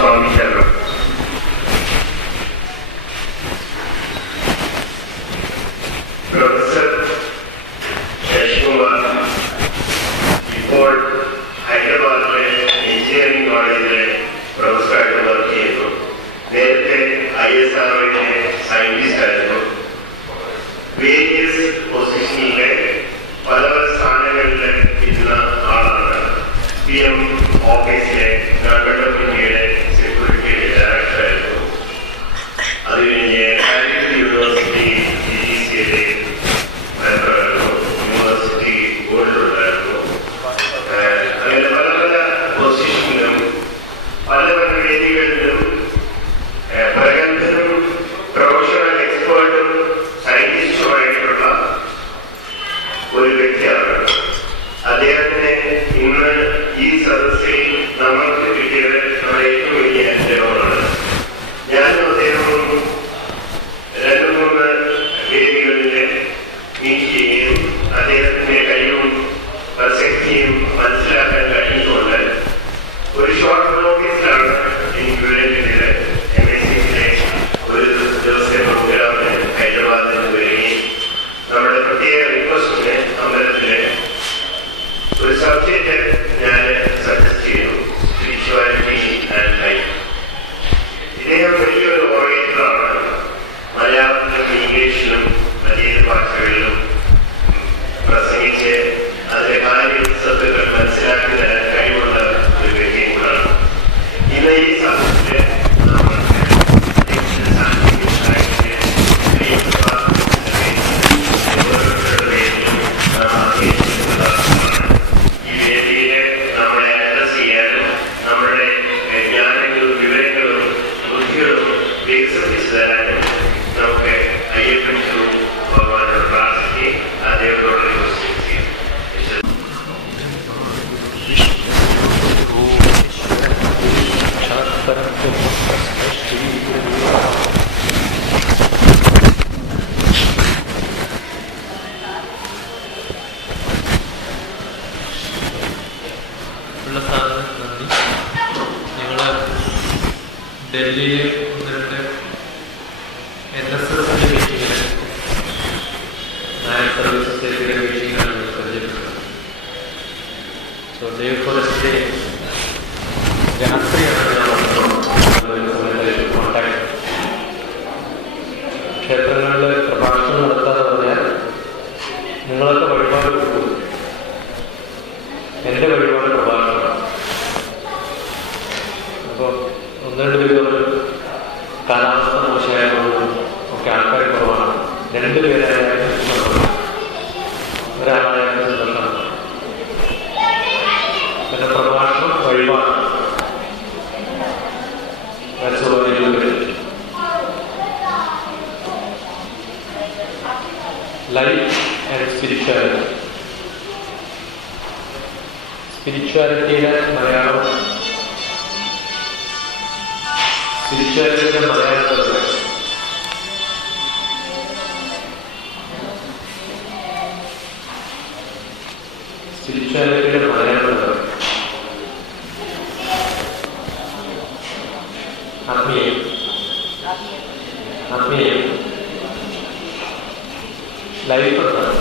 സ്വാമി ശരണം. പ്രൊഫസർ ശശികുമാർ ഇപ്പോൾ ഹൈദരാബാദിലെ എഞ്ചിനീയറിംഗ് കോളേജിലെ പ്രൊഫസറായിട്ട് വർക്ക് ചെയ്യുന്നു. നേരത്തെ ISROയിലെ സയന്റിസ്റ്റ് ആയിരുന്നു. വേരിയസ് പൊസിഷനിലെ പല സ്ഥാനങ്ങളിൽ ഇരുന്ന ആളാണ്. PM ഓഫീസിലെ ഗവൺമെന്റ് ഓഫ് ഇന്ത്യയുടെ സെക്യൂരിറ്റി ഡയറക്ടറായിരുന്നു. അത് കഴിഞ്ഞ് കാലിക്കറ്റ് യൂണിവേഴ്സിറ്റി GDCയിലെ മെമ്പറായിരുന്നു. യൂണിവേഴ്സിറ്റി ബോർഡിലുണ്ടായിരുന്നു. അങ്ങനെ പല പല പൊസിഷനിലും പല പല വേദികളിലും പ്രഗത്ഭനും പ്രൊഫഷണൽ എക്സ്പേർട്ടും സയന്റിസ്റ്റുമായിട്ടുള്ള ഒരു വ്യക്തിയാണ്. അദ്ദേഹത്തിന് ഇന്ന് ഈ സദസ്സിൽ നമ്മൾക്ക് കിട്ടിയത് നമ്മുടെ ഏറ്റവും വലിയ അനുഗ്രഹമാണ്. ഞാനും അദ്ദേഹവും 2-3 വേദികളിൽ മീറ്റ് ചെയ്യുകയും അദ്ദേഹത്തിന്റെ കഴിവും പ്രസക്തിയും മനസ്സിലാക്കാൻ കഴിഞ്ഞുകൊണ്ട് ഒരു ഷോർട്ട് നോട്ടീസിലാണ് എനിക്ക് വിവരം കിട്ടിയത്. MSCയിലെ ഒരു ദിവസത്തെ പ്രോഗ്രാമിന് ഹൈദരാബാദിൽ നിന്ന് വരികയും നമ്മുടെ പ്രത്യേക റിക്വസ്റ്റിന് അമ്പലത്തിലെ ഒരു സബ്ജക്റ്റ് ഞാൻ സജസ്റ്റ് ചെയ്തു, സ്പിരിച്വാലിറ്റി ആൻഡ് ലൈഫ്. ഇദ്ദേഹം വലിയൊരു ഓറിയന്ററാണ്. മലയാളത്തിലും ഇംഗ്ലീഷിലും മറ്റേത് ഭാഷകളിലും പ്രസംഗിച്ച് അതിന്റെ കാര്യസത്തുകൾ മനസ്സിലാക്കി തരാൻ കഴിവുള്ള ഒരു വ്യക്തിയും കൂടാണ്. ഇന്ന് ഈ സമയത്ത് നമ്മൾ ഈ വേദിയിലെ നമ്മളെ അഡ്രസ് ചെയ്യാനും നമ്മുടെ ജ്ഞാനങ്ങളും വിവരങ്ങളും ബുദ്ധികളും വികസിപ്പിച്ചു തരാനും നമുക്ക് അയ്യപ്പനു ഭഗവാനോട് പ്രാർത്ഥിക്കുകയും അദ്ദേഹത്തോട് റിക്വസ്റ്റ് ചെയ്യും. ഉള്ള സാധനം നന്ദി. ഞങ്ങൾ ഡൽഹിയിൽ 1-2 NSS മീറ്റിങ്ങിൽ നായർ സർവീസ് സൊസൈറ്റിയുടെ മീറ്റിങ്ങിലാണ് പരിചയപ്പെട്ടത്. സോ ദേവസ്വരത്തിൻ്റെ രാത്രിയാണ് കോണ്ടാക്ട്. ക്ഷേത്രങ്ങളിൽ പ്രഭാഷണം നടത്താന്ന് പറഞ്ഞാൽ നിങ്ങളൊക്കെ വഴിപാട് കൊടുക്കും. എൻ്റെ വഴിപാട് പ്രഭാഷണം. അപ്പോൾ 1-2 പേര് കാലാവസ്ഥ മോശമായതുകൊണ്ടും ഒക്കെ ആൾക്കാർ കുറവാണ്. 2 പേരായാലും ഒരാളായാലും സന്തോഷമാണ്. പിന്നെ പ്രഭാഷണം വഴിപാട് ലൈഫ് ആൻഡ് സ്പിരിച്വാലിറ്റി. സ്പിരിച്വാലിറ്റിയുടെ മലയാളം സ്പിരിച്വാലിറ്റിയുടെ മലയാളത്തിൽ സ്പിരിച്വാലിറ്റിയുടെ മലയാളത്തിൽ ആത്മീയം ലൈഫ് എന്നാണ്.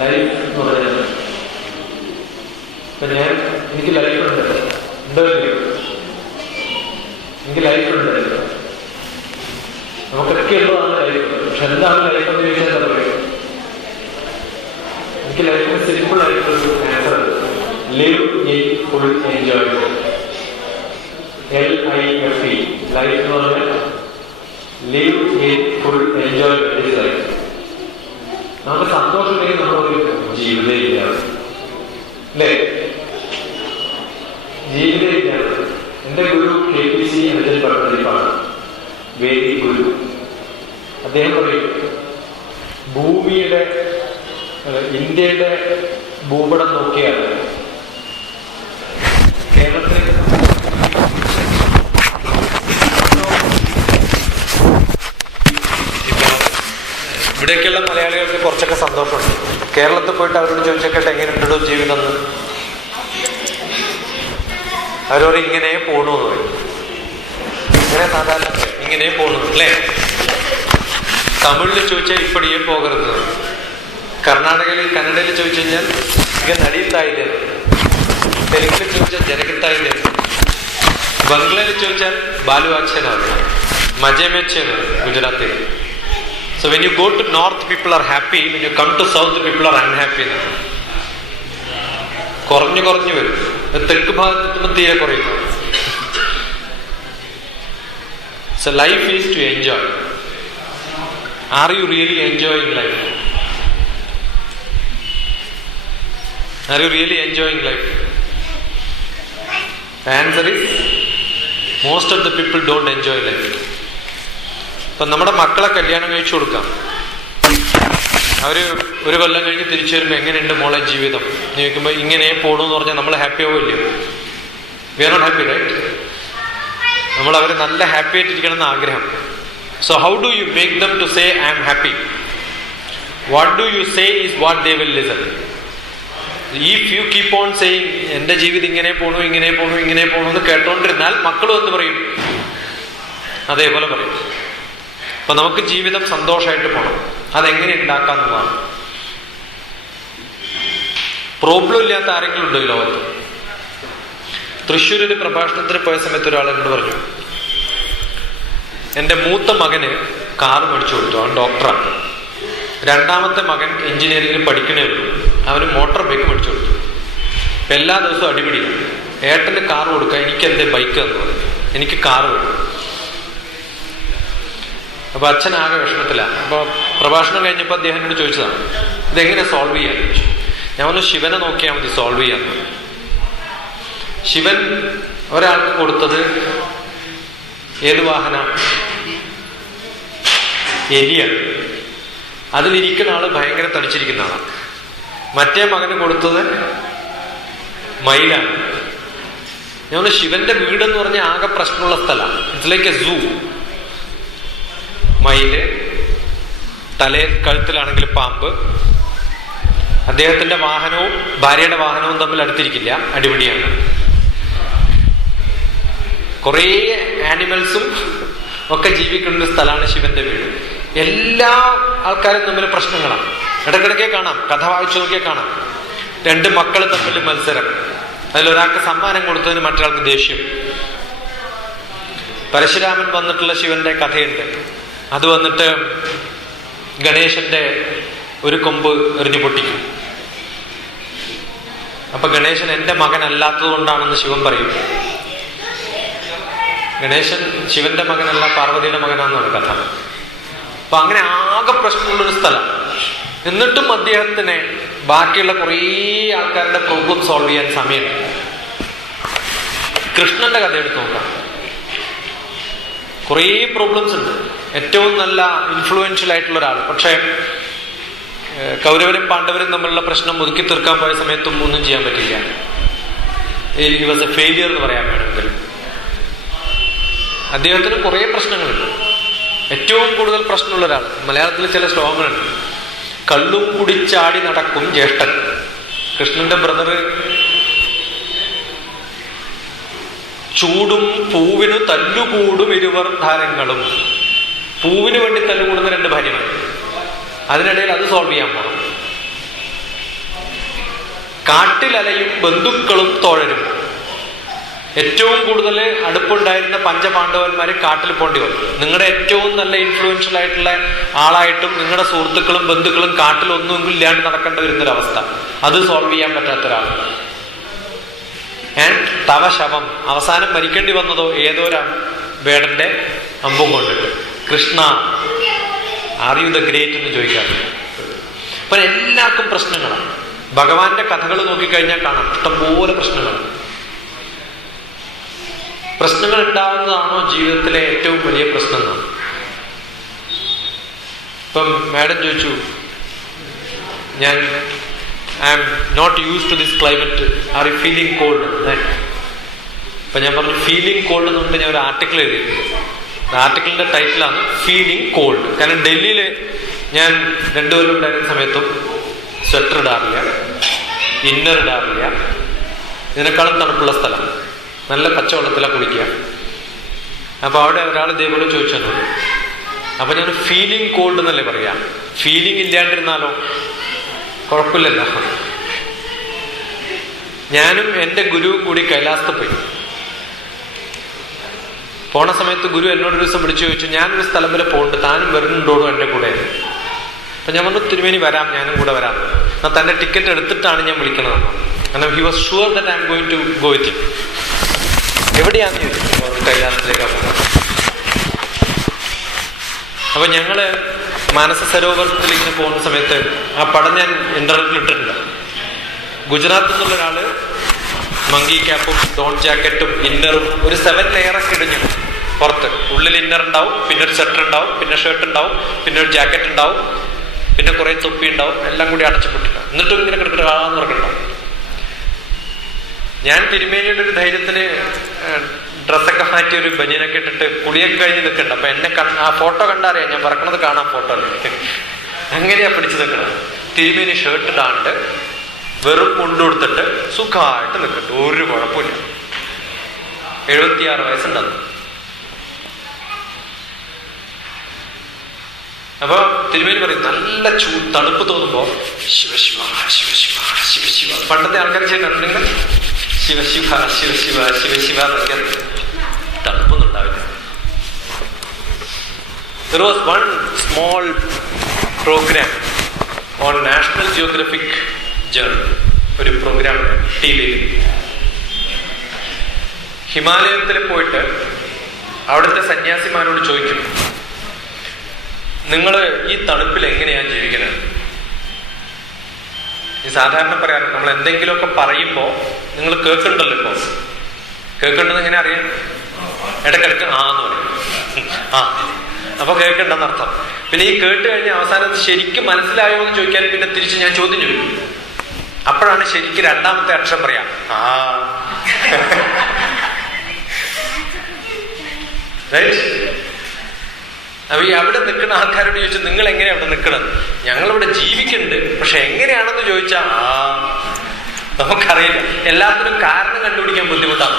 ലൈഫ് എന്ന് പറയുന്നത് ഇപ്പം എനിക്ക് ലൈഫുണ്ട് ഉണ്ടോ? എനിക്ക് ലൈഫുണ്ട്. നമുക്കൊക്കെ ഉള്ളതാണ് ലൈഫ്. പക്ഷെ എന്താണ് ലൈഫ് എന്ന് ചോദിച്ചാൽ എന്താ പറയുക? എനിക്ക് ലൈഫിന് സിമ്പിൾ ആയിട്ടൊരു answer live in full enjoyment. LIFE life എന്ന് പറഞ്ഞാൽ live in full enjoyment is life. നമുക്ക് സന്തോഷമില്ലെങ്കിൽ നമ്മളൊരു ജീവിതം ഇല്ലാതെ അല്ലേ? ജീവിതം ഇല്ലാതെ. എൻ്റെ ഗുരു KPC അഞ്ചൽ ഭട്ടതിരിപ്പാണ്, വേദി ഗുരു. അദ്ദേഹം പറയും ഭൂമിയുടെ ഇന്ത്യയുടെ ഭൂപടം നോക്കിയാൽ കേരളത്തിൽ ഇവിടേക്കുള്ള മലയാളികൾക്ക് കുറച്ചൊക്കെ സന്തോഷമുണ്ട്. കേരളത്തിൽ പോയിട്ട് അവരോട് ചോദിച്ചേക്കട്ടെ എങ്ങനെയുണ്ടോ ജീവിതം എന്ന്. അവരോട് ഇങ്ങനെ പോണു എന്ന് പറയും. ഇങ്ങനെ സാധാരണ ഇങ്ങനെ പോണു അല്ലേ. തമിഴിൽ ചോദിച്ചാൽ ഇപ്പടിയേ പോകരുത്. കർണാടകയിൽ കന്നഡയിൽ ചോദിച്ചു കഴിഞ്ഞാൽ ഇങ്ങ നടിയത്തായില്ലേ. തെലുങ്കിൽ ചോദിച്ചാൽ ജനകത്തായില്ലേ. ബംഗ്ലയിൽ ചോദിച്ചാൽ ബാലുവാച്ചനാണ്, മജമേച്ചനാണ് ഗുജറാത്തിൽ. So when you go to north, people are happy. When you come to south, people are unhappy. കുറഞ്ഞു വരും. തെക്ക് ഭാഗത്ത് തീരെ കുറയുന്നു. So life is to enjoy. Are you really enjoying life? Are you really enjoying life? The answer is most of the people don't enjoy life. അപ്പം നമ്മുടെ മക്കളെ കല്യാണം കഴിച്ചു കൊടുക്കാം. അവർ ഒരു കൊല്ലം കഴിഞ്ഞ് തിരിച്ചു വരുമ്പോൾ എങ്ങനെയുണ്ട് മോളെ ജീവിതം എന്ന് ചോദിക്കുമ്പോൾ ഇങ്ങനെ പോകണമെന്ന് പറഞ്ഞാൽ നമ്മൾ ഹാപ്പി ആവുമല്ലോ. We are not happy, right? നമ്മൾ അവർ നല്ല ഹാപ്പി ആയിട്ടിരിക്കണം എന്ന് ആഗ്രഹം. So how do you make them to say I am happy? What do you say is what they will listen. If you keep on saying എൻ്റെ ജീവിതം ഇങ്ങനെ പോണു എന്ന് കേട്ടോണ്ടിരുന്നാൽ മക്കളും എന്ത് പറയും? അതേപോലെ പറയും. അപ്പൊ നമുക്ക് ജീവിതം സന്തോഷമായിട്ട് പോകണം. അതെങ്ങനെ ഉണ്ടാക്കാവുന്നതാണ്. പ്രോബ്ലം ഇല്ലാത്ത ആരെങ്കിലും ഉണ്ടോ ഈ ലോകത്ത്? തൃശ്ശൂരിൽ പ്രഭാഷണത്തിന് പോയ സമയത്ത് ഒരാൾ എന്നോട് പറഞ്ഞു, എൻ്റെ മൂത്ത മകന് കാറ് മേടിച്ചു കൊടുത്തു, അവൻ ഡോക്ടറാണ്. രണ്ടാമത്തെ മകൻ എഞ്ചിനീയറിംഗിൽ പഠിക്കണേ ഉള്ളൂ, അവന് മോട്ടോർ ബൈക്ക് മേടിച്ചു കൊടുത്തു. എല്ലാ ദിവസവും അടിപിടിയാണ്. ഏട്ടന് കാറ് കൊടുക്കുക, എനിക്ക് എൻ്റെ ബൈക്ക് എന്ന് പറഞ്ഞു, എനിക്ക് കാറ് വേണം. അപ്പൊ അച്ഛനാകെ വിഷമത്തിലാണ്. അപ്പൊ പ്രഭാഷണം കഴിഞ്ഞപ്പോൾ അദ്ദേഹം എന്നോട് ചോദിച്ചതാണ്, ഇതെങ്ങനെ സോൾവ് ചെയ്യാൻ ചോദിച്ചു. ഞാൻ പറഞ്ഞു, ശിവനെ നോക്കിയാൽ മതി സോൾവ് ചെയ്യാന്ന്. ശിവൻ ഒരാൾക്ക് കൊടുത്തത് ഏത് വാഹന? എലിയാണ്. അതിലിരിക്കുന്ന ആള് ഭയങ്കര തടിച്ചിരിക്കുന്ന ആളാണ്. മറ്റേ മകന് കൊടുത്തത് മയിലാണ്. ഞാൻ പറഞ്ഞു, ശിവന്റെ വീടെന്ന് പറഞ്ഞാൽ ആകെ പ്രശ്നമുള്ള സ്ഥലമാണ്. ഇറ്റ്സ് ലൈക്ക് എ സൂ. മയില്, കഴുത്തിലാണെങ്കിൽ പാമ്പ്. അദ്ദേഹത്തിന്റെ വാഹനവും ഭാര്യയുടെ വാഹനവും തമ്മിൽ അടുത്തിരിക്കില്ല, അടിപിടിയാണ്. കുറേ ആനിമൽസും ഒക്കെ ജീവിക്കുന്ന സ്ഥലമാണ് ശിവന്റെ വീട്. എല്ലാ ആൾക്കാരും തമ്മിൽ പ്രശ്നങ്ങളാണ്. ഇടയ്ക്കിടയ്ക്ക് കാണാം, കഥ വായിച്ചു നോക്കിയാൽ കാണാം. രണ്ട് മക്കൾ തമ്മിൽ മത്സരം. അതിലൊരാൾക്ക് സമ്മാനം കൊടുത്തതിന് മറ്റൊരാൾക്ക് ദേഷ്യം. പരശുരാമൻ വന്നിട്ടുള്ള ശിവന്റെ കഥയുണ്ട്. അത് വന്നിട്ട് ഗണേശന്റെ ഒരു കൊമ്പ് എറിഞ്ഞു പൊട്ടിക്കും. അപ്പൊ ഗണേശൻ എൻ്റെ മകനല്ലാത്തത് കൊണ്ടാണെന്ന് ശിവൻ പറയും. ഗണേശൻ ശിവന്റെ മകനല്ല, പാർവതിയുടെ മകനാണെന്നാണ് കഥ. അപ്പൊ അങ്ങനെ ആകെ പ്രശ്നമുള്ളൊരു സ്ഥലം. എന്നിട്ടും അദ്ദേഹത്തിന് ബാക്കിയുള്ള കുറേ ആൾക്കാരുടെ പ്രോബ്ലം സോൾവ് ചെയ്യാൻ സമയമുണ്ട്. കൃഷ്ണന്റെ കഥ എടുത്ത് നോക്കാം. കുറേ പ്രോബ്ലംസ് ഉണ്ട്. ഏറ്റവും നല്ല ഇൻഫ്ലുവൻഷ്യൽ ആയിട്ടുള്ള ഒരാൾ. പക്ഷേ കൗരവരും പാണ്ഡവരും തമ്മിലുള്ള പ്രശ്നം ഒതുക്കി തീർക്കാൻ പോയ സമയത്തും ഒന്നും ചെയ്യാൻ പറ്റില്ല. ഹി വാസ് എ ഫെയിലിയർ എന്ന് പറയാൻ വേണമെങ്കിൽ. അദ്ദേഹത്തിന് കുറേ പ്രശ്നങ്ങളുണ്ട്. ഏറ്റവും കൂടുതൽ പ്രശ്നമുള്ള ഒരാൾ. മലയാളത്തിൽ ചില ശ്ലോകങ്ങളുണ്ട്. കള്ളും കുടിച്ചാടി നടക്കും ജ്യേഷ്ഠൻ. കൃഷ്ണന്റെ ബ്രദർ ചൂടും പൂവിനു തല്ലുകൂടും ഇരുവർ ധാരങ്ങളും. പൂവിന് വേണ്ടി തല്ലുകൂടുന്ന രണ്ട് ഭാര്യമാർ. അതിനിടയിൽ അത് സോൾവ് ചെയ്യാൻ പോകണം. കാട്ടിലലയും ബന്ധുക്കളും തോഴരും. ഏറ്റവും കൂടുതൽ അടുപ്പുണ്ടായിരുന്ന പഞ്ചപാണ്ഡവന്മാര് കാട്ടിൽ പോണ്ടി വന്നു. നിങ്ങളുടെ ഏറ്റവും നല്ല ഇൻഫ്ലുവൻഷ്യൽ ആയിട്ടുള്ള ആളായിട്ടും നിങ്ങളുടെ സുഹൃത്തുക്കളും ബന്ധുക്കളും കാട്ടിൽ ഒന്നും ഇല്ലാണ്ട് നടക്കേണ്ടി വരുന്നൊരവസ്ഥ. അത് സോൾവ് ചെയ്യാൻ പറ്റാത്തൊരാൾ. ആൻഡ് തവ ശവം, അവസാനം മരിക്കേണ്ടി വന്നതോ ഏതോ വേടന്റെ അമ്പും കൊണ്ടിട്ട്. Krishna are you the great എന്ന് ചോദിക്കാറുണ്ട്. അപ്പൊ എല്ലാവർക്കും പ്രശ്നങ്ങളാണ്. ഭഗവാന്റെ കഥകൾ നോക്കിക്കഴിഞ്ഞാൽ കാണാം, ഇഷ്ടംപോലെ പ്രശ്നങ്ങളാണ്. പ്രശ്നങ്ങൾ ഉണ്ടാവുന്നതാണോ ജീവിതത്തിലെ ഏറ്റവും വലിയ പ്രശ്നം എന്നാണ്. ഇപ്പം മാഡം ചോദിച്ചു, I am not used to this climate. Are you feeling cold? അപ്പൊ ഞാൻ പറഞ്ഞു ഫീലിംഗ് കോൾഡ് എന്നുകൊണ്ട് ഞാൻ ഒരു ആർട്ടിക്കിൾ എഴുതിയിട്ടുണ്ട്. ആർട്ടിക്കിളിന്റെ ടൈറ്റിലാണ് ഫീലിംഗ് കോൾഡ്. കാരണം ഡൽഹിയിൽ ഞാൻ 2 കൊല്ലം ഉണ്ടായിരുന്ന സമയത്തും സ്വെറ്റർ ഇടാറില്ല, ഇന്നർ ഇടാറില്ല. ഇതിനേക്കാളും തണുപ്പുള്ള സ്ഥലം, നല്ല പച്ചവെള്ളത്തിലാണ് കുളിക്കുക. അപ്പൊ അവിടെ ഒരാൾ ഇതേപോലെ ചോദിച്ചു എന്നോട്. അപ്പൊ ഞാൻ ഫീലിംഗ് കോൾഡ് എന്നല്ലേ പറയാ. ഫീലിംഗ് ഇല്ലാണ്ടിരുന്നാലോ കുഴപ്പമില്ലല്ലോ. ഞാനും എൻ്റെ ഗുരുവും കൂടി കൈലാസത്ത് പോയി. പോണ സമയത്ത് ഗുരു എന്നോടൊരു ദിവസം വിളിച്ചു ചോദിച്ചു, ഞാനൊരു സ്ഥലം വരെ പോകുന്നുണ്ട്, താനും വരുന്നുണ്ടോടും എൻ്റെ കൂടെ. അപ്പൊ ഞാൻ പറഞ്ഞു, തിരുമേനി വരാം, ഞാനും കൂടെ വരാം. എന്നാൽ തൻ്റെ ടിക്കറ്റ് എടുത്തിട്ടാണ് ഞാൻ വിളിക്കണത്. കാരണം he was sure that I am going to go with him. എവിടെയാന്ന് ചോദിച്ചു. കൈലാസത്തിലേക്കാണ് പോകുന്നത്. അപ്പൊ ഞങ്ങള് മാനസ സരോവരത്തിൽ ഇങ്ങനെ പോകുന്ന സമയത്ത് ആ പടം ഞാൻ ഇന്റർനെറ്റിൽ ഇട്ടിട്ടുണ്ട്. ഗുജറാത്തിൽ നിന്നുള്ള ഒരാള് മങ്കി ക്യാപ്പും ഡോൺ ജാക്കറ്റും ഇന്നറും ഒരു 7 ലെയറൊക്കെ ഇടിഞ്ഞു പുറത്ത്. ഉള്ളിൽ ഇന്നർ ഉണ്ടാവും, പിന്നെ ഒരു സ്വെറ്റർ ഉണ്ടാവും, പിന്നെ ഷർട്ട് ഉണ്ടാവും, പിന്നെ ഒരു ജാക്കറ്റ് ഉണ്ടാവും, പിന്നെ കുറെ തൊപ്പി ഉണ്ടാവും, എല്ലാം കൂടി അടച്ചപ്പെട്ടിട്ട് എന്നിട്ടും ഇങ്ങനെ കിടക്കിട്ട് കാണാന്ന് പറഞ്ഞിട്ടുണ്ടാവും. ഞാൻ തിരുമേനിയുടെ ഒരു ധൈര്യത്തിന് ഡ്രസ്സൊക്കെ മാറ്റി ഒരു ബനിയനൊക്കെ ഇട്ടിട്ട് കുളിയൊക്കെ കഴിഞ്ഞ് നിൽക്കണ്ട. അപ്പൊ എന്നെ ആ ഫോട്ടോ കണ്ടറിയാം, ഞാൻ പറക്കണത് കാണാം ഫോട്ടോയിൽ. അങ്ങനെയാ പിടിച്ചു നിൽക്കണം. തിരുമേനി ഷർട്ട് ഇടാണ്ട് വെറും കൊണ്ടുകൊടുത്തിട്ട് സുഖമായിട്ട് നിൽക്കട്ടെ, ഒരു കുഴപ്പമില്ല. 76 വയസ്സുണ്ടെന്ന്. അപ്പൊ തിരുമേനി പറയും, നല്ല തണുപ്പ് തോന്നുമ്പോ ശിവശിവ ശിവശിവ ശിവശിവ. പണ്ടത്തെ ആൾക്കാർ ചെയ്യുന്നുണ്ടെങ്കിൽ ശിവശിവ ശിവശിവ ശിവശിവ എന്നൊക്കെ. തണുപ്പൊന്നും ഉണ്ടാവില്ല. There was one small program on National Geographic Journal. ഒരു പ്രോഗ്രാം ടി വിയിൽ. ഹിമാലയത്തിൽ പോയിട്ട് അവിടുത്തെ സന്യാസിമാരോട് ചോദിക്കും, നിങ്ങൾ ഈ തണുപ്പിൽ എങ്ങനെയാണ് ജീവിക്കുന്നത്? ഈ സാധാരണ പറയാറ്, നമ്മൾ എന്തെങ്കിലുമൊക്കെ പറയുമ്പോൾ നിങ്ങൾ കേൾക്കുന്നുണ്ടല്ലോ. ഇപ്പൊ കേൾക്കുന്നുണ്ടെന്ന് എങ്ങനെ അറിയാം? ഇടക്കിടക്ക് ആ എന്ന് പറയും. ആ അപ്പൊ കേൾക്കണ്ടെന്ന് അർത്ഥം. പിന്നെ ഈ കേട്ട് കഴിഞ്ഞ അവസാനത്ത് ശരിക്കും മനസ്സിലായോ എന്ന് ചോദിക്കാൻ പിന്നെ തിരിച്ച് ഞാൻ ചോദ്യം ചോദിക്കും. അപ്പോഴാണ് ശരിക്കും രണ്ടാമത്തെ അക്ഷരം പറയാം, ആ. അപ്പൊ ഈ അവിടെ നിൽക്കുന്ന ആൾക്കാരോട് ചോദിച്ചു, നിങ്ങൾ എങ്ങനെയാ അവിടെ നിൽക്കണത്? ഞങ്ങളിവിടെ ജീവിക്കുന്നുണ്ട്, പക്ഷെ എങ്ങനെയാണെന്ന് ചോദിച്ചാ ആ നമുക്കറിയില്ല. എല്ലാത്തിനും കാരണം കണ്ടുപിടിക്കാൻ ബുദ്ധിമുട്ടാണ്.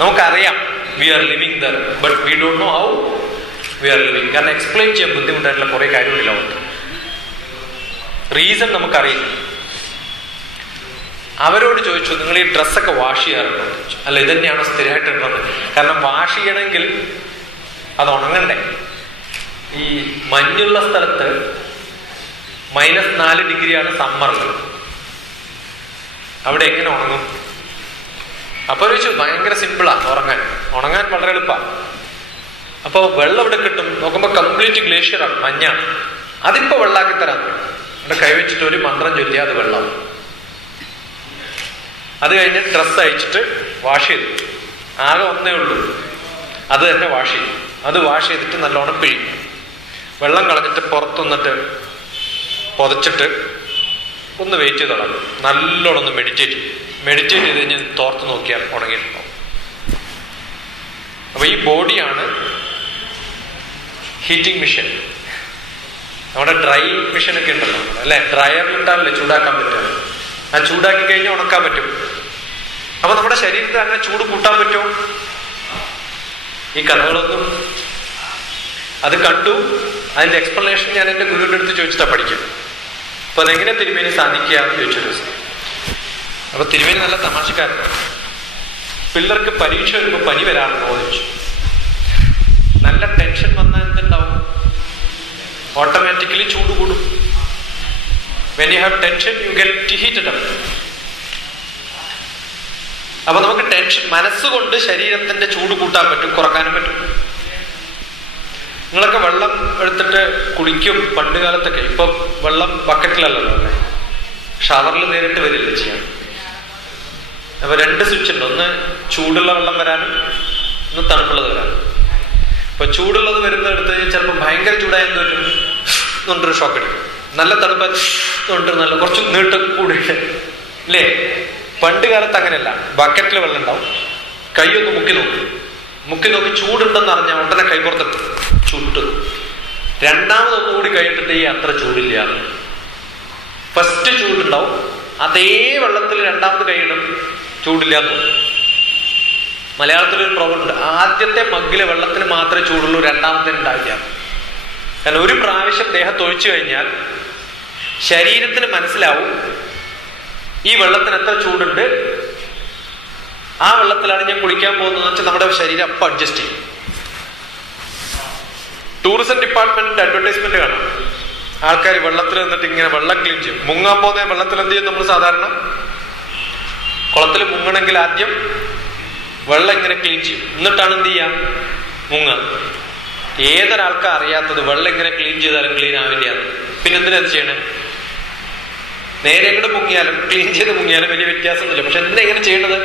നമുക്കറിയാം we are living there, but we don't know how we are living. കാരണം എക്സ്പ്ലെയിൻ ചെയ്യാൻ ബുദ്ധിമുട്ടായിട്ടുള്ള കുറെ കാര്യങ്ങളില്ല. റീസൺ നമുക്കറിയില്ല. അവരോട് ചോദിച്ചു, നിങ്ങൾ ഈ ഡ്രസ്സൊക്കെ വാഷ് ചെയ്യാറുണ്ടോ? അല്ല, ഇതന്നെയാണോ സ്ഥിരമായിട്ട് ഇടുന്നത്? കാരണം വാഷ് ചെയ്യണമെങ്കിൽ അത് ഉണങ്ങണ്ടേ. ഈ മഞ്ഞുള്ള സ്ഥലത്ത് -4 ഡിഗ്രിയാണ് സമ്മറിൽ. അവിടെ എങ്ങനെ ഉണങ്ങും? അപ്പൊ ചോദിച്ചു, ഭയങ്കര സിമ്പിളാ ഉണങ്ങാൻ വളരെ എളുപ്പമാണ്. അപ്പൊ വെള്ളം ഇവിടെ കിട്ടും. നോക്കുമ്പോ കംപ്ലീറ്റ് ഗ്ലേഷ്യറാണ്, മഞ്ഞാണ്. അതിപ്പോ വെള്ളാക്കി തരാൻ അവിടെ കൈവച്ചിട്ട് ഒരു മന്ത്രം ചൊല്ലിയാൽ അത് വെള്ളം. അത് കഴിഞ്ഞ് ഡ്രസ്സ് അയച്ചിട്ട് വാഷ് ചെയ്തു. ആകെ ഒന്നേ ഉള്ളൂ, അത് തന്നെ വാഷ് ചെയ്തു. അത് വാഷ് ചെയ്തിട്ട് നല്ലോണം പിഴിഞ്ഞു, വെള്ളം കളഞ്ഞിട്ട് പുറത്തുനിന്നിട്ട് പൊതച്ചിട്ട് ഒന്ന് വെയിറ്റ് ചെയ്തോളാം. നല്ലോണം ഒന്ന് മെഡിറ്റേറ്റ് ചെയ്ത് കഴിഞ്ഞ് തോർത്ത് നോക്കിയാൽ ഉണങ്ങിയിട്ടുണ്ടാവും. അപ്പൊ ഈ ബോഡിയാണ് ഹീറ്റിംഗ് മെഷീൻ. നമ്മുടെ ഡ്രൈ മെഷീനൊക്കെ ഉണ്ടല്ലോ അല്ലെ, ഡ്രയറിലിട്ടാലല്ലേ ചൂടാക്കാൻ പറ്റുക. ആ ചൂടാക്കി കഴിഞ്ഞാൽ ഉണക്കാൻ പറ്റും. അപ്പൊ നമ്മുടെ ശരീരത്തിൽ അങ്ങനെ ചൂട് കൂട്ടാൻ പറ്റുമോ? ഈ കഥകളൊന്നും അത് കണ്ടു. അതിന്റെ എക്സ്പ്ലനേഷൻ ഞാൻ എൻ്റെ ഗുരുവിൻ്റെ അടുത്ത് ചോദിച്ചിട്ടാ പഠിക്കും. അപ്പൊ അതെങ്ങനെ തിരുമേനി സാധിക്കുക എന്ന് ചോദിച്ചൊരു ദിവസം. അപ്പൊ തിരുമേനി നല്ല തമാശക്കാരനാണ്. പിള്ളേർക്ക് പരീക്ഷ വരുമ്പോൾ പനി വരാറുണ്ടോ എന്ന് ചോദിച്ചു. നല്ല ടെൻഷൻ വന്നാൽ എന്തുണ്ടാവും? ഓട്ടോമാറ്റിക്കലി ചൂട് കൂടും. When you have tension, you get heated up. അപ്പൊ നമുക്ക് ടെൻഷൻ, മനസ്സുകൊണ്ട് ശരീരത്തിന്റെ ചൂട് കൂട്ടാൻ പറ്റും, കുറക്കാനും പറ്റും. നിങ്ങളൊക്കെ വെള്ളം എടുത്തിട്ട് കുളിക്കും പണ്ട് കാലത്തൊക്കെ. ഇപ്പൊ വെള്ളം ബക്കറ്റിലല്ലല്ലോ അല്ലേ, ഷവറിൽ നേരിട്ട് വരില്ല ചെയ്യാൻ. അപ്പൊ 2 സ്വിച്ച് ഉണ്ട്, ഒന്ന് ചൂടുള്ള വെള്ളം വരാനും ഒന്ന് തണുപ്പുള്ളത് വരാനും. അപ്പൊ ചൂടുള്ളത് വരുന്നത് എടുത്തു കഴിഞ്ഞാൽ ചിലപ്പോൾ ഭയങ്കര ചൂടായ എന്ത് പറ്റും? എന്നൊരു ഷോക്ക് എടുക്കും. നല്ല തണുപ്പ് നല്ല കുറച്ച് നീട്ട് കൂടി അല്ലേ. പണ്ട് കാലത്ത് അങ്ങനെയല്ല, ബക്കറ്റിൽ വെള്ളം ഉണ്ടാവും, കൈ ഒന്ന് മുക്കി നോക്കി ചൂടുണ്ടെന്ന് അറിഞ്ഞാൽ ഉടനെ കൈ പുറത്തിട്ട് ചുട്ട് രണ്ടാമതൊന്നുകൂടി കഴിഞ്ഞിട്ട് ഈ അത്ര ചൂടില്ല. ഫസ്റ്റ് ചൂടുണ്ടാവും, അതേ വെള്ളത്തിൽ രണ്ടാമത് കൈയിടും, ചൂടില്ലാന്ന് തോന്നും. മലയാളത്തിലൊരു പ്രോബ്ലം ഉണ്ട്, ആദ്യത്തെ മഗ്ഗിലെ വെള്ളത്തിന് മാത്രമേ ചൂടുള്ളൂ, രണ്ടാമത്തിന് ഉണ്ടാവില്ല. കാരണം ഒരു പ്രാവശ്യം ദേഹത്ത് ഒഴിച്ചു കഴിഞ്ഞാൽ ശരീരത്തിന് മനസ്സിലാവും ഈ വെള്ളത്തിന് എത്ര ചൂടുണ്ട്, ആ വെള്ളത്തിലാണ് ഞാൻ കുളിക്കാൻ പോകുന്നതെന്ന് വെച്ചാൽ നമ്മുടെ ശരീരം അപ്പം അഡ്ജസ്റ്റ് ചെയ്യും. ടൂറിസം ഡിപ്പാർട്ട്മെന്റിന്റെ അഡ്വർടൈസ്മെന്റ് കാണാം, ആൾക്കാർ വെള്ളത്തിൽ നിന്നിട്ട് ഇങ്ങനെ വെള്ളം ക്ലീൻ ചെയ്യും. മുങ്ങാൻ പോകുന്ന വെള്ളത്തിൽ എന്ത് ചെയ്യും? നമ്മൾ സാധാരണ കുളത്തിൽ മുങ്ങണമെങ്കിൽ ആദ്യം വെള്ളം ഇങ്ങനെ ക്ലീൻ ചെയ്യും, എന്നിട്ടാണ് എന്ത് ചെയ്യാം? മുങ്ങ. ഏതൊരാൾക്കാ അറിയാത്തത് വെള്ളം ഇങ്ങനെ ക്ലീൻ ചെയ്താലും ക്ലീൻ ആവില്ല? പിന്നെ എന്തിനാ അത് ചെയ്യണേ? നേരെ എങ്ങോട്ട് മുങ്ങിയാലും ക്ലീൻ ചെയ്ത് മുങ്ങിയാലും വലിയ വ്യത്യാസമൊന്നുമില്ല. പക്ഷെ എന്തിനാ ഇങ്ങനെ ചെയ്യണത്?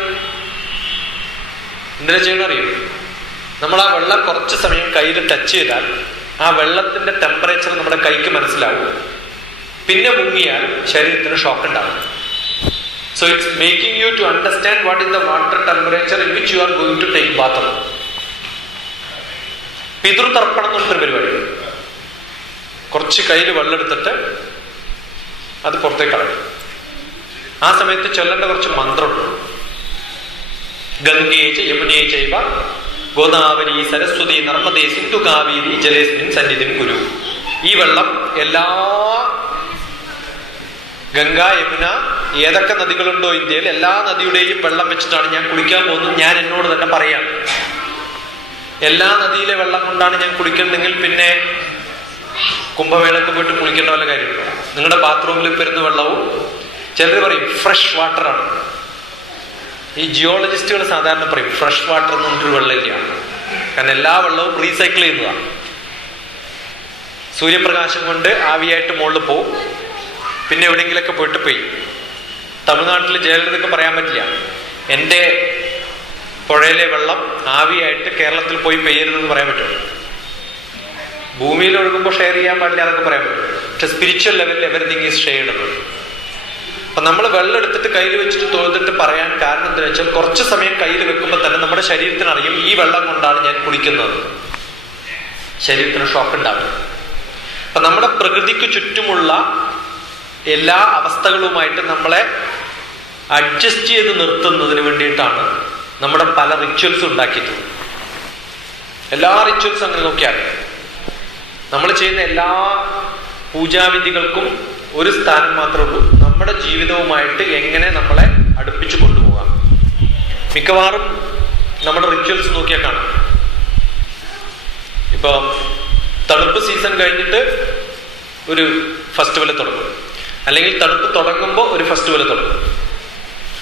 എന്തിനാ ചെയ്യണം അറിയും? നമ്മൾ ആ വെള്ളം കുറച്ച് സമയം കയ്യിൽ ടച്ച് ചെയ്താൽ ആ വെള്ളത്തിന്റെ ടെമ്പറേച്ചർ നമ്മുടെ കൈക്ക് മനസ്സിലാവും. പിന്നെ മുങ്ങിയാൽ ശരീരത്തിന് ഷോക്ക് ഉണ്ടാവും. So it's making you to understand what is the water temperature in which you are going to take bath. പിതൃതർപ്പണം എന്ന് പറഞ്ഞൊരു പരിപാടി. കുറച്ച് കയ്യിൽ വെള്ളം എടുത്തിട്ട് അത് പുറത്തേക്ക് കളയും. ആ സമയത്ത് ചൊല്ലേണ്ട കുറച്ച് മന്ത്രമുണ്ട്. ഗംഗേ ച യമുനേ ചൈവ ഗോദാവരി സരസ്വതി നർമ്മദേ സിന്ധു കാവേരി ജലേസ്മിൻ സന്നിധിം കുരു. ഈ വെള്ളം എല്ലാ ഗംഗ, യമുന, ഏതൊക്കെ നദികളുണ്ടോ ഇന്ത്യയിൽ എല്ലാ നദിയുടെയും വെള്ളം വെച്ചിട്ടാണ് ഞാൻ കുളിക്കാൻ പോകുന്നത്. ഞാൻ എന്നോട് തന്നെ പറയാം, എല്ലാ നദിയിലെ വെള്ളം കൊണ്ടാണ് ഞാൻ കുളിക്കുന്നതെങ്കിൽ പിന്നെ കുംഭമേളക്ക് പോയിട്ട് കുളിക്കേണ്ട വല്ല കാര്യമുണ്ടോ? നിങ്ങളുടെ ബാത്റൂമിൽ വരുന്ന വെള്ളവും ചിലർ പറയും ഫ്രഷ് വാട്ടറാണ്. ഈ ജിയോളജിസ്റ്റുകൾ സാധാരണ പറയും ഫ്രഷ് വാട്ടർ എന്ന് പറഞ്ഞൊരു വെള്ളമില്ല. കാരണം എല്ലാ വെള്ളവും റീസൈക്കിൾ ചെയ്യുന്നതാണ്. സൂര്യപ്രകാശം കൊണ്ട് ആവിയായിട്ട് മുകളിൽ പോവും, പിന്നെ എവിടെയെങ്കിലൊക്കെ പോയിട്ട് പെയ്യും. തമിഴ്നാട്ടിൽ ജയലളിതയ്ക്ക് പറയാൻ പറ്റില്ല, എൻ്റെ പുഴയിലെ വെള്ളം ആവിയായിട്ട് കേരളത്തിൽ പോയി പെയ്യരുതെന്ന് പറയാൻ പറ്റുമോ? ഭൂമിയിൽ ഒഴുകുമ്പോൾ ഷെയർ ചെയ്യാൻ പാടില്ല എന്നൊക്കെ പറയാൻ പറ്റും. പക്ഷെ സ്പിരിച്വൽ ലെവലിൽ എവരിതിങ് ഈസ് ഷെയർഡ്. അപ്പൊ നമ്മൾ വെള്ളം എടുത്തിട്ട് കയ്യിൽ വെച്ചിട്ട് തൊഴുതിട്ട് പറയാൻ കാരണം എന്താ വെച്ചാൽ കുറച്ച് സമയം കയ്യിൽ വെക്കുമ്പോൾ തന്നെ നമ്മുടെ ശരീരത്തിന് അറിയും ഈ വെള്ളം കൊണ്ടാണ് ഞാൻ കുളിക്കുന്നത്. ശരീരത്തിന് ഷോക്ക് ഉണ്ടാവും. അപ്പൊ നമ്മുടെ പ്രകൃതിക്ക് ചുറ്റുമുള്ള എല്ലാ അവസ്ഥകളുമായിട്ട് നമ്മളെ അഡ്ജസ്റ്റ് ചെയ്ത് നിർത്തുന്നതിന് വേണ്ടിയിട്ടാണ് നമ്മുടെ പല റിച്വൽസും ഉണ്ടാക്കിയിട്ടുള്ളത്. എല്ലാ റിച്വൽസും അങ്ങനെ നോക്കിയാൽ നമ്മൾ ചെയ്യുന്ന എല്ലാ പൂജാവിധികൾക്കും ഒരു സ്ഥാനം മാത്രമേ ഉള്ളൂ, നമ്മുടെ ജീവിതവുമായിട്ട് എങ്ങനെ നമ്മളെ അടുപ്പിച്ചു കൊണ്ടുപോകാം. മിക്കവാറും നമ്മുടെ റിച്വൽസ് നോക്കിയാൽ കാണാം. ഇപ്പൊ തണുപ്പ് സീസൺ കഴിഞ്ഞിട്ട് ഒരു ഫെസ്റ്റിവൽ തുടങ്ങും, അല്ലെങ്കിൽ തണുപ്പ് തുടങ്ങുമ്പോൾ ഒരു ഫെസ്റ്റിവൽ തുടങ്ങും.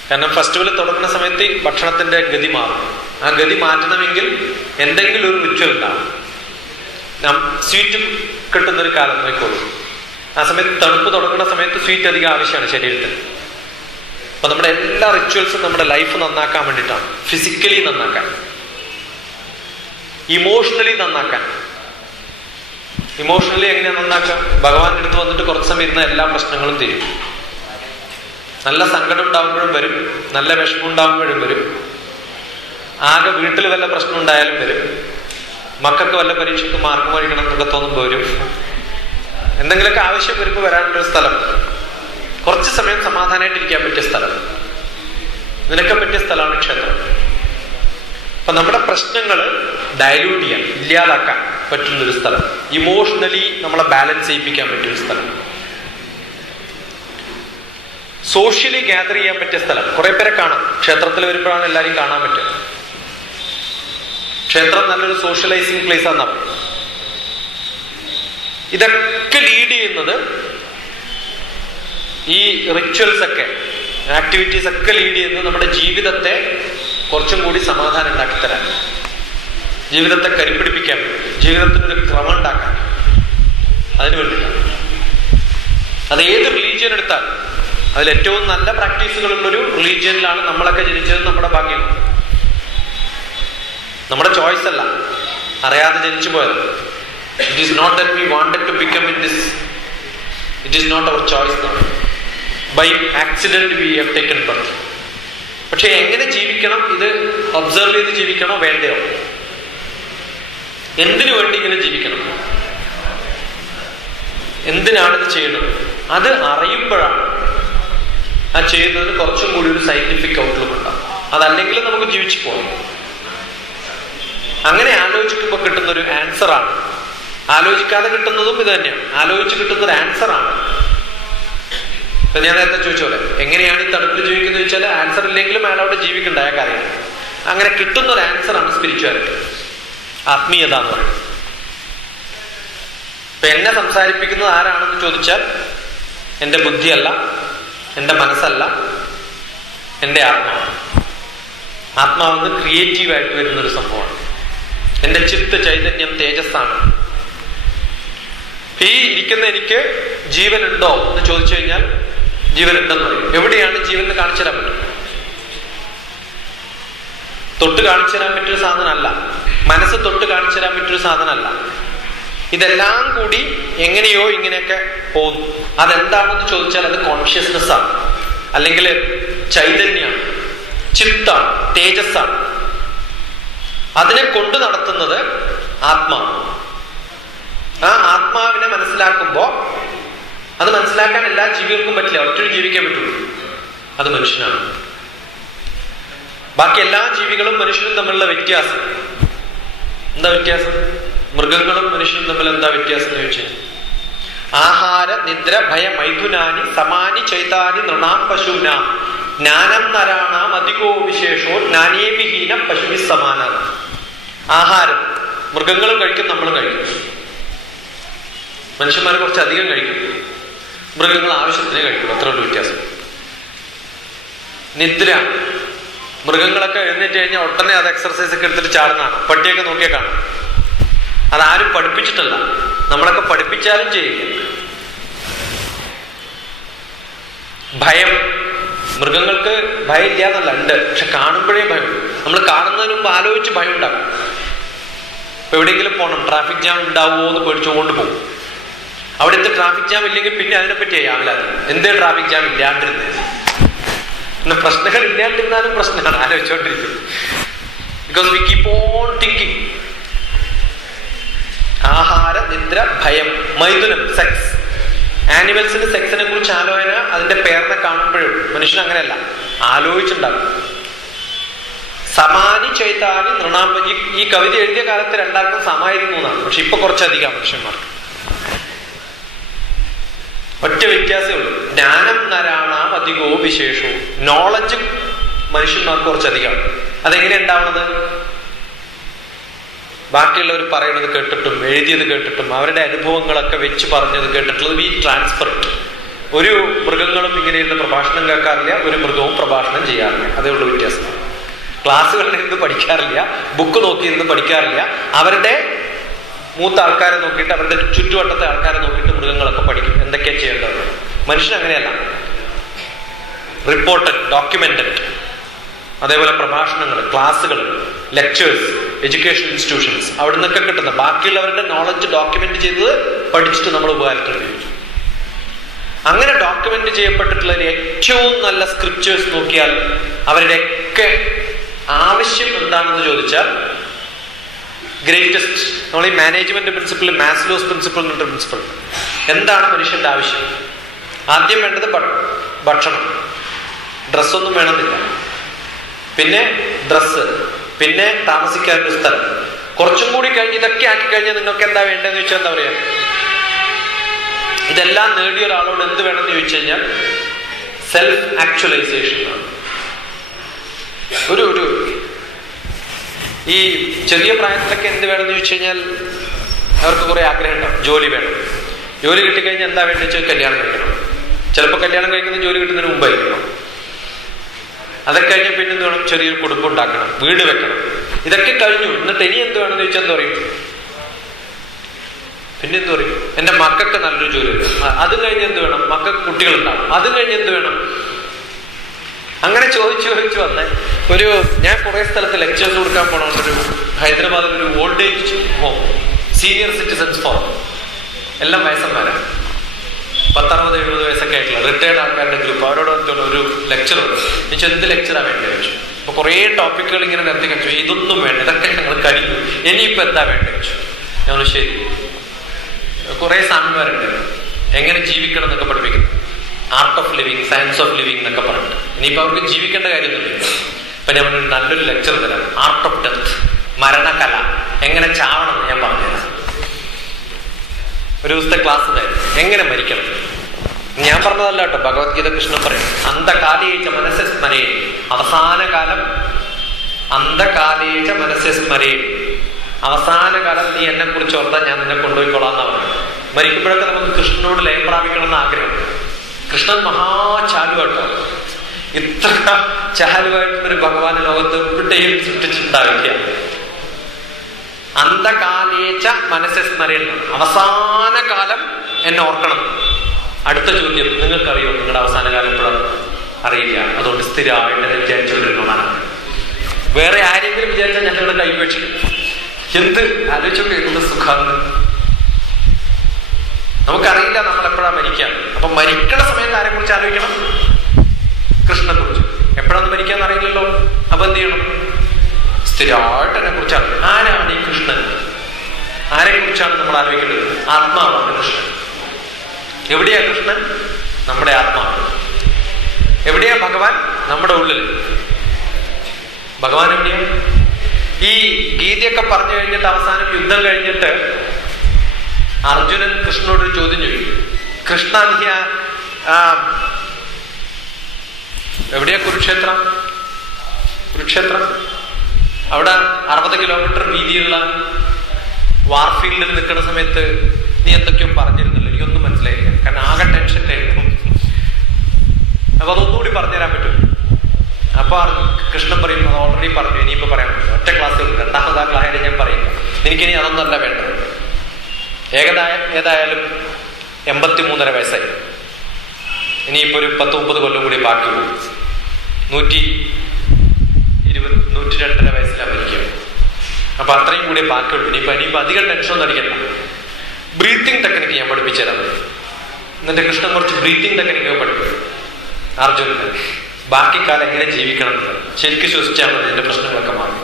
കാരണം ഫെസ്റ്റിവൽ തുടങ്ങുന്ന സമയത്ത് ഭക്ഷണത്തിന്റെ ഗതി മാറും. ആ ഗതി മാറ്റണമെങ്കിൽ എന്തെങ്കിലും ഒരു റിച്വൽ ഉണ്ടാവും. സ്വീറ്റ് കിട്ടുന്നൊരു കാലം നോക്കിക്കോളൂ. ആ സമയത്ത് തണുപ്പ് തുടങ്ങുന്ന സമയത്ത് സ്വീറ്റ് അധികം ആവശ്യമാണ് ശരീരത്തിന്. അപ്പൊ നമ്മുടെ എല്ലാ റിച്വൽസും നമ്മുടെ ലൈഫ് നന്നാക്കാൻ വേണ്ടിയിട്ടാണ്. ഫിസിക്കലി നന്നാക്കാൻ, ഇമോഷണലി നന്നാക്കാൻ. ഇമോഷണലി എങ്ങനെയാ നന്നാക്കാം? ഭഗവാന്റെ അടുത്ത് വന്നിട്ട് കുറച്ച് സമയം ഇരുന്ന എല്ലാ പ്രശ്നങ്ങളും തീരും. നല്ല സങ്കടം ഉണ്ടാകുമ്പോഴും വരും, നല്ല വിഷമം ഉണ്ടാകുമ്പോഴും വരും, ആകെ വീട്ടിൽ വല്ല പ്രശ്നം ഉണ്ടായാലും വരും, മക്കൾക്ക് വല്ല പരീക്ഷയ്ക്ക് മാർക്ക് മേടിക്കണം എന്നൊക്കെ തോന്നുമ്പോൾ വരും, എന്തെങ്കിലുമൊക്കെ ആവശ്യം വരുമ്പോൾ വരാനുള്ളൊരു സ്ഥലം, കുറച്ച് സമയം സമാധാനമായിട്ടിരിക്കാൻ പറ്റിയ സ്ഥലം, നിനക്ക് പറ്റിയ സ്ഥലമാണ് ക്ഷേത്രം. അപ്പൊ നമ്മുടെ പ്രശ്നങ്ങൾ ഡയലൂട്ട് ചെയ്യാൻ, ഇല്ലാതാക്കാൻ പറ്റുന്നൊരു സ്ഥലം, ഇമോഷണലി നമ്മളെ ബാലൻസ് ചെയ്യിപ്പിക്കാൻ പറ്റിയൊരു സ്ഥലം, സോഷ്യലി ഗ്യാദർ ചെയ്യാൻ പറ്റിയ സ്ഥലം. കുറെ പേരെ കാണാം, ക്ഷേത്രത്തിൽ വരുമ്പോഴാണ് എല്ലാവരെയും കാണാൻ പറ്റുക. ക്ഷേത്രം നല്ലൊരു സോഷ്യലൈസിങ് പ്ലേസ് ആണെന്നാണ്. ഇതൊക്കെ ലീഡ് ചെയ്യുന്നത്, ഈ റിച്വൽസ് ഒക്കെ, ആക്ടിവിറ്റീസ് ഒക്കെ ലീഡ് ചെയ്യുന്നത് നമ്മുടെ ജീവിതത്തെ കുറച്ചും കൂടി സമാധാനം ഉണ്ടാക്കിത്തരാൻ, ജീവിതത്തെ കരിപ്പിടിപ്പിക്കാൻ, ജീവിതത്തിനൊരു ക്രമം ഉണ്ടാക്കാൻ, അതിനു വേണ്ടിയിട്ടാണ്. അത് ഏത് റിലീജിയൻ എടുത്താൽ അതിലേറ്റവും നല്ല പ്രാക്ടീസുകളുള്ളൊരു റിലീജിയനിലാണ് നമ്മളൊക്കെ ജനിച്ചത്. നമ്മുടെ ഭാഗ്യം, നമ്മുടെ ചോയ്സ് അല്ല, അറിയാതെ ജനിച്ചു പോയത്. It is not that we wanted to become in this, it is not our choice. By accident we have taken birth. പക്ഷെ എങ്ങനെ ജീവിക്കണം, ഇത് ഒബ്സർവ് ചെയ്ത് ജീവിക്കണോ വേണ്ടയോ? എന്തിനു വേണ്ടി ഇങ്ങനെ ജീവിക്കണം? എന്തിനാണ് ഇത് ചെയ്യുന്നത്? അത് അറിയുമ്പോഴാണ് ആ ചെയ്യുന്നതിന് കുറച്ചും കൂടി ഒരു സയന്റിഫിക് ഔട്ട്ലുക്ക് ഉണ്ടാവും. അതല്ലെങ്കിൽ നമുക്ക് ജീവിച്ചു പോകണം. അങ്ങനെ ആലോചിക്കുമ്പോൾ കിട്ടുന്ന ഒരു ആൻസറാണ്. ആലോചിക്കാതെ കിട്ടുന്നതും ഇത് തന്നെയാണ്. ആലോചിച്ച് കിട്ടുന്ന ഒരു ആൻസറാണ്. ഇപ്പൊ ഞാൻ നേരത്തെ ചോദിച്ച പോലെ എങ്ങനെയാണ് ഈ തണുപ്പിൽ ജീവിക്കുന്നത് ചോദിച്ചാൽ ആൻസർ ഇല്ലെങ്കിലും അയാൾ അവിടെ ജീവിക്കണ്ട, അയാൾക്ക് അറിയാം. അങ്ങനെ കിട്ടുന്ന ഒരു ആൻസറാണ് സ്പിരിച്വാലിറ്റി, ആത്മീയത എന്ന് പറയുന്നത്. ഇപ്പൊ എന്നെ സംസാരിപ്പിക്കുന്നത് ആരാണെന്ന് ചോദിച്ചാൽ എൻ്റെ ബുദ്ധിയല്ല, എൻ്റെ മനസ്സല്ല, എൻ്റെ ആത്മാവാണ്. ആത്മാവെന്ന് ക്രിയേറ്റീവായിട്ട് വരുന്നൊരു സംഭവമാണ്. എൻ്റെ ചിത്ത ചൈതന്യം തേജസ്സാണ്. ഈ ഇരിക്കുന്ന എനിക്ക് ജീവനുണ്ടോ എന്ന് ചോദിച്ചു കഴിഞ്ഞാൽ ജീവനുണ്ടെന്ന് പറയും. എവിടെയാണ് ജീവൻ എന്ന് കാണിച്ചു തരാൻ പറ്റും? തൊട്ട് കാണിച്ചു തരാൻ പറ്റിയൊരു സാധനമല്ല. മനസ്സ് തൊട്ട് കാണിച്ചു തരാൻ പറ്റിയൊരു സാധനമല്ല. ഇതെല്ലാം കൂടി എങ്ങനെയോ ഇങ്ങനെയൊക്കെ പോകുന്നു. അതെന്താണെന്ന് ചോദിച്ചാൽ അത് കോൺഷ്യസ്നെസ് ആണ്, അല്ലെങ്കിൽ ചൈതന്യമാണ്, ചിത്താണ്, തേജസ്സാണ്. അതിനെ കൊണ്ട് നടത്തുന്നത് ആത്മാവ്. ആ ആത്മാവിനെ മനസ്സിലാക്കുമ്പോ അത് മനസ്സിലാക്കാൻ എല്ലാ ജീവികൾക്കും പറ്റില്ല, ഒറ്റൊരു ജീവിക്കേ പറ്റുള്ളൂ. അത് മനുഷ്യനാണ്. ബാക്കി എല്ലാ ജീവികളും മനുഷ്യനും തമ്മിലുള്ള വ്യത്യാസം എന്താ? വ്യത്യാസം മൃഗങ്ങളും മനുഷ്യനും തമ്മിൽ എന്താ വ്യത്യാസം എന്ന് ചോദിച്ചാൽ ആഹാര നിദ്ര ഭയ മൈഥുനാനി സമാനി ചൈതാനി നൃണാം പശൂനാം ജ്ഞാനം നരാണാം അധികോ വിശേഷോ ജ്ഞാനേവിഹീന പശുവി സമാന. ആഹാരം മൃഗങ്ങളും കഴിക്കും, നമ്മളും കഴിക്കും. മനുഷ്യന്മാരെ കുറച്ച് അധികം കഴിക്കും, മൃഗങ്ങൾ ആവശ്യത്തിന് കഴിക്കും. അത്രയുള്ള വ്യത്യാസം. നിദ്ര മൃഗങ്ങളൊക്കെ എഴുന്നേറ്റ് കഴിഞ്ഞാൽ ഒട്ടനെ അത് എക്സർസൈസ് ഒക്കെ എടുത്തിട്ട് ചാടുന്നതാണ്. പട്ടിയൊക്കെ നോക്കിയാൽ കാണാം. അതാരും പഠിപ്പിച്ചിട്ടല്ല, നമ്മളൊക്കെ പഠിപ്പിച്ചാലും ചെയ്യില്ല. ഭയം മൃഗങ്ങൾക്ക് ഭയം ഇല്ലാന്നല്ല, ഉണ്ട്. പക്ഷെ കാണുമ്പോഴേ ഭയം. നമ്മൾ കാണുന്നതിന് മുമ്പ് ആലോചിച്ച് ഭയം ഉണ്ടാകും. ഇപ്പൊ എവിടെയെങ്കിലും പോകണം, ട്രാഫിക് ജാം ഉണ്ടാവുമോ എന്ന് പേടിച്ചുകൊണ്ട് പോകും. അവിടുത്തെ ട്രാഫിക് ജാം ഇല്ലെങ്കിൽ പിന്നെ അതിനെപ്പറ്റിയായി ആവില്ലാതെ എന്തേ ട്രാഫിക് ജാം ഇല്ലാണ്ടിരുന്നത്. പിന്നെ പ്രശ്നങ്ങൾ ഇല്ലാണ്ടിരുന്നാലും പ്രശ്നമാണ്, ആലോചിച്ചോണ്ടിരിക്കും. Because we keep on thinking. ആഹാര നിദ്ര ഭയം മൈഥുനം സെക്സ്. ആനിമൽസിന് സെക്സിനെ കുറിച്ച് ആലോചന അതിന്റെ പേരിനെ കാണുമ്പോഴും മനുഷ്യൻ അങ്ങനെയല്ല, ആലോചിച്ചുണ്ടാകും. സമാനി ചൈതാനി നൃണാം. ഈ കവിത എഴുതിയ കാലത്ത് രണ്ടാൾക്കും സമായിരുന്നു എന്നാണ്. പക്ഷെ ഇപ്പൊ കുറച്ചധികം മനുഷ്യന്മാർക്ക്. ഒറ്റ വ്യത്യാസമേ ഉള്ളൂ. ജ്ഞാനം നരാണാം അധികോ വിശേഷവും. നോളജ് മനുഷ്യന്മാർക്ക് കുറച്ചധികമാണ്. അതെങ്ങനെ ഉണ്ടാവുന്നത്? ബാക്കിയുള്ളവർ പറയുന്നത് കേട്ടിട്ടും എഴുതിയത് കേട്ടിട്ടും അവരുടെ അനുഭവങ്ങളൊക്കെ വെച്ച് പറഞ്ഞത് കേട്ടിട്ടുള്ളത് വി ട്രാൻസ്ഫർ. ഒരു മൃഗങ്ങളും ഇങ്ങനെ ഇരുന്ന് പ്രഭാഷണം കേൾക്കാറില്ല, ഒരു മൃഗവും പ്രഭാഷണം ചെയ്യാറില്ല. അതേ ഉള്ളൂ വ്യത്യാസം. ക്ലാസ്സുകളിൽ ഇരുന്ന് പഠിക്കാറില്ല, ബുക്ക് നോക്കി ഇരുന്ന് പഠിക്കാറില്ല. അവരുടെ മൂത്ത ആൾക്കാരെ നോക്കിയിട്ട്, അവരുടെ ചുറ്റുവട്ടത്തെ ആൾക്കാരെ നോക്കിയിട്ട് മൃഗങ്ങളൊക്കെ പഠിക്കും എന്തൊക്കെയാ ചെയ്യേണ്ടത്. മനുഷ്യൻ അങ്ങനെയല്ല. Reported, documented. അതേപോലെ പ്രഭാഷണങ്ങൾ, ക്ലാസ്സുകൾ, ലെക്ചേഴ്സ്, എഡ്യൂക്കേഷൻ ഇൻസ്റ്റിറ്റ്യൂഷൻസ്, അവിടെ നിന്നൊക്കെ കിട്ടുന്ന ബാക്കിയുള്ളവരുടെ നോളജ് ഡോക്യുമെന്റ് ചെയ്തത് പഠിച്ചിട്ട് നമ്മൾ ഉപകാരത്തിൽ ഉപയോഗിച്ചു. അങ്ങനെ ഡോക്യുമെന്റ് ചെയ്യപ്പെട്ടിട്ടുള്ള ഏറ്റവും നല്ല സ്ക്രിപ്റ്റേഴ്സ് നോക്കിയാൽ അവരുടെയൊക്കെ ആവശ്യം എന്താണെന്ന് ചോദിച്ചാൽ ഗ്രേറ്റസ്റ്റ്. നമ്മൾ ഈ മാനേജ്മെന്റ് പ്രിൻസിപ്പിൾ, മാസ്ലോസ് പ്രിൻസിപ്പിൾ എന്നൊരു പ്രിൻസിപ്പിൾ. എന്താണ് മനുഷ്യന്റെ ആവശ്യം? ആദ്യം വേണ്ടത് ഭക്ഷണം. ഡ്രസ്സൊന്നും വേണമെന്നില്ല. പിന്നെ ഡ്രസ്സ്, പിന്നെ താമസിക്കാനൊരു സ്ഥലം. കുറച്ചും കൂടി കഴിഞ്ഞ് ഇതൊക്കെ ആക്കി കഴിഞ്ഞാൽ നിങ്ങൾക്ക് എന്താ വേണ്ടതെന്ന് ചോദിച്ചാൽ എന്താ പറയാ? ഇതെല്ലാം നേടിയ ഒരാളോട് എന്ത് വേണമെന്ന് ചോദിച്ചു കഴിഞ്ഞാൽ സെൽഫ് ആക്ച്വലൈസേഷൻ ആണ്. ഒരു ഈ ചെറിയ പ്രായത്തിലൊക്കെ എന്ത് വേണമെന്ന് ചോദിച്ചു കഴിഞ്ഞാൽ അവർക്ക് കുറെ ആഗ്രഹം ഉണ്ടാവും. ജോലി വേണം. ജോലി കിട്ടിക്കഴിഞ്ഞാൽ എന്താ വേണ്ടത് വെച്ചാൽ കല്യാണം കഴിക്കണം. ചിലപ്പോൾ കല്യാണം കഴിക്കുന്ന ജോലി കിട്ടുന്നതിന് മുമ്പായിരിക്കണം. അതൊക്കെ കഴിഞ്ഞാൽ പിന്നെ എന്ത് വേണം? ചെറിയൊരു കുടുംബം ഉണ്ടാക്കണം, വീട് വെക്കണം. ഇതൊക്കെ കഴിഞ്ഞു. എന്നിട്ട് ഇനി എന്ത് വേണമെന്ന് ചോദിച്ചാൽ എന്താ പറയും? പിന്നെ എന്ത് പറയും? എന്റെ മക്കൾക്ക് നല്ലൊരു ജോലി വേണം. അത് കഴിഞ്ഞ് എന്ത് വേണം? മക്കൾക്ക് കുട്ടികളുണ്ടാവും. അത് കഴിഞ്ഞ് എന്ത് വേണം? അങ്ങനെ ചോദിച്ചു വന്നേ. ഞാൻ കുറെ സ്ഥലത്ത് ലെക്ചേഴ്സ് കൊടുക്കാൻ പോണൊരു ഹൈദരാബാദിൽ ഒരു old age home, senior citizens forum. എല്ലാം വയസ്സന്മാരാണ്, 60-70 വയസ്സൊക്കെ ആയിട്ടുള്ള റിട്ടയർഡ് ആൾക്കാരുടെ ഗ്രൂപ്പ്. അവരോട് ഒരു ലെക്ചർ ഉണ്ട്. എനിക്ക് എന്ത് ലെക്ചറാണ് വേണ്ടത് ചോദിച്ചു. അപ്പൊ കുറേ ടോപ്പിക്കുകൾ ഇങ്ങനെ നിർത്തി കഴിച്ചു. ഇതൊന്നും വേണ്ട, ഇതൊക്കെ ഞങ്ങൾ കഴിഞ്ഞു, ഇനിയിപ്പോ എന്താ വേണ്ടത് ചോദിച്ചു. ഞങ്ങൾ ശരി. കുറെ സ്വാമിമാരുണ്ട്. എങ്ങനെ ജീവിക്കണം എന്നൊക്കെ പഠിപ്പിക്കുന്നത്. Art of living, science of living എന്നൊക്കെ പറഞ്ഞിട്ട്. ഇനിയിപ്പോൾ അവർക്ക് ജീവിക്കേണ്ട കാര്യമൊന്നുമില്ല. ഇപ്പൊ ഞാൻ നല്ലൊരു ലെക്ചർ തരാം. ആർട്ട് ഓഫ് ഡെത്ത്, മരണകല, എങ്ങനെ ചാവണം എന്ന് ഞാൻ പറഞ്ഞുതരാം. ഒരു ദിവസത്തെ ക്ലാസ് തരാം, എങ്ങനെ മരിക്കണം. ഞാൻ പറഞ്ഞതല്ല കേട്ടോ, ഭഗവത്ഗീത കൃഷ്ണൻ പറയും. അന്ധകാലേച്ച മനസ്സെ സ്മരേ, അവസാന കാലം അന്ധകാലേച്ച മനസ്സെ സ്മരേ, അവസാന കാലം നീ എന്നെ കുറിച്ച് ഓർത്താൽ ഞാൻ നിന്നെ കൊണ്ടുപോയിക്കൊള്ളാന്നാ പറഞ്ഞു. മരിക്കുമ്പോഴൊക്കെ നമുക്ക് കൃഷ്ണനോട് ലയം പ്രാപിക്കണം എന്ന് ആഗ്രഹം. കൃഷ്ണൻ മഹാചാലുവാട്ടോ. ഇത്ര ചാലുവായിട്ടൊരു ഭഗവാൻ ലോകത്ത് എവിടെയും സൃഷ്ടിച്ചിട്ടുണ്ടാവില്ല. അന്ധകാലേച്ച മനസ്സെ സ്മരണം, അവസാന കാലം എന്നെ ഓർക്കണം. അടുത്ത ചോദ്യം, നിങ്ങൾക്കറിയോ നിങ്ങളുടെ അവസാന കാലം എപ്പോഴാണ്? അറിയില്ല. അതുകൊണ്ട് സ്ഥിരമായിട്ട് എന്നെ വിചാരിച്ചുകൊണ്ടിരുന്നതാണ്. വേറെ ആരെങ്കിലും വിചാരിച്ചാൽ ഞങ്ങളുടെ കൈവച്ചിട്ട് എന്ത് ആലോചിച്ചോക്കെ എന്ത് സുഖാന്ന്. നമുക്കറിയില്ല നമ്മൾ എപ്പോഴാണ് മരിക്കാൻ. അപ്പൊ മരിക്കണ സമയത്ത് ആരെ കുറിച്ച് ആലോചിക്കണം? കൃഷ്ണനെ കുറിച്ച്. എപ്പോഴാന്ന് മരിക്കാന്ന് അറിയില്ലല്ലോ. അപ്പൊ എന്ത് ചെയ്യണം? സ്ഥിരമായിട്ട് എന്നെ കുറിച്ചാണ്. ആരാണ് ഈ കൃഷ്ണൻ? ആരെ കുറിച്ചാണ് നമ്മൾ ആലോചിക്കേണ്ടത്? ആത്മാവാണ് കൃഷ്ണൻ. എവിടെയാ കൃഷ്ണൻ? നമ്മുടെ ആത്മാവ്. എവിടെയാ ഭഗവാൻ? നമ്മുടെ ഉള്ളിൽ. ഭഗവാൻ എവിടെയാ? ഈ ഗീതയൊക്കെ പറഞ്ഞു കഴിഞ്ഞിട്ട് അവസാനം യുദ്ധം കഴിഞ്ഞിട്ട് അർജുനൻ കൃഷ്ണനോട് ഒരു ചോദ്യം ചോദിക്കും. കൃഷ്ണ, എവിടെയാ കുരുക്ഷേത്രം? കുരുക്ഷേത്രം അവിടെ 60 കിലോമീറ്റർ വീതിയുള്ള വാർഫീൽഡിൽ നിൽക്കുന്ന സമയത്ത് നീ എന്തൊക്കെയോ പറഞ്ഞിരുന്നല്ലോ, എനിക്കൊന്നും മനസ്സിലായില്ല. കാരണം ആകെ ടെൻഷനിലായിരുന്നു. അപ്പൊ അതൊന്നുകൂടി പറഞ്ഞുതരാൻ പറ്റും. അപ്പൊ കൃഷ്ണൻ പറയും, അത് ഓൾറെഡി പറഞ്ഞു, ഇനിയിപ്പോ പറയാൻ പറ്റും. ഒറ്റ ക്ലാസ്, രണ്ടാമതാ ക്ലാസ്സിൽ ഞാൻ പറയുന്നു. എനിക്കിനി അതൊന്നല്ല വേണ്ടത്. ഏതായാലും 83.5 വയസ്സായി. ഇനിയിപ്പോ ഒരു 10-30 കൊല്ലം കൂടി ബാക്കിയുള്ളൂ. 102.5 വയസ്സിലാണ് മരിക്കുക. അപ്പൊ അത്രയും കൂടി ബാക്കിയുള്ളൂ. ഇനിയിപ്പോ അധികം ടെൻഷനൊന്നും അടിക്കണ്ട. ബ്രീത്തിങ് ടെക്നിക്ക് ഞാൻ പഠിപ്പിച്ചു തരാം. എന്നിട്ട് കൃഷ്ണൻ കുറച്ച് ബ്രീത്തിങ് ടെക്നിക്ക് പഠിപ്പിക്കും അർജുനന്. ബാക്കി കാലം എങ്ങനെ ജീവിക്കണം എന്ന് ശരിക്കും ശ്വസിച്ചാൽ മതി, എന്റെ പ്രശ്നങ്ങളൊക്കെ മാറും.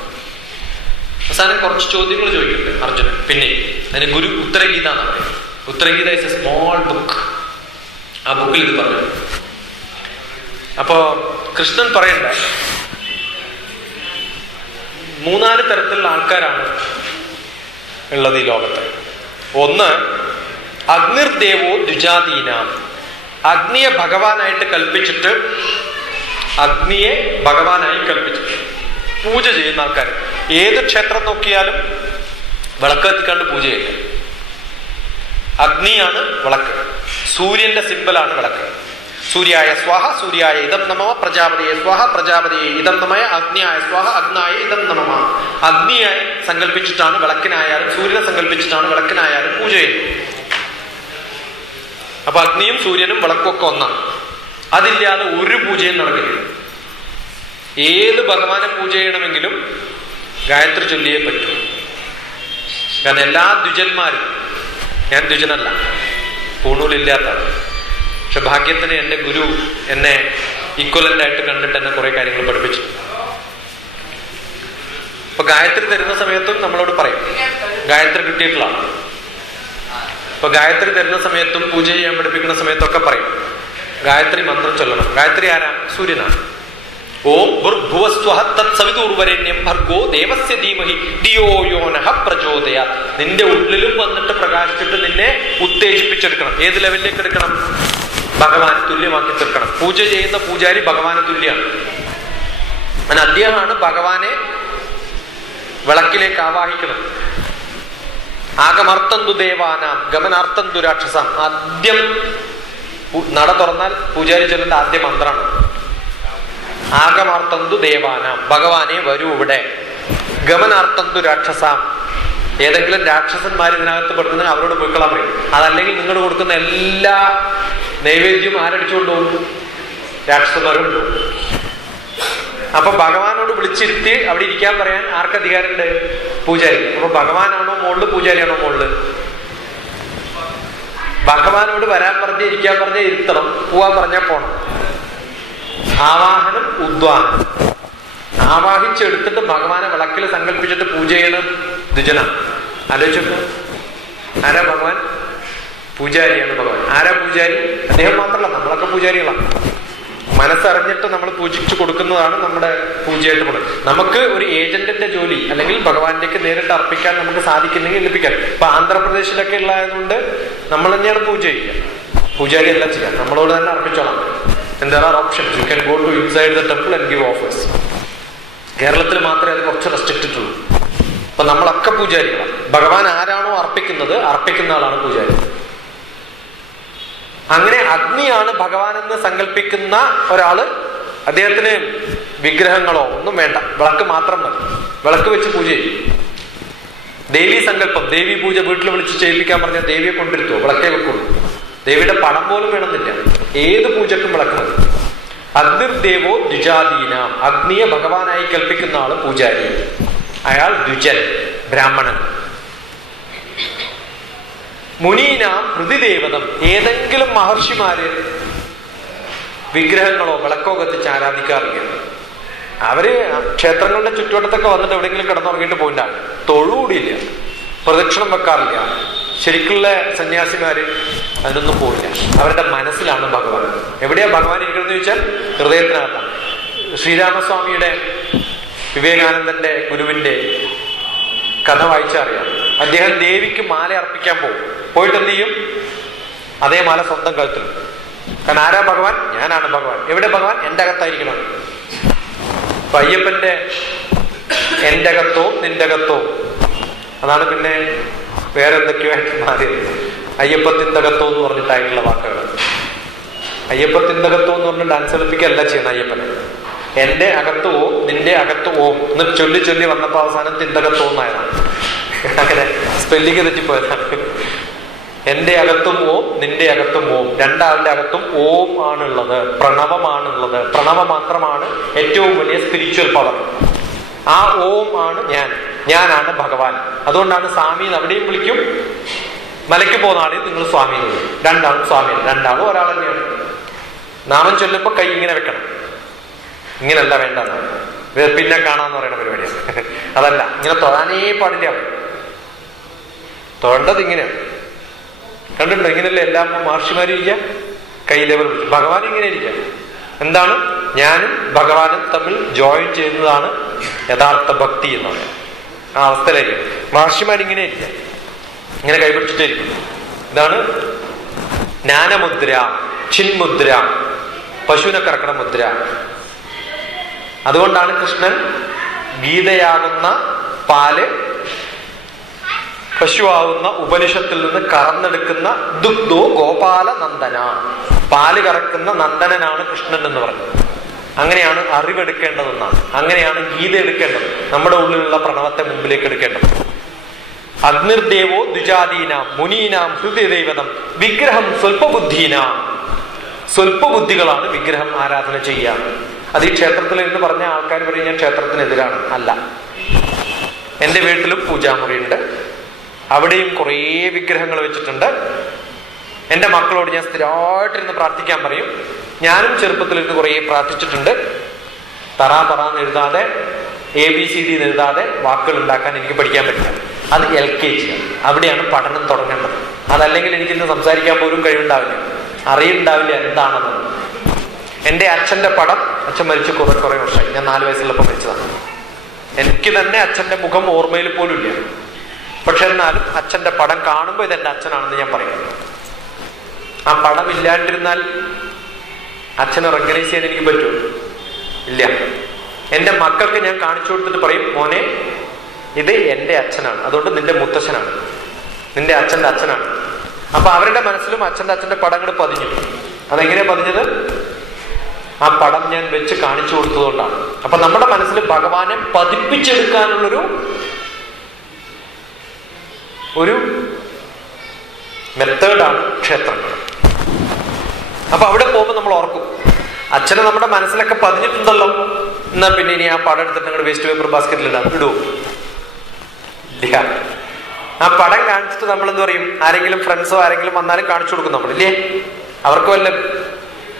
അവസാനം കുറച്ച് ചോദ്യങ്ങൾ ചോദിക്കുന്നുണ്ട് അർജുനൻ. പിന്നെ അതിന് ഗുരു ഉത്തരഗീത എന്നാണ് പറയുന്നത്. ഉത്തരഗീത ഇസ് എ സ്മോൾ ബുക്ക്. ആ ബുക്കിൽ ഇത് പറഞ്ഞു. അപ്പോ കൃഷ്ണൻ പറയണ്ട, 3-4 തരത്തിലുള്ള ആൾക്കാരാണ് ഉള്ളത് ഈ ലോകത്ത്. ഒന്ന്, അഗ്നിർദേവോ ദ്വിജാതീനാം. അഗ്നിയെ ഭഗവാനായിട്ട് കൽപ്പിച്ചിട്ട്, അഗ്നിയെ ഭഗവാനായി കൽപ്പിച്ചിട്ട് പൂജ ചെയ്യുന്ന ആൾക്കാർ. ഏത് ക്ഷേത്രം നോക്കിയാലും വിളക്ക് കത്തിക്കാണ്ട് പൂജ ചെയ്യില്ല. അഗ്നിയാണ് വിളക്ക്. സൂര്യന്റെ സിമ്പലാണ് വിളക്ക്. സൂര്യായ സ്വാഹ, സൂര്യായ ഇദം നമഃ, പ്രജാപതിയെ സ്വാഹ, പ്രജാപതിയെ ഇദം നമഃ, അഗ്നിയായ സ്വാഹ, അഗ്നായ ഇദം നമഃ. അഗ്നിയായി സങ്കല്പിച്ചിട്ടാണ് വിളക്കിനായാലും, സൂര്യനെ സങ്കല്പിച്ചിട്ടാണ് വിളക്കിനായാലും പൂജ ചെയ്യുന്നത്. അപ്പൊ അഗ്നിയും സൂര്യനും വിളക്കൊക്കെ ഒന്നാണ്. അതില്ലാതെ ഒരു പൂജയും നടക്കില്ല. ഏത് ഭഗവാനെ പൂജ ചെയ്യണമെങ്കിലും ഗായത്രി ചൊല്ലിയേ പറ്റൂ. കാരണം എല്ലാ ദ്വിജന്മാരും, ഞാൻ ദ്വിജനല്ല, പൂണൂലില്ലാത്ത, പക്ഷെ ഭാഗ്യത്തിന് എൻ്റെ ഗുരു എന്നെ ഈക്വലന്റ് ആയിട്ട് കണ്ടിട്ട് എന്നെ കുറെ കാര്യങ്ങൾ പഠിപ്പിച്ചു. അപ്പൊ ഗായത്രി തരുന്ന സമയത്തും നമ്മളോട് പറയും, ഗായത്രി കിട്ടിയിട്ടുള്ളതാണ്. അപ്പൊ ഗായത്രി തരുന്ന സമയത്തും പൂജ ചെയ്യാൻ പഠിപ്പിക്കുന്ന സമയത്തൊക്കെ പറയും ഗായത്രി മന്ത്രം ചൊല്ലണം. ഗായത്രി ആരാ? സൂര്യനാണ്. ഓം ഭൂർഭുവസ്വഹ തത്സവിതുർവരേണ്യം ഭർഗോ ദേവസ്യ ധീമഹി ധിയോ യോ നഃ പ്രചോദയാത്. നിന്റെ ഉള്ളിലും വന്നിട്ട് പ്രകാശിച്ചിട്ട് നിന്നെ ഉത്തേജിപ്പിച്ചെടുക്കണം. ഏത് ലെവലിലേക്ക് എടുക്കണം? ഭഗവാനെ തുല്യമാക്കി തീർക്കണം. പൂജ ചെയ്യുന്ന പൂജാരി ഭഗവാന് തുല്യമാണ്. അങ്ങനെ അദ്ദേഹമാണ് ഭഗവാനെ വിളക്കിലേക്ക് ആവാഹിക്കുന്നത്. ആഗമർത്തന്തു ദേവാനാം ഗമനാർത്തന്തു രാക്ഷസാം. ആദ്യം നട തുറന്നാൽ പൂജാരി ചൊല്ലേണ്ട ആദ്യ മന്ത്രമാണ് ആഗമാർത്തന്തു ദേവാനാം. ഭഗവാനെ വരൂ ഇവിടെ. ഗമനാർത്തന്തു രാക്ഷസാം. ഏതെങ്കിലും രാക്ഷസന്മാർ ഇതിനകത്ത് പെടുത്തുന്ന അവരോട് പോയിക്കളാൻ പറയും. അതല്ലെങ്കിൽ നിങ്ങൾ കൊടുക്കുന്ന എല്ലാ നൈവേദ്യവും ആരടിച്ചുകൊണ്ട് പോകും? രാക്ഷസന്മാരുണ്ട്. അപ്പൊ ഭഗവാനോട് വിളിച്ചിരുത്തി അവിടെ ഇരിക്കാൻ പറയാൻ ആർക്ക് അധികാരമുണ്ട്? പൂജാരി. അപ്പൊ ഭഗവാനാണോ മോളില്, പൂജാരിയാണോ മോളില്? ഭഗവാനോട് വരാൻ പറഞ്ഞ് ഇരിക്കാൻ പറഞ്ഞ ഇരുത്തണം, പോവാൻ പറഞ്ഞാൽ പോണം. ആവാഹനം, ഉദ്വാഹനം. ആവാഹിച്ചെടുത്തിട്ട് ഭഗവാനെ വിളക്കിൽ സങ്കല്പിച്ചിട്ട് പൂജ ചെയ്യണം ദ്വിജന. ആലോചിച്ചോ, ആരാ ഭഗവാൻ? പൂജാരിയാണ് ഭഗവാൻ. ആരാ പൂജാരി? അദ്ദേഹം മാത്രമല്ല, നമ്മളൊക്കെ പൂജാരികളാണ്. മനസ്സറിഞ്ഞിട്ട് നമ്മൾ പൂജിച്ചു കൊടുക്കുന്നതാണ് നമ്മുടെ പൂജയായിട്ട് പറയുന്നത്. നമുക്ക് ഒരു ഏജന്റിന്റെ ജോലി അല്ലെങ്കിൽ ഭഗവാനിലേക്ക് നേരിട്ട് അർപ്പിക്കാൻ നമുക്ക് സാധിക്കുന്നെങ്കിൽ ലഭിക്കാൻ. ഇപ്പൊ ആന്ധ്രാപ്രദേശിലൊക്കെ ഉള്ളതുകൊണ്ട് നമ്മൾ തന്നെയാണ് പൂജ ചെയ്യുക, പൂജാരി എല്ലാം ചെയ്യാം, നമ്മളോട് തന്നെ അർപ്പിച്ചോളാം. And there are options. You can go to inside the temple and give offers. കേരളത്തിൽ മാത്രമേ അത് കുറച്ച് റെസ്ട്രിക്റ്റഡ് ഉള്ളൂ. അപ്പൊ നമ്മളൊക്കെ പൂജാരികളാണ്. ഭഗവാൻ ആരാണോ അർപ്പിക്കുന്നത്, അർപ്പിക്കുന്ന ആളാണ് പൂജാരി. അങ്ങനെ അഗ്നിയാണ് ഭഗവാൻ എന്ന് സങ്കല്പിക്കുന്ന ഒരാള്, അദ്ദേഹത്തിന് വിഗ്രഹങ്ങളോ ഒന്നും വേണ്ട, വിളക്ക് മാത്രം മതി. വിളക്ക് വെച്ച് പൂജ ചെയ്യും. ദേവീ സങ്കല്പം, ദേവി പൂജ വീട്ടിൽ വിളിച്ച് ചെയ്യിപ്പിക്കാൻ പറഞ്ഞാൽ ദേവിയെ കൊണ്ടിരുത്തുമോ? വിളക്കേ വെക്കുള്ളൂ. ദേവിയുടെ പടം പോലും വേണമെന്നില്ല, ഏത് പൂജക്കും വിളക്ക് മതി. അഗ്നിർദേവോ ദ്വിജാദീനാം, അഗ്നിയെ ഭഗവാനായി കൽപ്പിക്കുന്ന ആള് പൂജാരി. അയാൾ ദ്വിജൻ, ബ്രാഹ്മണൻ. മുനീനാം ഹൃദിദേവതം, ഏതെങ്കിലും മഹർഷിമാര് വിഗ്രഹങ്ങളോ വിളക്കോ കത്തിച്ച് ആരാധിക്കാറില്ല. അവര് ക്ഷേത്രങ്ങളുടെ ചുറ്റുവട്ടത്തൊക്കെ വന്നിട്ട് എവിടെയെങ്കിലും കിടന്നുറങ്ങിയിട്ട് പോയിട്ടാണ്, തൊഴുകൂടിയില്ല, പ്രദക്ഷിണം വെക്കാറില്ല. ശരിക്കുള്ള സന്യാസിമാര് അതിനൊന്നും പോയില്ല. അവരുടെ മനസ്സിലാണ് ഭഗവാൻ. എവിടെയാ ഭഗവാൻ ഇരിക്കുന്നത് ചോദിച്ചാൽ ഹൃദയത്തിനകത്താണ്. ശ്രീരാമസ്വാമിയുടെ, വിവേകാനന്ദന്റെ ഗുരുവിന്റെ കഥ വായിച്ചറിയാം. അദ്ദേഹം ദേവിക്ക് മാല അർപ്പിക്കാൻ പോകും. പോയിട്ട് എന്ത് ചെയ്യും? അതേ മാല സ്വന്തം കഴുത്തിൽ. കാരണം ആരാ ഭഗവാൻ? ഞാനാണ് ഭഗവാൻ. എവിടെ ഭഗവാൻ? എന്റെ അകത്തായിരിക്കണം. അപ്പൊ അയ്യപ്പന്റെ എന്റെ അകത്തോ നിന്റെ അകത്തോ, അതാണ് പിന്നെ വേറെ എന്തൊക്കെയോ ആയിട്ട് മാറിയത്. അയ്യപ്പത്തിന്തകത്തോ എന്ന് പറഞ്ഞിട്ടായിട്ടുള്ള വാക്കുകൾ. അയ്യപ്പത്തിന്തകത്തോ എന്ന് പറഞ്ഞ് ഡാൻസ് കളിപ്പിക്കല്ല ചെയ്യണം അയ്യപ്പനെ. എന്റെ അകത്ത് ഓം നിന്റെ അകത്ത് ഓം എന്ന് ചൊല്ലി ചൊല്ലി വന്നപ്പോ അവസാനം തിന്തകത്തോ എന്നായതാണ്. അങ്ങനെ സ്പെല്ലിങ് തെറ്റിപ്പോയതാണ്. എന്റെ അകത്തും ഓം നിന്റെ അകത്തും ഓം, രണ്ടാളുടെ അകത്തും ഓം ആണുള്ളത്, പ്രണവമാണുള്ളത്. പ്രണവം മാത്രമാണ് ഏറ്റവും വലിയ സ്പിരിച്വൽ പവർ. ആ ഓം ആണ് ഞാനാണ് ഭഗവാൻ. അതുകൊണ്ടാണ് സ്വാമി അവിടെയും വിളിക്കും, മലയ്ക്ക് പോകുന്ന ആളെയും നിങ്ങൾ സ്വാമി എന്ന് വിളിക്കും. രണ്ടാളും സ്വാമിയാണ്, രണ്ടാളും ഒരാൾ തന്നെയാണ്. നാമം ചൊല്ലുമ്പോ കൈ ഇങ്ങനെ വെക്കണം, ഇങ്ങനല്ല വേണ്ടെന്ന്, പിന്നെ കാണാന്ന് പറയുന്ന പരിപാടിയാണ്. അതല്ല, ഇങ്ങനെ തൊഴാനേ പാടില്ല. അവർ തൊഴേണ്ടത് ഇങ്ങനെയാണ്. കണ്ടിട്ടുണ്ടോ? ഇങ്ങനെയല്ലേ എല്ലാ മഹർഷിമാരും ഇരിക്കുക, കൈ ലെവൽ പിടിച്ചു. ഭഗവാൻ ഇങ്ങനെ ഇരിക്കുക. എന്താണ്? ഞാനും ഭഗവാനും തമ്മിൽ ജോയിൻ ചെയ്യുന്നതാണ് യഥാർത്ഥ ഭക്തി എന്ന് പറയാം. ആ അവസ്ഥയിലായിരിക്കും മഹർഷിമാരിങ്ങനെ ഇരിക്കുക, ഇങ്ങനെ കൈപിടിച്ചിട്ടിരിക്കും. ഇതാണ് ജ്ഞാനമുദ്ര, ചിന്മുദ്ര, പശുവിനെ കറക്കണ മുദ്ര. അതുകൊണ്ടാണ് കൃഷ്ണൻ ഗീതയാകുന്ന പാല് പശുവാകുന്ന ഉപനിഷത്തിൽ നിന്ന് കറന്നെടുക്കുന്ന ദുഗ്ധോ ഗോപാല നന്ദന, പാല് കറക്കുന്ന നന്ദനനാണ് കൃഷ്ണൻ എന്ന് പറഞ്ഞത്. അങ്ങനെയാണ് അറിവെടുക്കേണ്ടതെന്നാണ്, അങ്ങനെയാണ് ഗീത എടുക്കേണ്ടത്, നമ്മുടെ ഉള്ളിലുള്ള പ്രണവത്തെ മുമ്പിലേക്ക് എടുക്കേണ്ടത്. അഗ്നിർദേവോ ദ്വിജാദീനാം മുനീനാം ഹൃദയദൈവതം വിഗ്രഹം സ്വൽപ്പബുദ്ധീനാം, സ്വൽപ്പബുദ്ധികളാണ് വിഗ്രഹം ആരാധന ചെയ്യാൻ. അത് ഈ ക്ഷേത്രത്തിൽ എന്ന് പറഞ്ഞ ആൾക്കാർ പറയും ഞാൻ ക്ഷേത്രത്തിനെതിരാണ്. അല്ല, എൻ്റെ വീട്ടിലും പൂജാമുറിയുണ്ട്, അവിടെയും കുറേ വിഗ്രഹങ്ങൾ വെച്ചിട്ടുണ്ട്. എൻ്റെ മക്കളോട് ഞാൻ സ്ഥിരമായിട്ടിരുന്ന് പ്രാർത്ഥിക്കാൻ പറയും. ഞാനും ചെറുപ്പത്തിലിരുന്ന് കുറേ പ്രാർത്ഥിച്ചിട്ടുണ്ട്. തറാന്ന് എഴുതാതെ ABCD എഴുതാതെ വാക്കുകൾ ഉണ്ടാക്കാൻ എനിക്ക് പഠിക്കാൻ പറ്റില്ല. അത് LKG ആണ്. അവിടെയാണ് പഠനം തുടങ്ങേണ്ടത്. അതല്ലെങ്കിൽ എനിക്കിന്ന് സംസാരിക്കാൻ പോലും കഴിവുണ്ടാവില്ല, അറിയുണ്ടാവില്ല എന്താണെന്ന്. എൻ്റെ അച്ഛൻ്റെ പടം, അച്ഛൻ മരിച്ച് കുറേ വർഷമായി, ഞാൻ 4 വയസ്സുള്ളപ്പോൾ മരിച്ചതാണ്. എനിക്ക് തന്നെ അച്ഛൻ്റെ മുഖം ഓർമ്മയിൽ പോലും ഇല്ല. പക്ഷെ എന്നാലും അച്ഛൻ്റെ പടം കാണുമ്പോൾ ഇതെൻ്റെ അച്ഛനാണെന്ന് ഞാൻ പറയും. ആ പടം ഇല്ലാണ്ടിരുന്നാൽ അച്ഛനെ റെക്കഗ്നൈസ് ചെയ്യാൻ എനിക്ക് പറ്റുമോ? ഇല്ല. എൻ്റെ മക്കൾക്ക് ഞാൻ കാണിച്ചു കൊടുത്തിട്ട് പറയും, മോനെ ഇത് എൻ്റെ അച്ഛനാണ്, അതുകൊണ്ട് നിന്റെ മുത്തച്ഛനാണ്, നിന്റെ അച്ഛൻ്റെ അച്ഛനാണ്. അപ്പൊ അവരുടെ മനസ്സിലും അച്ഛൻ്റെ പടങ്ങൾ പതിഞ്ഞു. അതെങ്ങനെയാ പതിഞ്ഞത്? ആ പടം ഞാൻ വെച്ച് കാണിച്ചു കൊടുത്തതുകൊണ്ടാണ്. അപ്പൊ നമ്മുടെ മനസ്സിൽ ഭഗവാനെ പതിപ്പിച്ചെടുക്കാനുള്ളൊരു മെത്തേഡാണ് ക്ഷേത്രങ്ങൾ. അപ്പൊ അവിടെ പോകുമ്പോൾ നമ്മൾ ഓർക്കും, അച്ഛനെ നമ്മുടെ മനസ്സിലൊക്കെ പതിഞ്ഞിട്ടുണ്ടല്ലോ, എന്നാ പിന്നെ ഇനി ആ പടം എടുത്തിട്ട് അങ്ങോട്ട് വേസ്റ്റ് പേപ്പർ ബാസ്ക്കറ്റിൽ ഇടുവോ? ഇല്ല. ആ പടം കാണിച്ചിട്ട് നമ്മൾ എന്ത് പറയും? ആരെങ്കിലും ഫ്രണ്ട്സോ ആരെങ്കിലും വന്നാലും കാണിച്ചു കൊടുക്കും നമ്മളില്ലേ? അവർക്ക് വല്ല